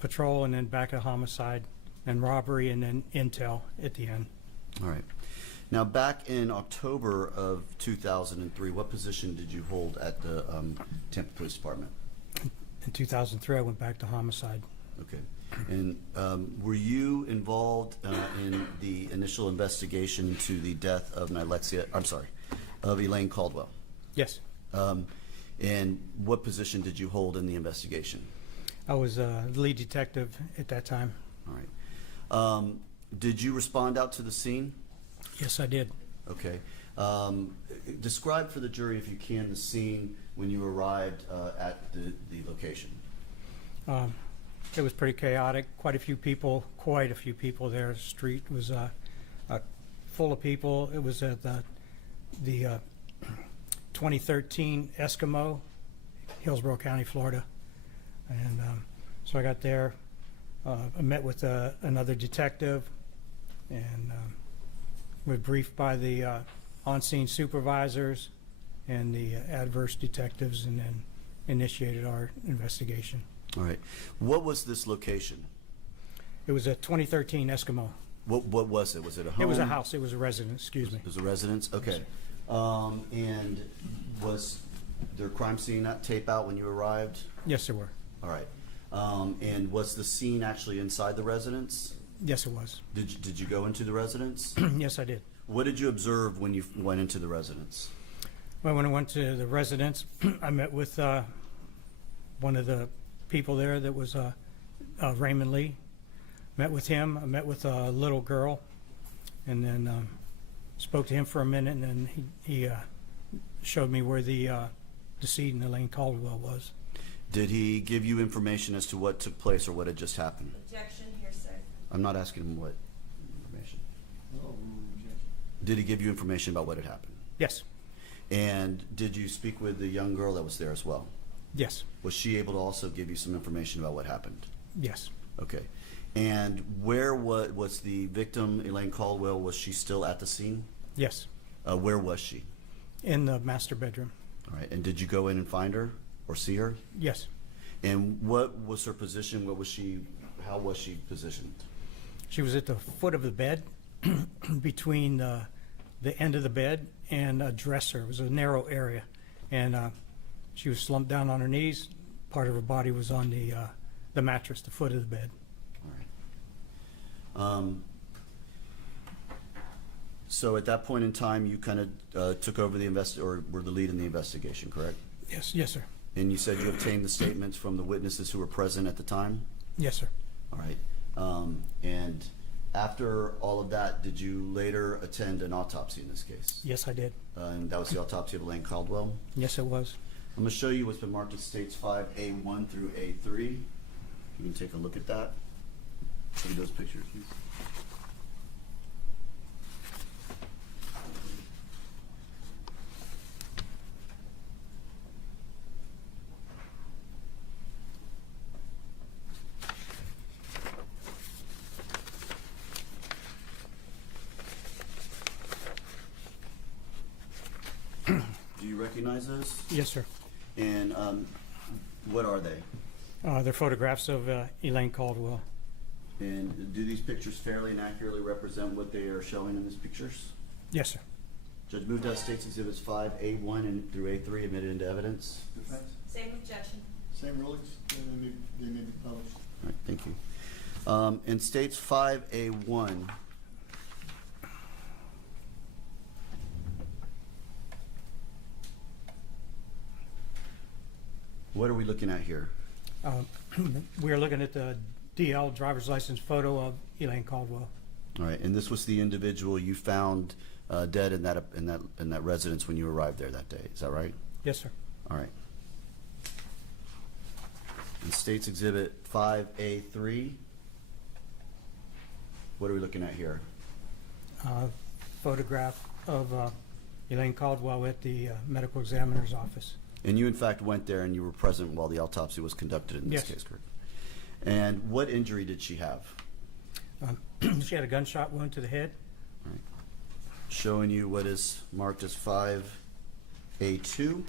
patrol, and then back to homicide and robbery, and then intel at the end. All right. Now, back in October of 2003, what position did you hold at the Tampa Police Department? In 2003, I went back to homicide. Okay. And were you involved in the initial investigation into the death of Elaine Caldwell? Yes. And what position did you hold in the investigation? I was the lead detective at that time. All right. Did you respond out to the scene? Yes, I did. Okay. Describe for the jury, if you can, the scene when you arrived at the location. It was pretty chaotic. Quite a few people there. The street was full of people. It was at the 2013 Eskimo, Hillsborough County, Florida. And so I got there. I met with another detective, and was briefed by the on-scene supervisors and the adverse detectives, and then initiated our investigation. All right. What was this location? It was a 2013 Eskimo. What was it? Was it a home? It was a house. It was a residence. Excuse me. It was a residence? Okay. And was there a crime scene tape out when you arrived? Yes, there were. All right. And was the scene actually inside the residence? Yes, it was. Did you go into the residence? Yes, I did. What did you observe when you went into the residence? Well, when I went to the residence, I met with one of the people there that was Raymond Lee. Met with him. I met with a little girl, and then spoke to him for a minute, and then he showed me where the decedent, Elaine Caldwell, was. Did he give you information as to what took place or what had just happened? Objection, hearsay. I'm not asking him what information. Did he give you information about what had happened? Yes. And did you speak with the young girl that was there as well? Yes. Was she able to also give you some information about what happened? Yes. Okay. And where was the victim, Elaine Caldwell, was she still at the scene? Yes. Where was she? In the master bedroom. All right. And did you go in and find her or see her? Yes. And what was her position? How was she positioned? She was at the foot of the bed, between the end of the bed and a dresser. It was a narrow area, and she was slumped down on her knees. Part of her body was on the mattress, the foot of the bed. All right. So at that point in time, you kind of took over or were the lead in the investigation, correct? Yes. Yes, sir. And you said you obtained the statements from the witnesses who were present at the time? Yes, sir. All right. And after all of that, did you later attend an autopsy in this case? Yes, I did. And that was the autopsy of Elaine Caldwell? Yes, it was. I'm going to show you what's been marked as States 5A1 through A3. You can take a look at that. Show me those pictures, please. Do you recognize those? Yes, sir. And what are they? They're photographs of Elaine Caldwell. And do these pictures fairly and accurately represent what they are showing in these pictures? Yes, sir. Judge Moved States Exhibits 5A1 and through A3 admitted into evidence. Defense? Same objection. Same rulings? They may be published. All right, thank you. In States 5A1, what are we looking at here? We are looking at the DL driver's license photo of Elaine Caldwell. All right, and this was the individual you found dead in that residence when you arrived there that day. Is that right? Yes, sir. All right. In States Exhibit 5A3, what are we looking at here? Photograph of Elaine Caldwell at the medical examiner's office. And you, in fact, went there and you were present while the autopsy was conducted in this case, correct? And what injury did she have? She had a gunshot wound to the head. All right. Showing you what is marked as 5A2.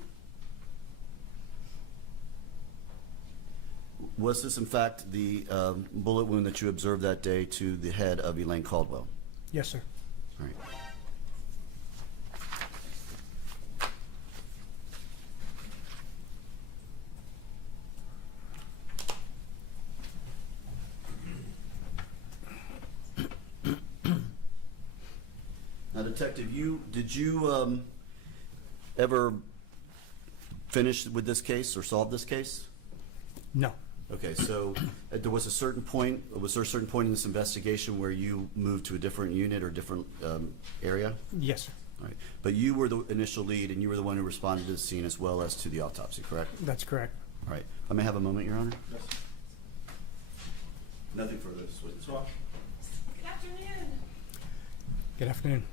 Was this, in fact, the bullet wound that you observed that day to the head of Elaine Caldwell? Yes, sir. All right. Now, Detective, did you ever finish with this case or solve this case? No. Okay, so there was a certain point, was there a certain point in this investigation where you moved to a different unit or different area? Yes, sir. All right, but you were the initial lead and you were the one who responded to the scene as well as to the autopsy, correct? That's correct. All right, I may have a moment, Your Honor? Yes. Nothing further this witness. Good afternoon. Good afternoon.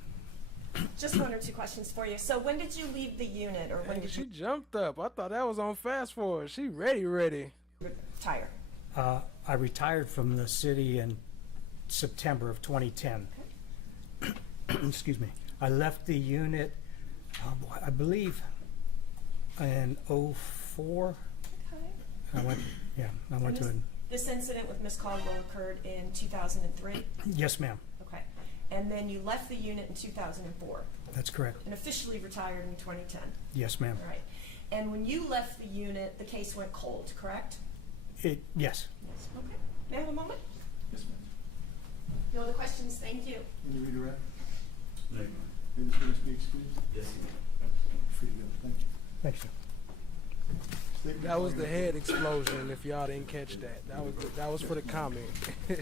Just one or two questions for you. So when did you leave the unit, or when Hey, did she you jumped up. I thought that was on fast forward. She ready. retire? I retired from the city in September of 2010. Excuse me. I left the unit, I believe, in 04. Okay. I went to an. This incident with Miss Caldwell occurred in 2003? Yes, ma'am. Okay. And then you left the unit in 2004? That's correct. And officially retired in 2010? Yes, ma'am. All right. And when you left the unit, the case went cold, correct? Yes. Yes. Okay. May I have a moment? Yes, ma'am. No other questions? Thank you. Can you redirect? No. Witness going to be excused? Yes. Free to go. Thank you. Thanks, sir. That was the head explosion. If y'all didn't catch that, that was for the comment. All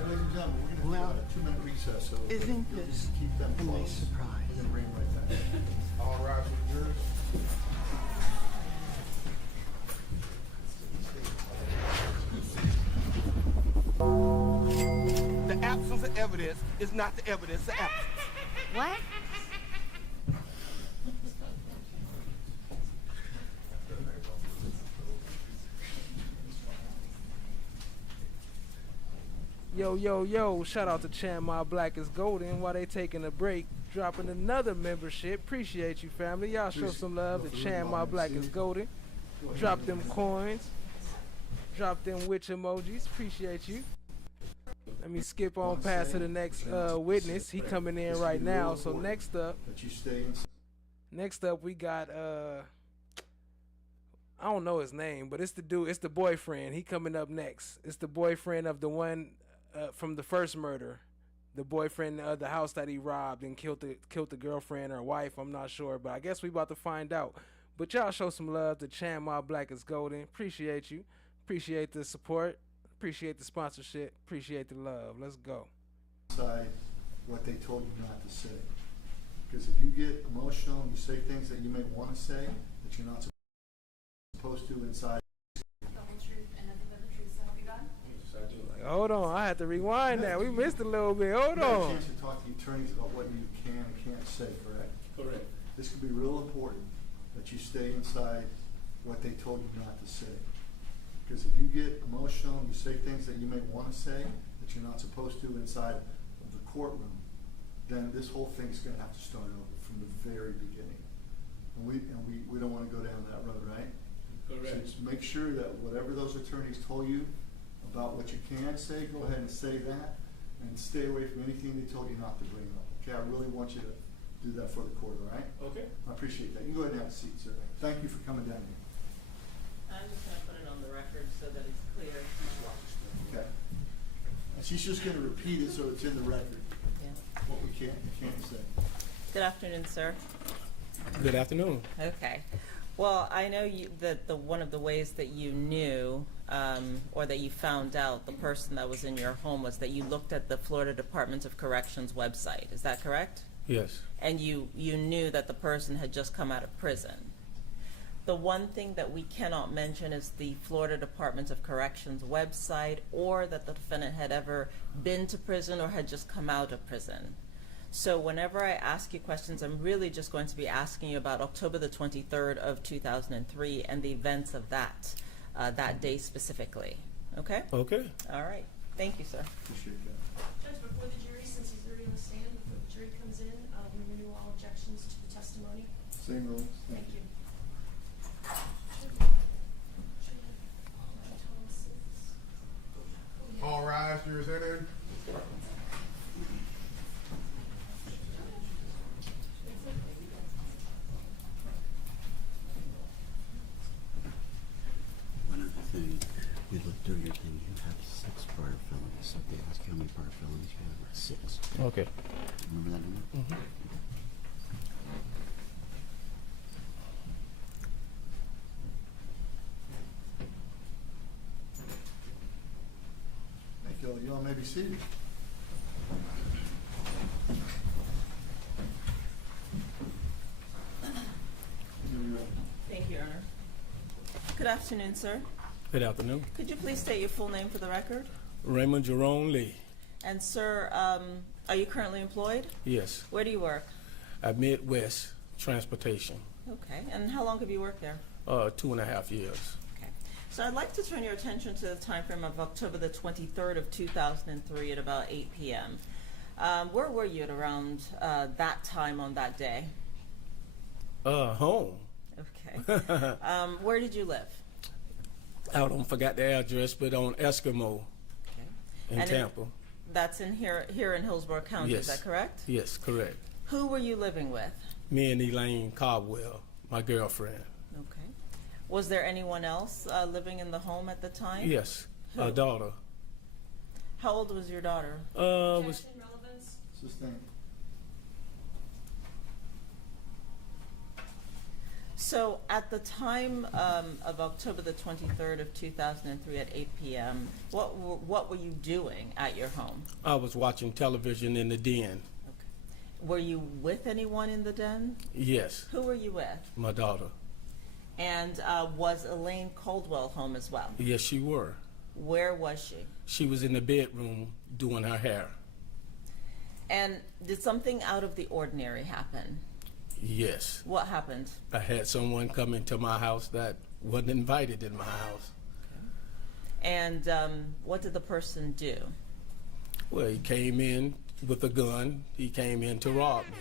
right, ladies and gentlemen, we're going to Well, do a 2-minute recess, so isn't you'll this just keep them a close. nice surprise? We're going to bring them right back. All rise for the jurors. The absence of evidence is not the evidence of absence. What? Yo, shout out to Chan My Black is Golden while they taking a break, dropping another membership. Appreciate you, family. Y'all show some love to Chan My Black is Golden. Drop them coins. Drop them witch emojis. Appreciate you. Let me skip on past to the next witness. He coming in right now. So next up we got I don't know his name, but it's the dude, it's the boyfriend. He coming up next. It's the boyfriend of the one from the first murder. The boyfriend of the house that he robbed and killed the girlfriend or wife. I'm not sure, but I guess we about to find out. But y'all show some love to Chan My Black is Golden. Appreciate you. Appreciate the support. Appreciate the sponsorship. Appreciate the love. Let's go. Decide what they told you not to say. Because if you get emotional and you say things that you may want to say that you're not supposed to inside. Hold on, I had to rewind that. We missed a little bit. Hold You had a on. chance to talk to the attorneys about what you can and can't say, correct? Correct. This could be real important that you stay inside what they told you not to say. Because if you get emotional and you say things that you may want to say that you're not supposed to inside of the courtroom, then this whole thing's going to have to start over from the very beginning. And we don't want to go down that road, right? Correct. So just make sure that whatever those attorneys told you about what you can say, go ahead and say that, and stay away from anything they told you not to bring up. Okay, I really want you to do that for the court, all right? Okay. I appreciate that. You can go ahead and have a seat, sir. Thank you for coming down here. I'm just gonna put it on the record so that it's clear. Okay. And she's just going to repeat it so it's in the record. Yeah. What we can't say. Good afternoon, sir. Good afternoon. Okay. Well, I know that one of the ways that you knew or that you found out the person that was in your home was that you looked at the Florida Department of Corrections website. Is that correct? Yes. And you knew that the person had just come out of prison. The one thing that we cannot mention is the Florida Department of Corrections website, or that the defendant had ever been to prison or had just come out of prison. So whenever I ask you questions, I'm really just going to be asking you about October the 23rd of 2003 and the events of that day specifically. Okay? Okay. All right. Thank you, sir. Appreciate that. Judge, before the jury, since he's already on the stand, before the jury comes in, we renew all objections to the testimony. Same rules. Thank you. All rise, jurors entered. have 6 prior felonies. So if they ask how many prior felonies you have, it's 6. Okay. Remember that number? Mm-hmm. Thank you. You all may be seated. Thank you, Your Honor. Good afternoon, sir. Good afternoon. Could you please state your full name for the record? Raymond Jerome Lee. And sir, are you currently employed? Yes. Where do you work? At Midwest Transportation. Okay. And how long have you worked there? 2.5 years. Okay. So I'd like to turn your attention to the time frame of October the 23rd of 2003 at about 8 p.m. Where were you at around that time on that day? Home. Okay. Where did you live? I don't forgot the address, but on Eskimo in And Tampa. That's in here in Hillsborough County, Yes. is that correct? Yes, correct. Who were you living with? Me and Elaine Caldwell, my girlfriend. Okay. Was there anyone else living in the home at the time? Yes, Who? a daughter. How old was your daughter? Was Relevance? Sustained. So at the time of October the 23rd of 2003 at 8 p.m., what were you doing at your home? I was watching television in the den. Were you with anyone in the den? Yes, Who were you with? my daughter. And was Elaine Caldwell home as well? Yes, she were. Where was she? She was in the bedroom doing her hair. And did something out of the ordinary happen? Yes. What happened? I had someone come into my house that wasn't invited in my house. And what did the person do? Well, he came in with a gun. He came in to rob me.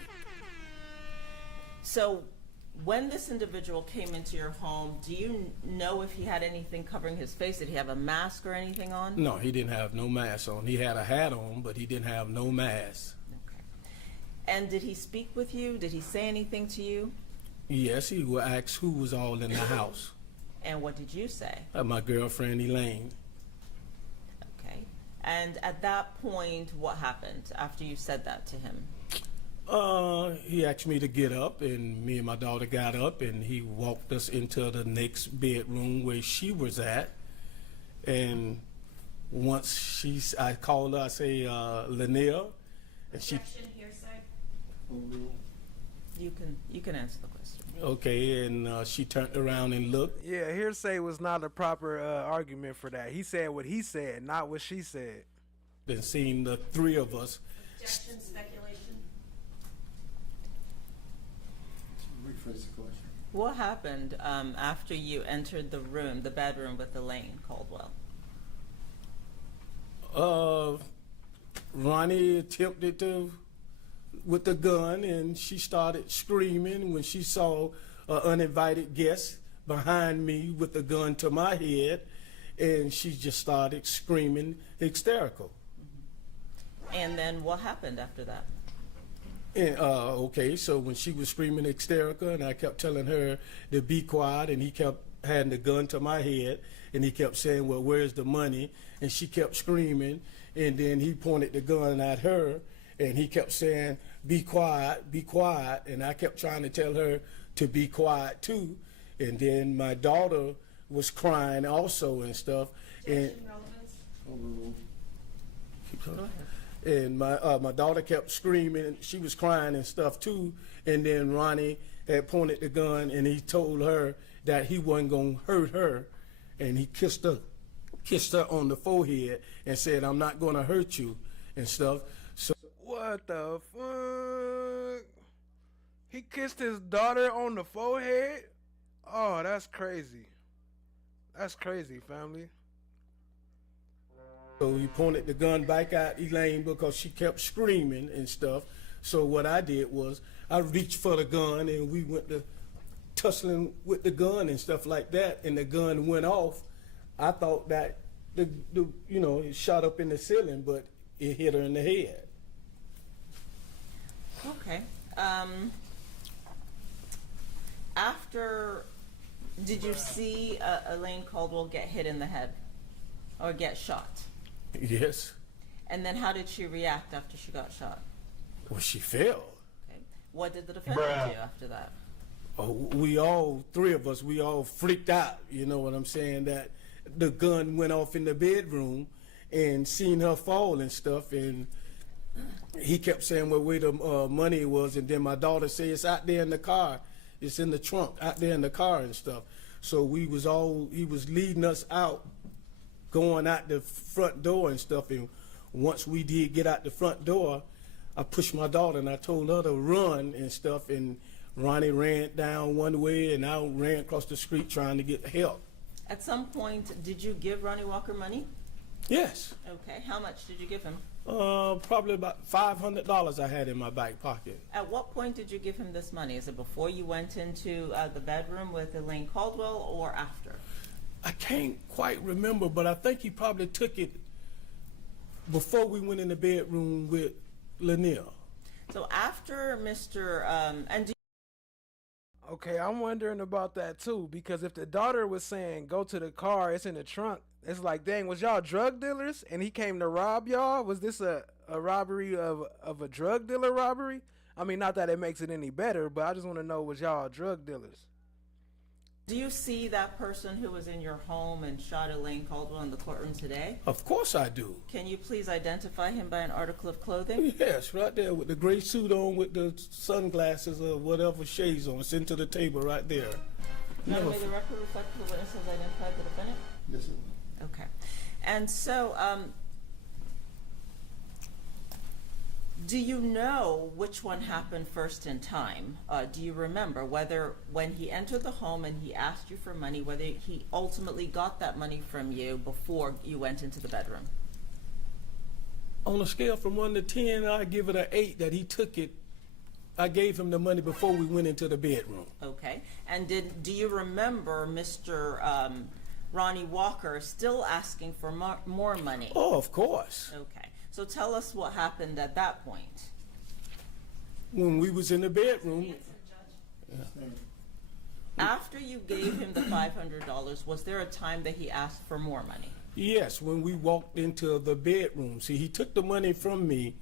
So when this individual came into your home, do you know if he had anything covering his face? Did he have a mask or anything on? No, he didn't have no mask on. He had a hat on, but he didn't have no mask. And did he speak with you? Did he say anything to you? Yes, he would ask who was all in the house. And what did you say? My girlfriend, Elaine. Okay. And at that point, what happened after you said that to him? He asked me to get up, and me and my daughter got up, and he walked us into the next bedroom where she was at. And once I called her, I say, Lanier, and she. You can answer the question. Okay, and she turned around and looked. Yeah, hearsay was not a proper argument for that. He said what he said, not what she said. And seen the three of us. Objection, speculation. Rephrase the question. What happened after you entered the room, the bedroom with Elaine Caldwell? Ronnie attempted to with the gun, and she started screaming when she saw an uninvited guest behind me with the gun to my head, and she just started screaming hysterical. And then what happened after that? And, okay, so when she was screaming hysterical, and I kept telling her to be quiet, and he kept handing the gun to my head, and he kept saying, well, where's the money? And she kept screaming, and then he pointed the gun at her, and he kept saying, be quiet, and I kept trying to tell her to be quiet too. And then my daughter was crying also and stuff. And and my daughter kept screaming, she was crying and stuff too. And then Ronnie had pointed the gun, and he told her that he wasn't gonna hurt her, and he kissed her on the forehead and said, I'm not gonna hurt you and stuff. So what the fuck? He kissed his daughter on the forehead? Oh, that's crazy. That's crazy, family. So he pointed the gun back at Elaine because she kept screaming and stuff. So what I did was I reached for the gun, and we went to tussling with the gun and stuff like that, and the gun went off. I thought that the it shot up in the ceiling, but it hit her in the head. Okay. Did you see Elaine Caldwell get hit in the head? or get shot? Yes. And then how did she react after she got shot? Well, she fell. Okay. What did the defendant do after that? Oh, we all, three of us, we all freaked out. You know what I'm saying? That the gun went off in the bedroom and seen her fall and stuff. And he kept saying where the money was. And then my daughter said, it's out there in the car. It's in the trunk out there in the car and stuff. So he was leading us out, going out the front door and stuff. And once we did get out the front door, I pushed my daughter and I told her to run and stuff. And Ronnie ran down one way and I ran across the street trying to get help. At some point, did you give Ronnie Walker money? Yes. Okay. How much did you give him? Probably about $500 I had in my back pocket. At what point did you give him this money? Is it before you went into the bedroom with Elaine Caldwell or after? I can't quite remember, but I think he probably took it before we went in the bedroom with Lanier. So after Mr. Okay, I'm wondering about that too, because if the daughter was saying go to the car, it's in the trunk, it's like, dang, was y'all drug dealers and he came to rob y'all? Was this a robbery of a drug dealer robbery? I mean, not that it makes it any better, but I just want to know, was y'all drug dealers? Do you see that person who was in your home and shot Elaine Caldwell in the courtroom today? Of course I do. Can you please identify him by an article of clothing? Yes, right there with the gray suit on with the sunglasses or whatever shades on. Sent to the table right there. May the record reflect the witness has identified the defendant? Yes, sir. Okay. And so, do you know which one happened first in time? Do you remember whether when he entered the home and he asked you for money, whether he ultimately got that money from you before you went into the bedroom? On a scale from 1 to 10, I give it an 8 that he took it. I gave him the money before we went into the bedroom. Okay. And do you remember Mr. Ronnie Walker still asking for more money? Oh, of course. Okay. So tell us what happened at that point. When we was in the bedroom. After you gave him the $500, was there a time that he asked for more money? Yes, when we walked into the bedroom. See, he took the money from me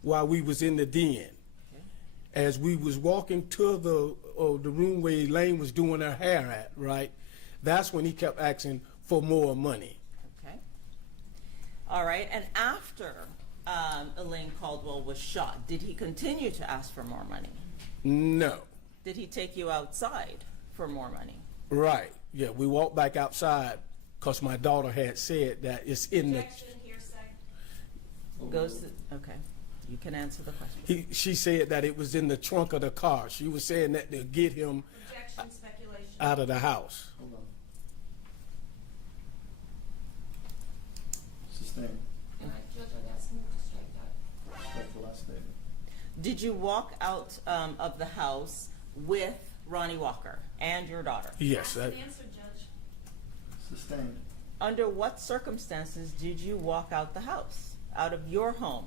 while we was in the den. Okay. As we was walking to the room where Elaine was doing her hair at, right? That's when he kept asking for more money. Okay. All right. And after Elaine Caldwell was shot, did he continue to ask for more money? No. Did he take you outside for more money? Right. Yeah, we walked back outside because my daughter had said that it's in the... Goes to, okay. You can answer the question. She said that it was in the trunk of the car. She was saying that to get him out of the house. Hold on. Sustained. Judge, I'd ask him to strike that. Strike the last statement. Did you walk out of the house with Ronnie Walker and your daughter? Yes. Answer, Judge. Sustained. Under what circumstances did you walk out the house, out of your home,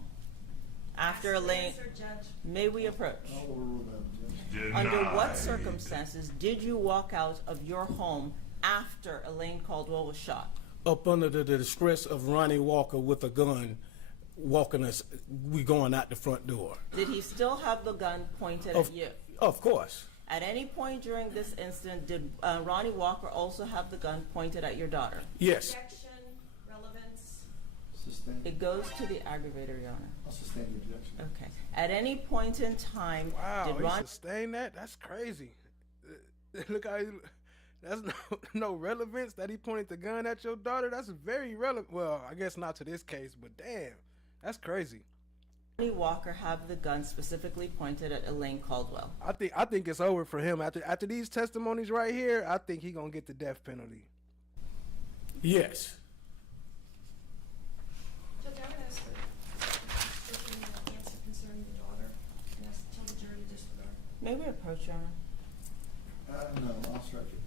after Elaine? Answer, Judge. May we approach? I'll overrule that, Judge. Under what circumstances did you walk out of your home after Elaine Caldwell was shot? Up under the distress of Ronnie Walker with a gun, walking us, we going out the front door. Did he still have the gun pointed at you? Of course. At any point during this incident, did Ronnie Walker also have the gun pointed at your daughter? Yes. Objection, relevance. Sustained. It goes to the aggravator, Your Honor. I'll sustain the objection. Okay. At any point in time, Wow, did he Ronnie sustained that? That's crazy. Look how that's no relevance that he pointed the gun at your daughter. That's very relevant. Well, I guess not to this case, but damn, that's crazy. Walker have the gun specifically pointed at Elaine Caldwell? I think it's over for him after these testimonies right here. I think he gonna get the death penalty. Yes. Judge, I would ask that you answer concerning the daughter and tell the jury to disregard. May we approach, Your Honor? No, I'll strike it.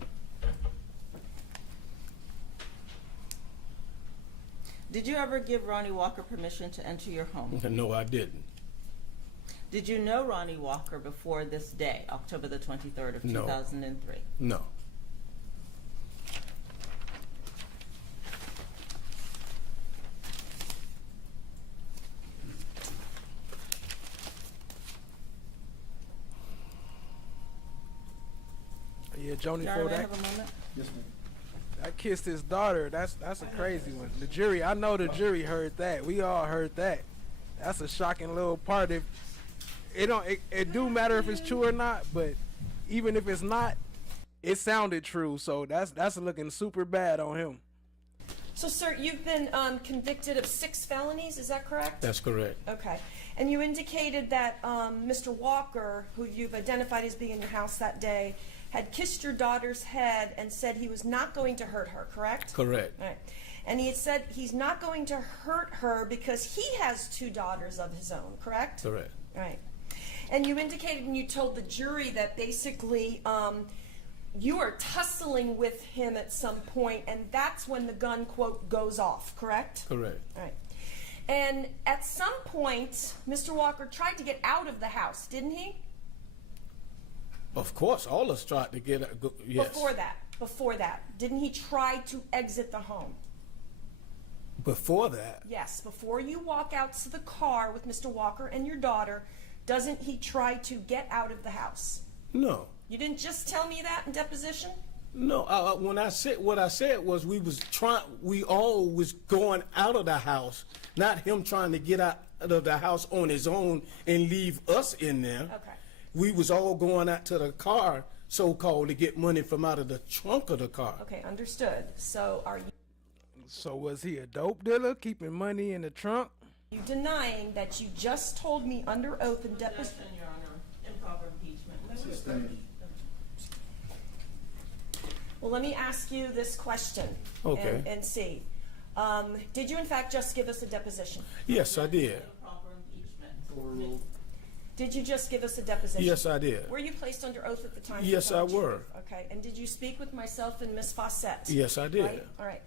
Did you ever give Ronnie Walker permission to enter your home? No, I didn't. Did you know Ronnie Walker before this day, October the 23rd of 2003? No. Yeah, Joni Jarvis, Fodak. have a moment? Yes, ma'am. That kissed his daughter. That's a crazy one. The jury, I know the jury heard that. We all heard that. That's a shocking little part. If it do matter if it's true or not, but even if it's not, it sounded true. So that's looking super bad on him. So, sir, you've been convicted of 6 felonies, is that correct? That's correct. Okay. And you indicated that Mr. Walker, who you've identified as being in your house that day, had kissed your daughter's head and said he was not going to hurt her, correct? Correct. All right. And he had said he's not going to hurt her because he has 2 daughters of his own, correct? Correct. All right. And you indicated and you told the jury that basically you are tussling with him at some point, and that's when the gun, quote, goes off, correct? Correct. All right. And at some point, Mr. Walker tried to get out of the house, didn't he? Of course, all of us tried to get yes. Before that, didn't he try to exit the home? Before that? Yes, before you walk out to the car with Mr. Walker and your daughter, doesn't he try to get out of the house? No. You didn't just tell me that in deposition? No, when I said what I said was we all was going out of the house, not him trying to get out of the house on his own and leave us in there. Okay. We was all going out to the car, so-called, to get money from out of the trunk of the car. Okay, understood. So are you was he a dope dealer keeping money in the trunk? denying that you just told me under oath in deposition? Your Honor, improper impeachment. Sustained. Well, let me ask you this question Okay. and see. Did you in fact just give us a deposition? Yes, I did. Improper impeachment. Overruled. Did you just give us a deposition? Yes, I did. Were you placed under oath at the time? Yes, I were. Okay, and did you speak with myself and Miss Fawcett? Yes, I did. Right? All right.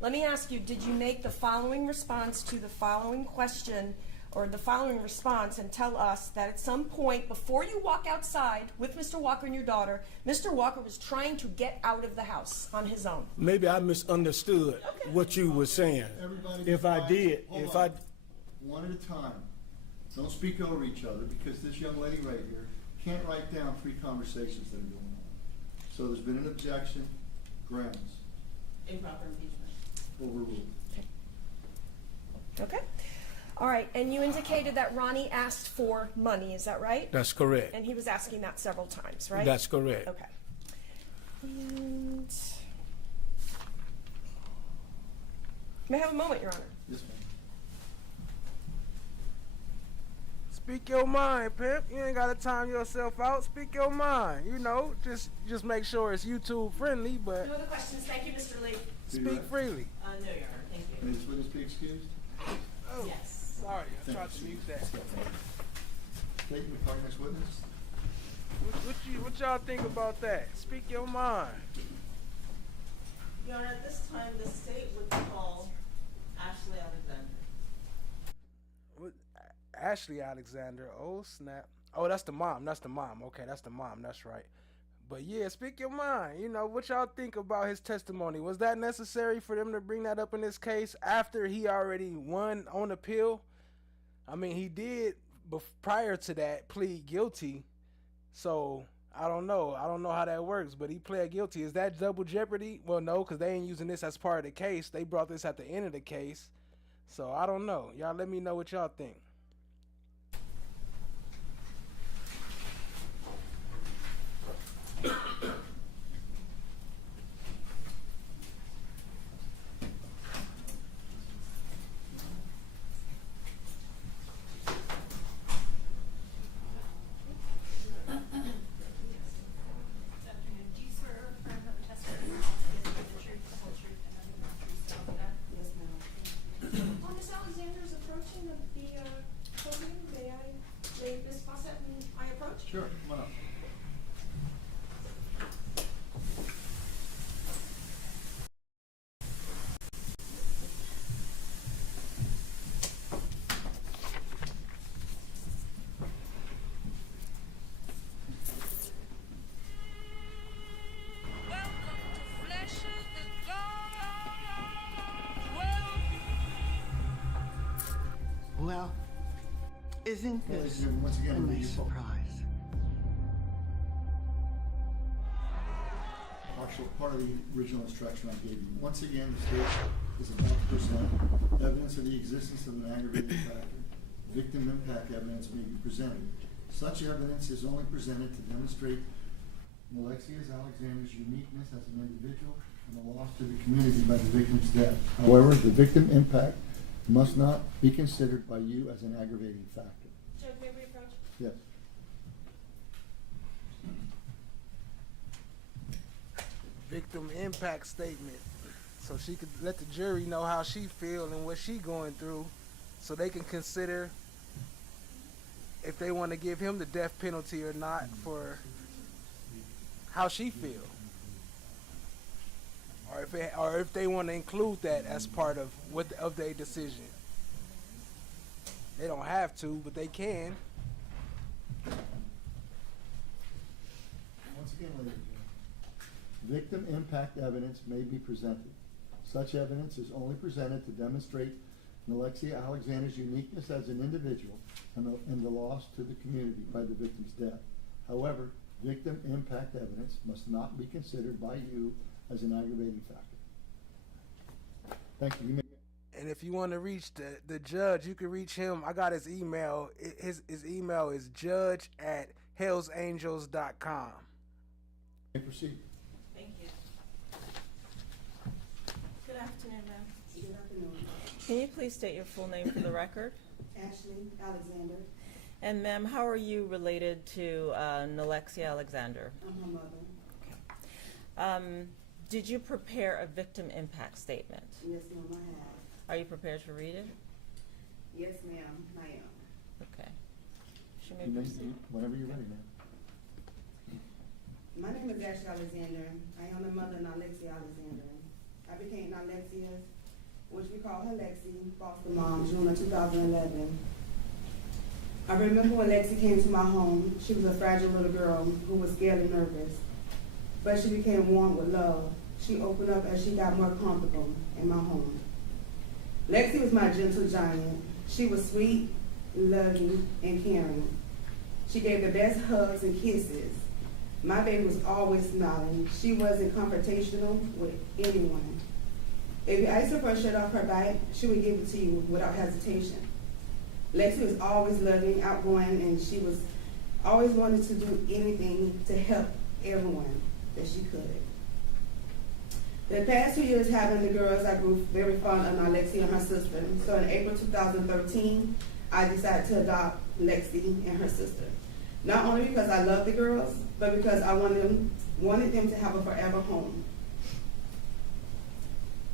Let me ask you, did you make the following response to the following question or the following response and tell us that at some point before you walk outside with Mr. Walker and your daughter, Mr. Walker was trying to get out of the house on his own? Maybe I misunderstood what you were saying. Everybody If I did, hold on. One at a time. Don't speak over each other, because this young lady right here can't write down 3 conversations that are going on. So there's been an objection. Grounds. Improper impeachment. Overruled. Okay. All right, and you indicated that Ronnie asked for money, is that right? That's correct. And he was asking that several times, right? That's correct. Okay. And may I have a moment, Your Honor? Yes, ma'am. Speak your mind, pimp. You ain't gotta time yourself out. Speak your mind. You know, just make sure it's YouTube friendly, but No other questions. Thank you, Mr. Lee. speak freely. No, Your Honor, thank you. May this witness be excused? Oh, Yes. sorry, I Thank tried to you. mute that. Thank you. We call your next witness. What y'all think about that? Speak your mind. Your Honor, at this time, the state would call Ashley Alexander. What? Ashley Alexander. Oh snap. Oh, that's the mom. That's the mom. Okay, that's the mom. That's right. But yeah, speak your mind. You know, what y'all think about his testimony? Was that necessary for them to bring that up in this case after he already won on appeal? I mean, he did prior to that plead guilty. So I don't know. I don't know how that works, but he pled guilty. Is that double jeopardy? Well, no, because they ain't using this as part of the case. They brought this at the end of the case. So I don't know. Y'all let me know what y'all think. Ms. Alexander is approaching the podium. May Ms. Fawcett and I approach? Sure, come on up. Well, isn't this Once again, a will you nice pull- surprise? part of the original instruction I gave you. Once again, the state is about to present evidence of the existence of an aggravating factor. Victim impact evidence may be presented. Such evidence is only presented to demonstrate Alexia Alexander's uniqueness as an individual and the loss to the community by the victim's death. However, the victim impact must not be considered by you as an aggravating factor. Judge, may we approach? Yes. Victim impact statement, so she could let the jury know how she feel and what she going through, so they can consider if they want to give him the death penalty or not for how she feel, or if they want to include that as part of their decision. They don't have to, but they can. Once again, ladies and gentlemen, victim impact evidence may be presented. Such evidence is only presented to demonstrate Alexia Alexander's uniqueness as an individual and the loss to the community by the victim's death. However, victim impact evidence must not be considered by you as an aggravating factor. Thank you. And if you want to reach the judge, you can reach him. I got his email. His email is judge@hellsangels.com. You may proceed. Thank you. Good afternoon, ma'am. Good afternoon. Can you please state your full name for the record? Ashley Alexander. And ma'am, how are you related to Alexia Alexander? I'm her mother. Did you prepare a victim impact statement? Yes, ma'am, I have. Are you prepared to read it? Yes, ma'am, I am. Okay. She may You may proceed. whenever you're ready, ma'am. My name is Ashley Alexander. I am the mother of Alexia Alexander. I became Alexia's, which we call her Lexi, foster mom, June of 2011. I remember when Lexi came to my home, she was a fragile little girl who was scared and nervous. But she became warm with love. She opened up as she got more comfortable in my home. Lexi was my gentle giant. She was sweet, loving, and caring. She gave the best hugs and kisses. My baby was always smiling. She wasn't confrontational with anyone. If you asked her for a shirt off her back, she would give it to you without hesitation. Lexi was always loving, outgoing, and she was always wanted to do anything to help everyone that she could. The past 2 years having the girls, I grew very fond of Lexi and her sister. So in April 2013, I decided to adopt Lexi and her sister. Not only because I love the girls, but because I wanted them to have a forever home.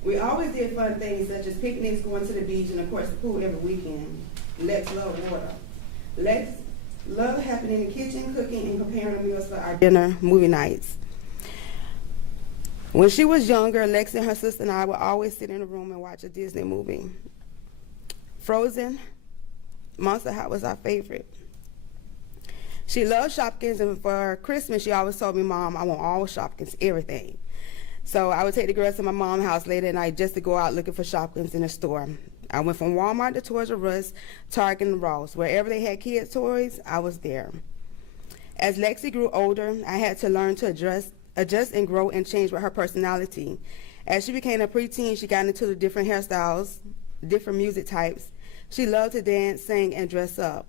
We always did fun things such as picnics, going to the beach, and of course the pool every weekend. Lex loved water. Lex loved helping in the kitchen, cooking, and preparing meals for our dinner movie nights. When she was younger, Lex and her sister and I would always sit in a room and watch a Disney movie. Frozen, Monster High was our favorite. She loved Shopkins, and for Christmas, she always told me, Mom, I want all Shopkins, everything. So I would take the girls to my mom's house late at night just to go out looking for Shopkins in the store. I went from Walmart to Toys R Us, Target, and Ross. Wherever they had kids' toys, I was there. As Lexi grew older, I had to learn to adjust and grow and change with her personality. As she became a preteen, she got into the different hairstyles, different music types. She loved to dance, sing, and dress up.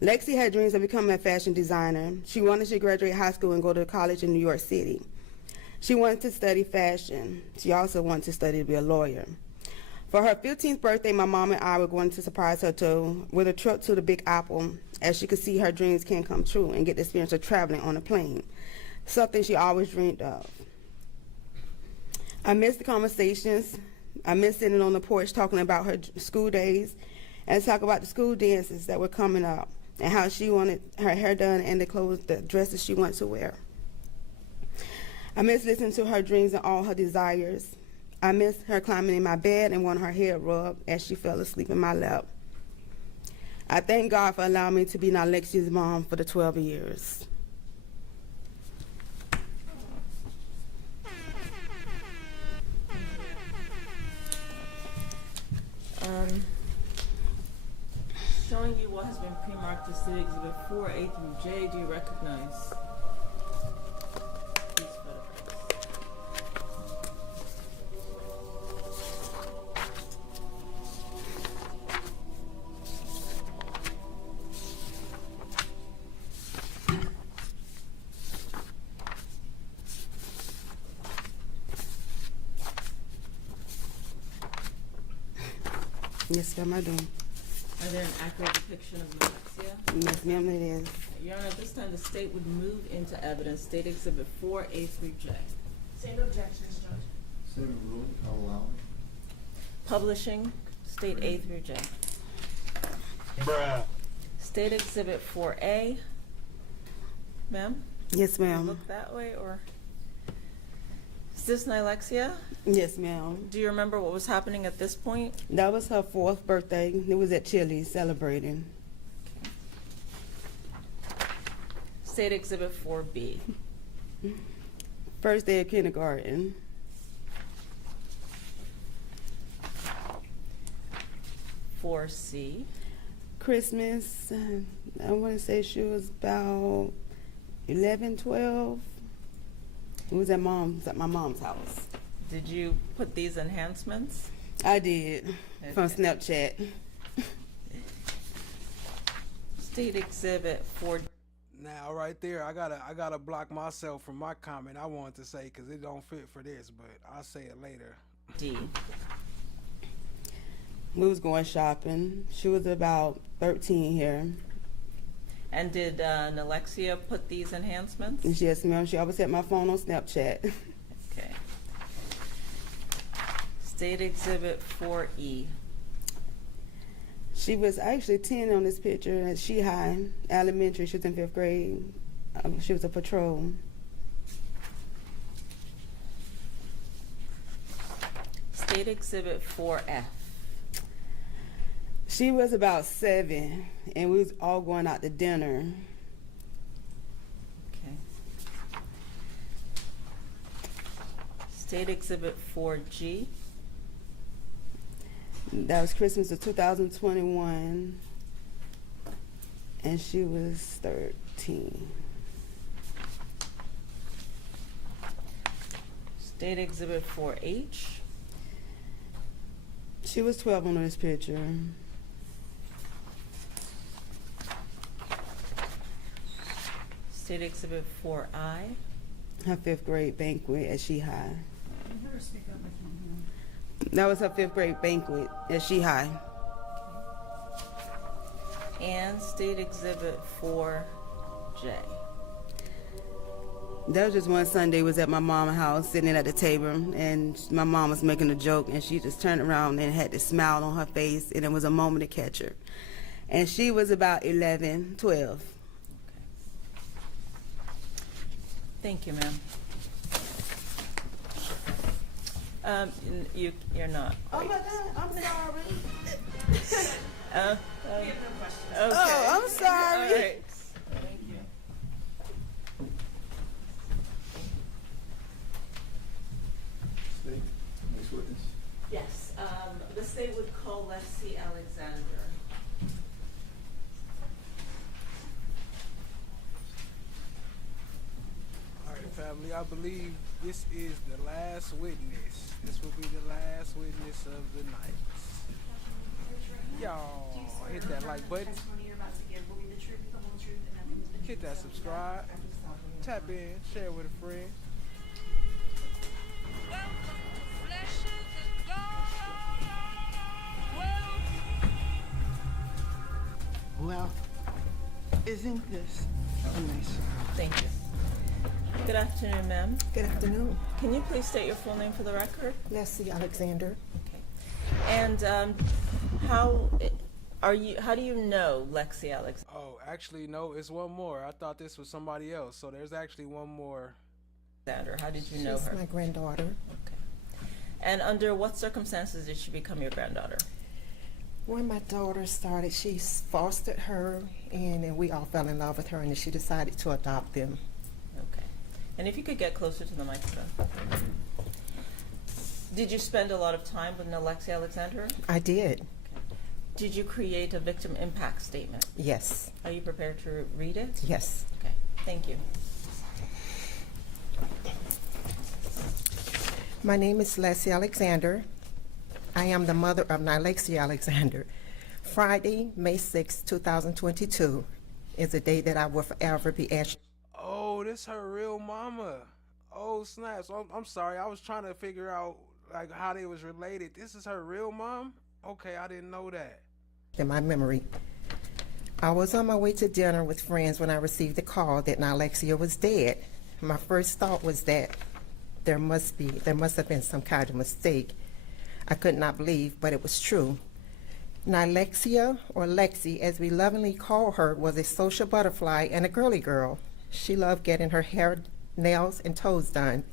Lexi had dreams of becoming a fashion designer. She wanted to graduate high school and go to college in New York City. She wanted to study fashion. She also wanted to study to be a lawyer. For her 15th birthday, my mom and I were going to surprise her with a trip to the Big Apple, as she could see her dreams can come true and get the experience of traveling on a plane, something she always dreamed of. I miss the conversations. I miss sitting on the porch talking about her school days and talk about the school dances that were coming up and how she wanted her hair done and the dresses she wanted to wear. I miss listening to her dreams and all her desires. I miss her climbing in my bed and wanting her head rubbed as she fell asleep in my lap. I thank God for allowing me to be Alexia's mom for the 12 years. Showing you what has been pre-marked as Exhibit 4A through J. Do you recognize these photographs? Yes, ma'am, I do. Are there an accurate depiction of Alexia? Yes, ma'am, it is. Your Honor, at this time, the state would move into evidence State Exhibit 4A through J. Same objections, Judge. Same rule, I'll allow it. Publishing, State A through J. Bruh. State Exhibit 4A. Ma'am? Yes, ma'am. Look that way, or? Is this Alexia? Yes, ma'am. Do you remember what was happening at this point? That was her 4th birthday. It was at Chili's celebrating. State Exhibit 4B. First day of kindergarten. For C. Christmas, I want to say she was about 11, 12. It was at my mom's house. Did you put these enhancements? I did, from Okay. Snapchat. State Exhibit 4. Now, right there, I gotta block myself from my comment I wanted to say because it don't fit for this, but I'll say it later. D. We was going shopping. She was about 13 here. And did Alexia put these enhancements? Yes, ma'am. She always had my phone on Snapchat. Okay. State Exhibit 4E. She was actually 10 on this picture at She High Elementary. She was in 5th grade. She was a patrol. State Exhibit 4F. She was about 7, and we was all going out to dinner. Okay. State Exhibit 4G. That was Christmas of 2021, and she was 13. State Exhibit 4H. She was 12 on this picture. State Exhibit 4I. Her 5th grade banquet at She High. That was her 5th grade banquet at She High. And State Exhibit 4J. That was just one Sunday. Was at my mom's house, sitting at the table, and my mom was making a joke, and she just turned around and had this smile on her face, and it was a moment to catch her. And she was about 11, 12. Thank you, ma'am. You're not. Oh my God, I'm sorry. Okay. Oh, I'm sorry. All right. Thank you. State, next witness. Yes, the state would call Lexi Alexander. All right, family, I believe this is the last witness. This will be the last witness of the night. Y'all hit that like button. Hit that subscribe. Tap in, share with a friend. Well, isn't this a nice surprise? Thank you. Good afternoon, ma'am. Good afternoon. Can you please state your full name for the record? Leslie Alexander. And how do you know Lexi Alexander? Oh, actually, no, it's one more. I thought this was somebody else, so there's actually one more. How did you know She's her? my granddaughter. Okay. And under what circumstances did she become your granddaughter? When my daughter started, she fostered her, and then we all fell in love with her, and then she decided to adopt them. Okay. And if you could get closer to the microphone. Did you spend a lot of time with Lexi Alexander? I did. Okay. Did you create a victim impact statement? Yes. Are you prepared to read it? Yes. Okay. Thank you. My name is Leslie Alexander. I am the mother of Alexia Alexander. Friday, May 6, 2022 is a day that I will forever be ashed. Oh, this her real mama. Oh, snaps. I'm sorry. I was trying to figure out like how they was related. This is her real mom? Okay, I didn't know that. In my memory. I was on my way to dinner with friends when I received the call that Alexia was dead. My first thought was that there must have been some kind of mistake. I could not believe, but it was true. Alexia, or Lexi, as we lovingly call her, was a social butterfly and a girly girl. She loved getting her hair, nails, and toes done.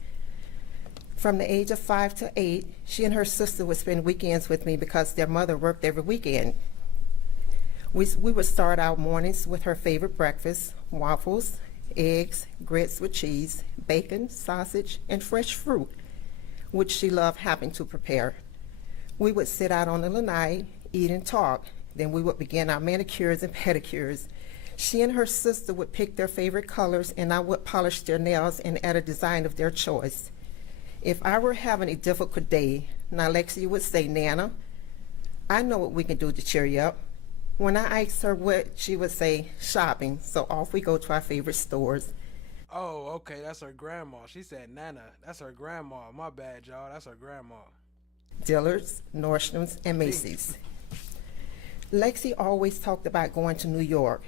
From the age of 5 to 8, she and her sister would spend weekends with me because their mother worked every weekend. We would start our mornings with her favorite breakfast: waffles, eggs, grits with cheese, bacon, sausage, and fresh fruit, which she loved having to prepare. We would sit out on the lanai, eat and talk. Then we would begin our manicures and pedicures. She and her sister would pick their favorite colors, and I would polish their nails and add a design of their choice. If I were having a difficult day, Alexia would say, "Nana, I know what we can do to cheer you up." When I asked her what, she would say, "Shopping." So off we go to our favorite stores. Oh, okay, that's her grandma. She said Nana. That's her grandma. My bad, y'all. That's her grandma. Dillard's, Nordstrom's, and Macy's. Lexi always talked about going to New York.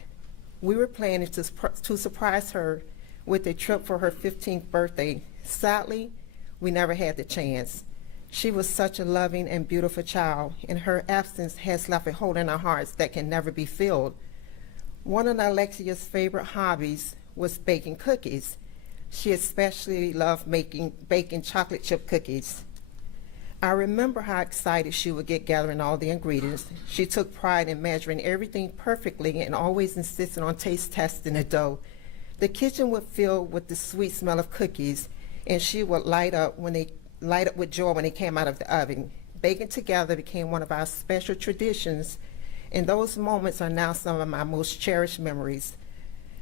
We were planning to surprise her with a trip for her 15th birthday. Sadly, we never had the chance. She was such a loving and beautiful child, and her absence has left a hole in our hearts that can never be filled. One of Alexia's favorite hobbies was baking cookies. She especially loved baking chocolate chip cookies. I remember how excited she would get gathering all the ingredients. She took pride in measuring everything perfectly and always insisted on taste testing the dough. The kitchen would fill with the sweet smell of cookies, and she would light up with joy when they came out of the oven. Baking together became one of our special traditions, and those moments are now some of my most cherished memories.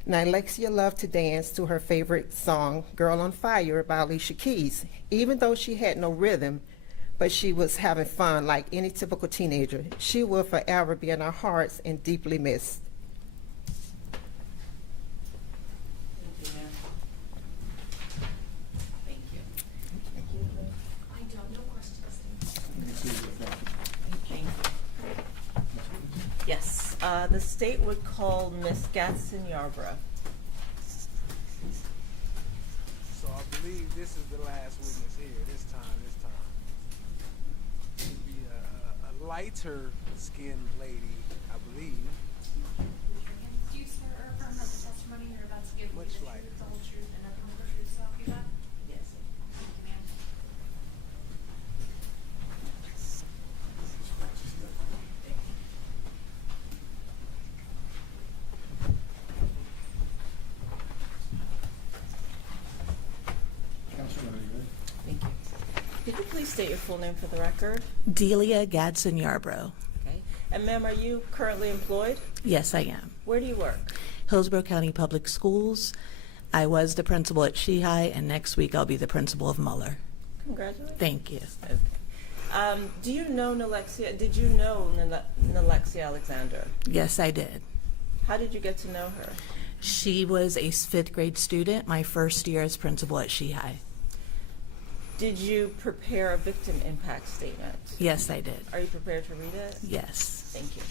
Now, Alexia loved to dance to her favorite song, "Girl on Fire" by Alicia Keys. Even though she had no rhythm, but she was having fun like any typical teenager. She will forever be in our hearts and deeply missed. Yes, the state would call Miss Gatson Yarborough. So I believe this is the last witness here. This time. It'd be a lighter skinned lady, I believe. Do you swear or affirm that the testimony you're about to give will be the truth, the whole truth, and nothing but the truth, so help you God? Yes. Thank you, ma'am. Thank you. Could you please state your full name for the record? Delia Gadsden Yarborough. Okay. And ma'am, are you currently employed? Yes, I am. Where do you work? Hillsborough County Public Schools. I was the principal at Shehigh, and next week I'll be the principal of Muller. Congratulations. Thank you. Okay. Do you know Nalexia? Did you know Nalexia Alexander? Yes, I did. How did you get to know her? She was a 5th grade student, my first year as principal at Shehigh. Did you prepare a victim impact statement? Yes, I did. Are you prepared to read it? Yes. Thank you.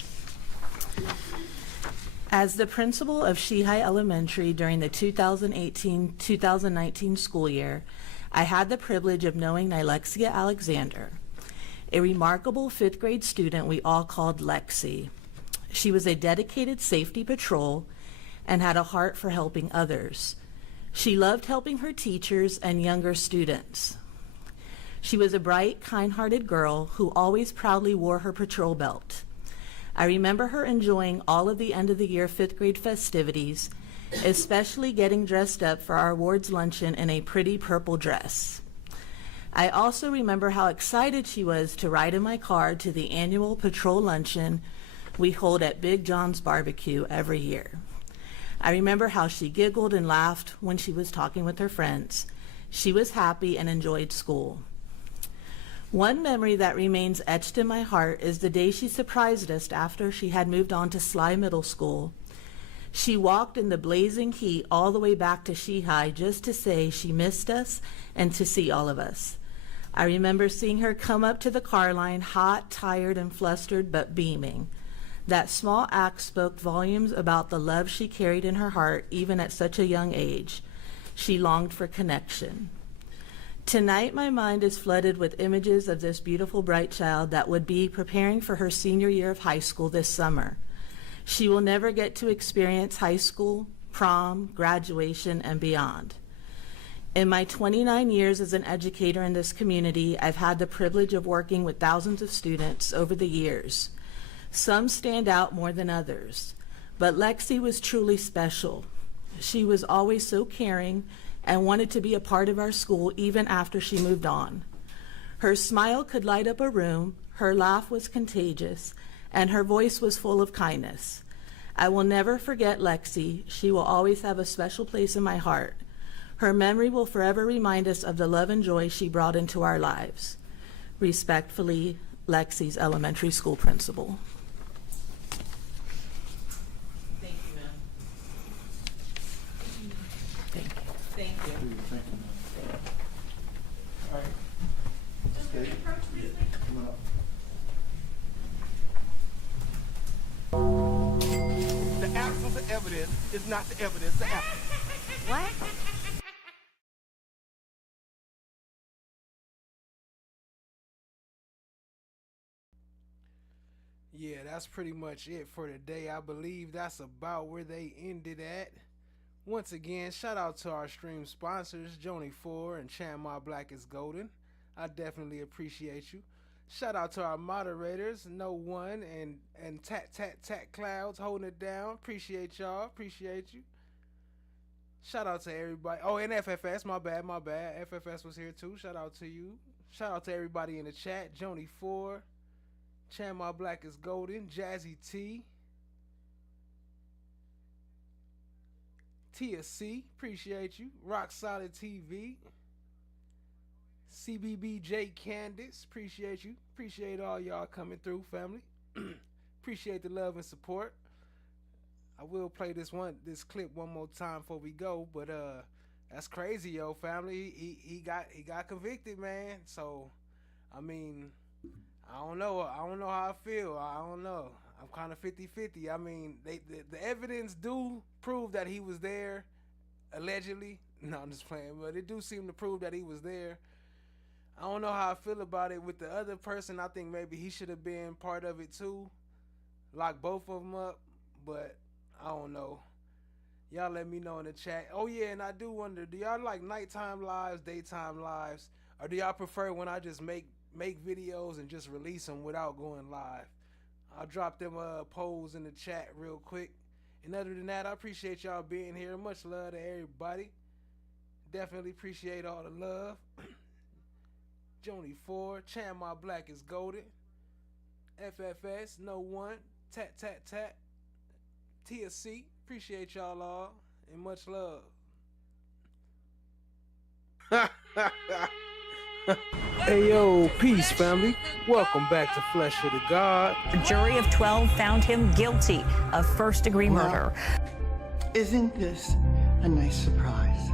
As the principal of Shehigh Elementary during the 2018-2019 school year, I had the privilege of knowing Alexia Alexander, a remarkable 5th grade student we all called Lexi. She was a dedicated safety patrol and had a heart for helping others. She loved helping her teachers and younger students. She was a bright, kind-hearted girl who always proudly wore her patrol belt. I remember her enjoying all of the end-of-the-year 5th grade festivities, especially getting dressed up for our awards luncheon in a pretty purple dress. I also remember how excited she was to ride in my car to the annual patrol luncheon we hold at Big John's Barbecue every year. I remember how she giggled and laughed when she was talking with her friends. She was happy and enjoyed school. One memory that remains etched in my heart is the day she surprised us after she had moved on to Sly Middle School. She walked in the blazing heat all the way back to Shehigh just to say she missed us and to see all of us. I remember seeing her come up to the car line, hot, tired, and flustered, but beaming. That small act spoke volumes about the love she carried in her heart, even at such a young age. She longed for connection. Tonight, my mind is flooded with images of this beautiful, bright child that would be preparing for her senior year of high school this summer. She will never get to experience high school, prom, graduation, and beyond. In my 29 years as an educator in this community, I've had the privilege of working with thousands of students over the years. Some stand out more than others, but Lexi was truly special. She was always so caring and wanted to be a part of our school even after she moved on. Her smile could light up a room, her laugh was contagious, and her voice was full of kindness. I will never forget Lexi. She will always have a special place in my heart. Her memory will forever remind us of the love and joy she brought into our lives. Respectfully, Lexi's elementary school principal. Thank you, ma'am. Thank you. Thank you. Thank you, ma'am. All right. Okay. Come on up. The absence of evidence is not the evidence of absence. What? Yeah, that's pretty much it for today. I believe that's about where they ended at. Once again, shout out to our stream sponsors, Joni 4 and Chan My Black is Golden. I definitely appreciate you. Shout out to our moderators, No One and Tat Clouds holding it down. Appreciate y'all. Appreciate you. Shout out to everybody. Oh, and FFS, my bad. FFS was here too. Shout out to you. Shout out to everybody in the chat. Joni 4, Chan My Black is Golden, Jazzy T, Tia C, appreciate you. Rock Solid TV, CBBJ Candace, appreciate you. Appreciate all y'all coming through, family. Appreciate the love and support. I will play this clip one more time before we go, but that's crazy, yo, family. He got convicted, man. So, I mean, I don't know how I feel. I don't know. I'm kind of 50-50. I mean, the evidence do prove that he was there, allegedly. No, I'm just playing, but it do seem to prove that he was there. I don't know how I feel about it with the other person. I think maybe he should have been part of it too. Lock both of them up, but I don't know. Y'all let me know in the chat. Oh yeah, and I do wonder, do y'all like nighttime lives, daytime lives, or do y'all prefer when I just make videos and just release them without going live? I'll drop them polls in the chat real quick. And other than that, I appreciate y'all being here. Much love to everybody. Definitely appreciate all the love. Joni 4, Chan My Black is Golden, FFS, No One, Tat, Tia C, appreciate y'all all, and much love. Hey yo, peace family. Welcome back to Flesh of the God. A jury of 12 found him guilty of first-degree murder. Isn't this a nice surprise?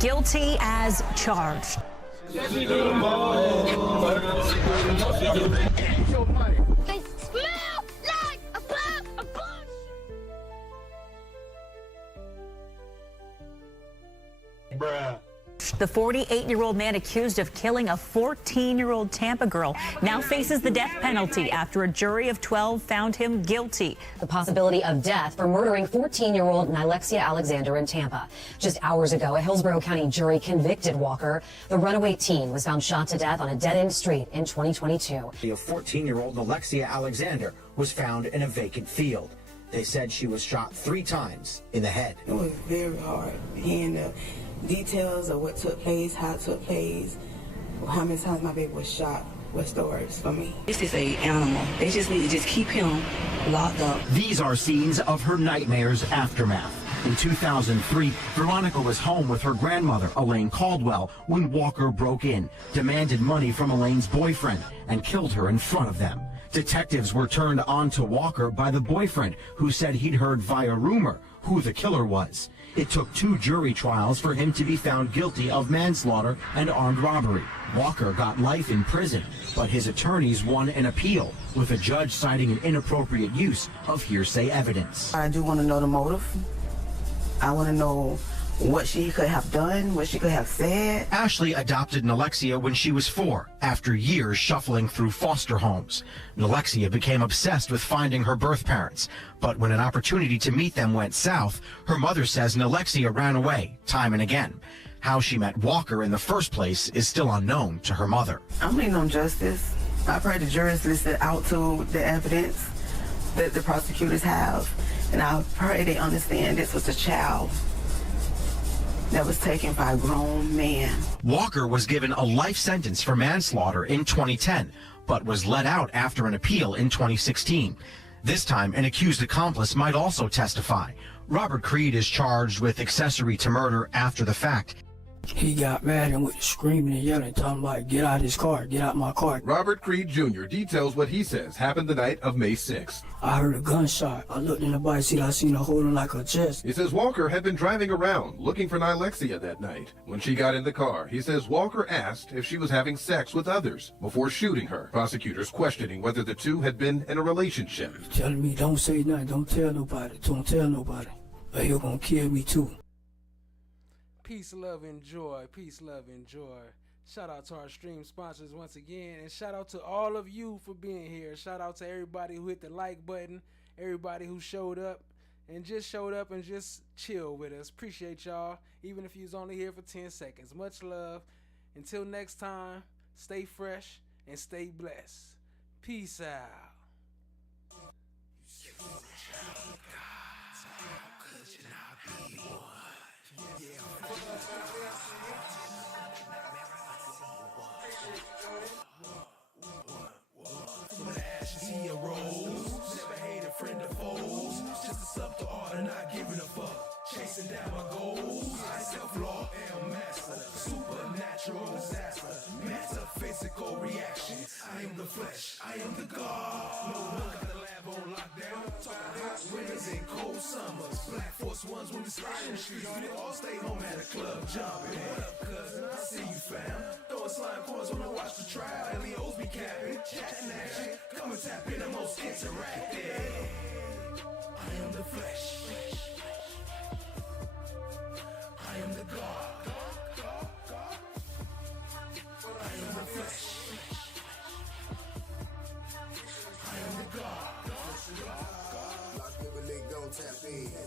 Guilty as charged. They smell like a bag of bush! Bruh. The 48-year-old man accused of killing a 14-year-old Tampa girl now faces the death penalty after a jury of 12 found him guilty. The possibility of death for murdering 14-year-old Alexia Alexander in Tampa. Just hours ago, a Hillsborough County jury convicted Walker. The runaway teen was found shot to death on a dead-end street in 2022. A 14-year-old Alexia Alexander was found in a vacant field. They said she was shot 3 times in the head. It was very hard hearing the details of what took place, how it took place, how many times my baby was shot. What stories for me? This is an animal. They just need to just keep him locked up. These are scenes of her nightmare's aftermath. In 2003, Veronica was home with her grandmother, Elaine Caldwell, when Walker broke in, demanded money from Elaine's boyfriend, and killed her in front of them. Detectives were turned on to Walker by the boyfriend, who said he'd heard via rumor who the killer was. It took 2 jury trials for him to be found guilty of manslaughter and armed robbery. Walker got life in prison, but his attorneys won an appeal, with a judge citing an inappropriate use of hearsay evidence. I do want to know the motive. I want to know what she could have done, what she could have said. Ashley adopted Nalexia when she was 4, after years shuffling through foster homes. Nalexia became obsessed with finding her birth parents, but when an opportunity to meet them went south, her mother says Nalexia ran away time and again. How she met Walker in the first place is still unknown to her mother. I'm waiting on justice. I pray the jurors listen out to the evidence that the prosecutors have, and I pray they understand this was a child that was taken by a grown man. Walker was given a life sentence for manslaughter in 2010, but was let out after an appeal in 2016. This time, an accused accomplice might also testify. Robert Creed is charged with accessory to murder after the fact. He got mad and went screaming and yelling, telling him, like, get out of his car, get out my car. Robert Creed Jr. details what he says happened the night of May 6th. I heard a gunshot. I looked in the bike seat, I seen her holding like her chest. He says Walker had been driving around looking for Nalexia that night. When she got in the car, he says Walker asked if she was having sex with others before shooting her. Prosecutors questioning whether the two had been in a relationship. Telling me, don't say nothing, don't tell nobody, or you're gonna kill me too. Peace, love, and joy. Peace, love, and joy. Shout out to our stream sponsors once again, and shout out to all of you for being here. Shout out to everybody who hit the like button, everybody who showed up and just chill with us. Appreciate y'all, even if you was only here for 10 seconds. Much love. Until next time, stay fresh and stay blessed. Peace out. He arose, never hated friend or foes, just a sub to art and not giving a fuck, chasing down my goals. I self-law am master, supernatural disaster, metaphysical reaction. I am the flesh, I am the God. No one got the lab on lockdown, talking hot winters and cold summers. Black Force Ones when we slide in the streets, we all stay home at a club jumping. What up, cousin? I see you, fam. Throwing slime coins when I watch the trial. Leos be capping, chatting action. Come and tap in the most interactive. I am the flesh. I am the God. I am the flesh. I am the God. Gon' tap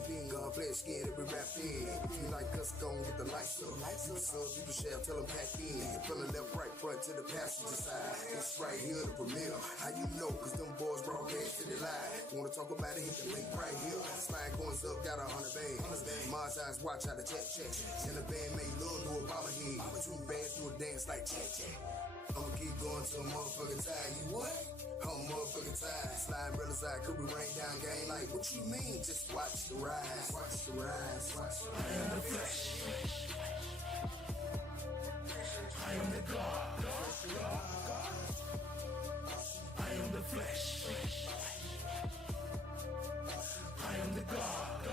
in, gon' play scared to be wrapped in. If you like us, gon' get the lights up. You can sub, you can share, tell them pack in. From the left, right, front to the passenger side. It's right here, the premiere. How you know? Cause them boys broadcast to the live. Wanna talk about it, hit the link right here. Slide coins up, got 100 bands. Mars eyes, watch how the check. And the band made love to Obama head. 2 bands do a dance like check. I'ma keep going till I'm motherfucking tired. You what? I'm motherfucking tired. Slide realize could we rain down game like what you mean? Just watch the rise. Watch the rise. Watch the rise. I am the flesh. I am the God. I am the flesh. I am the God.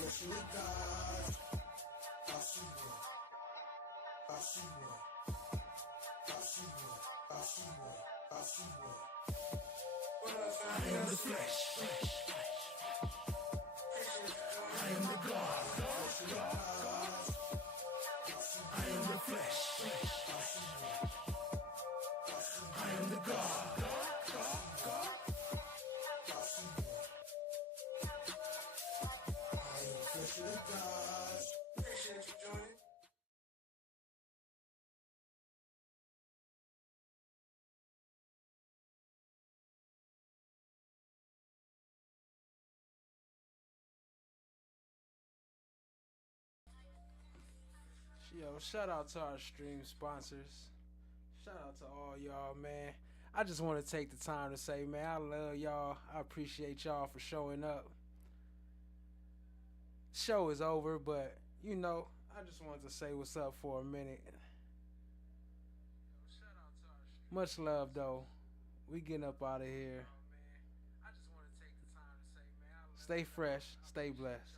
Flesh with God. I am the flesh. I am the God. I am the flesh. I am the God. I am flesh with God. Appreciate you joining. Yo, shout out to our stream sponsors. Shout out to all y'all, man. I just want to take the time to say, man, I love y'all. I appreciate y'all for showing up. Show is over, but, you know, I just wanted to say what's up for a minute. Shout out Much love, though. We getting up out of here. Stay fresh. Stay blessed.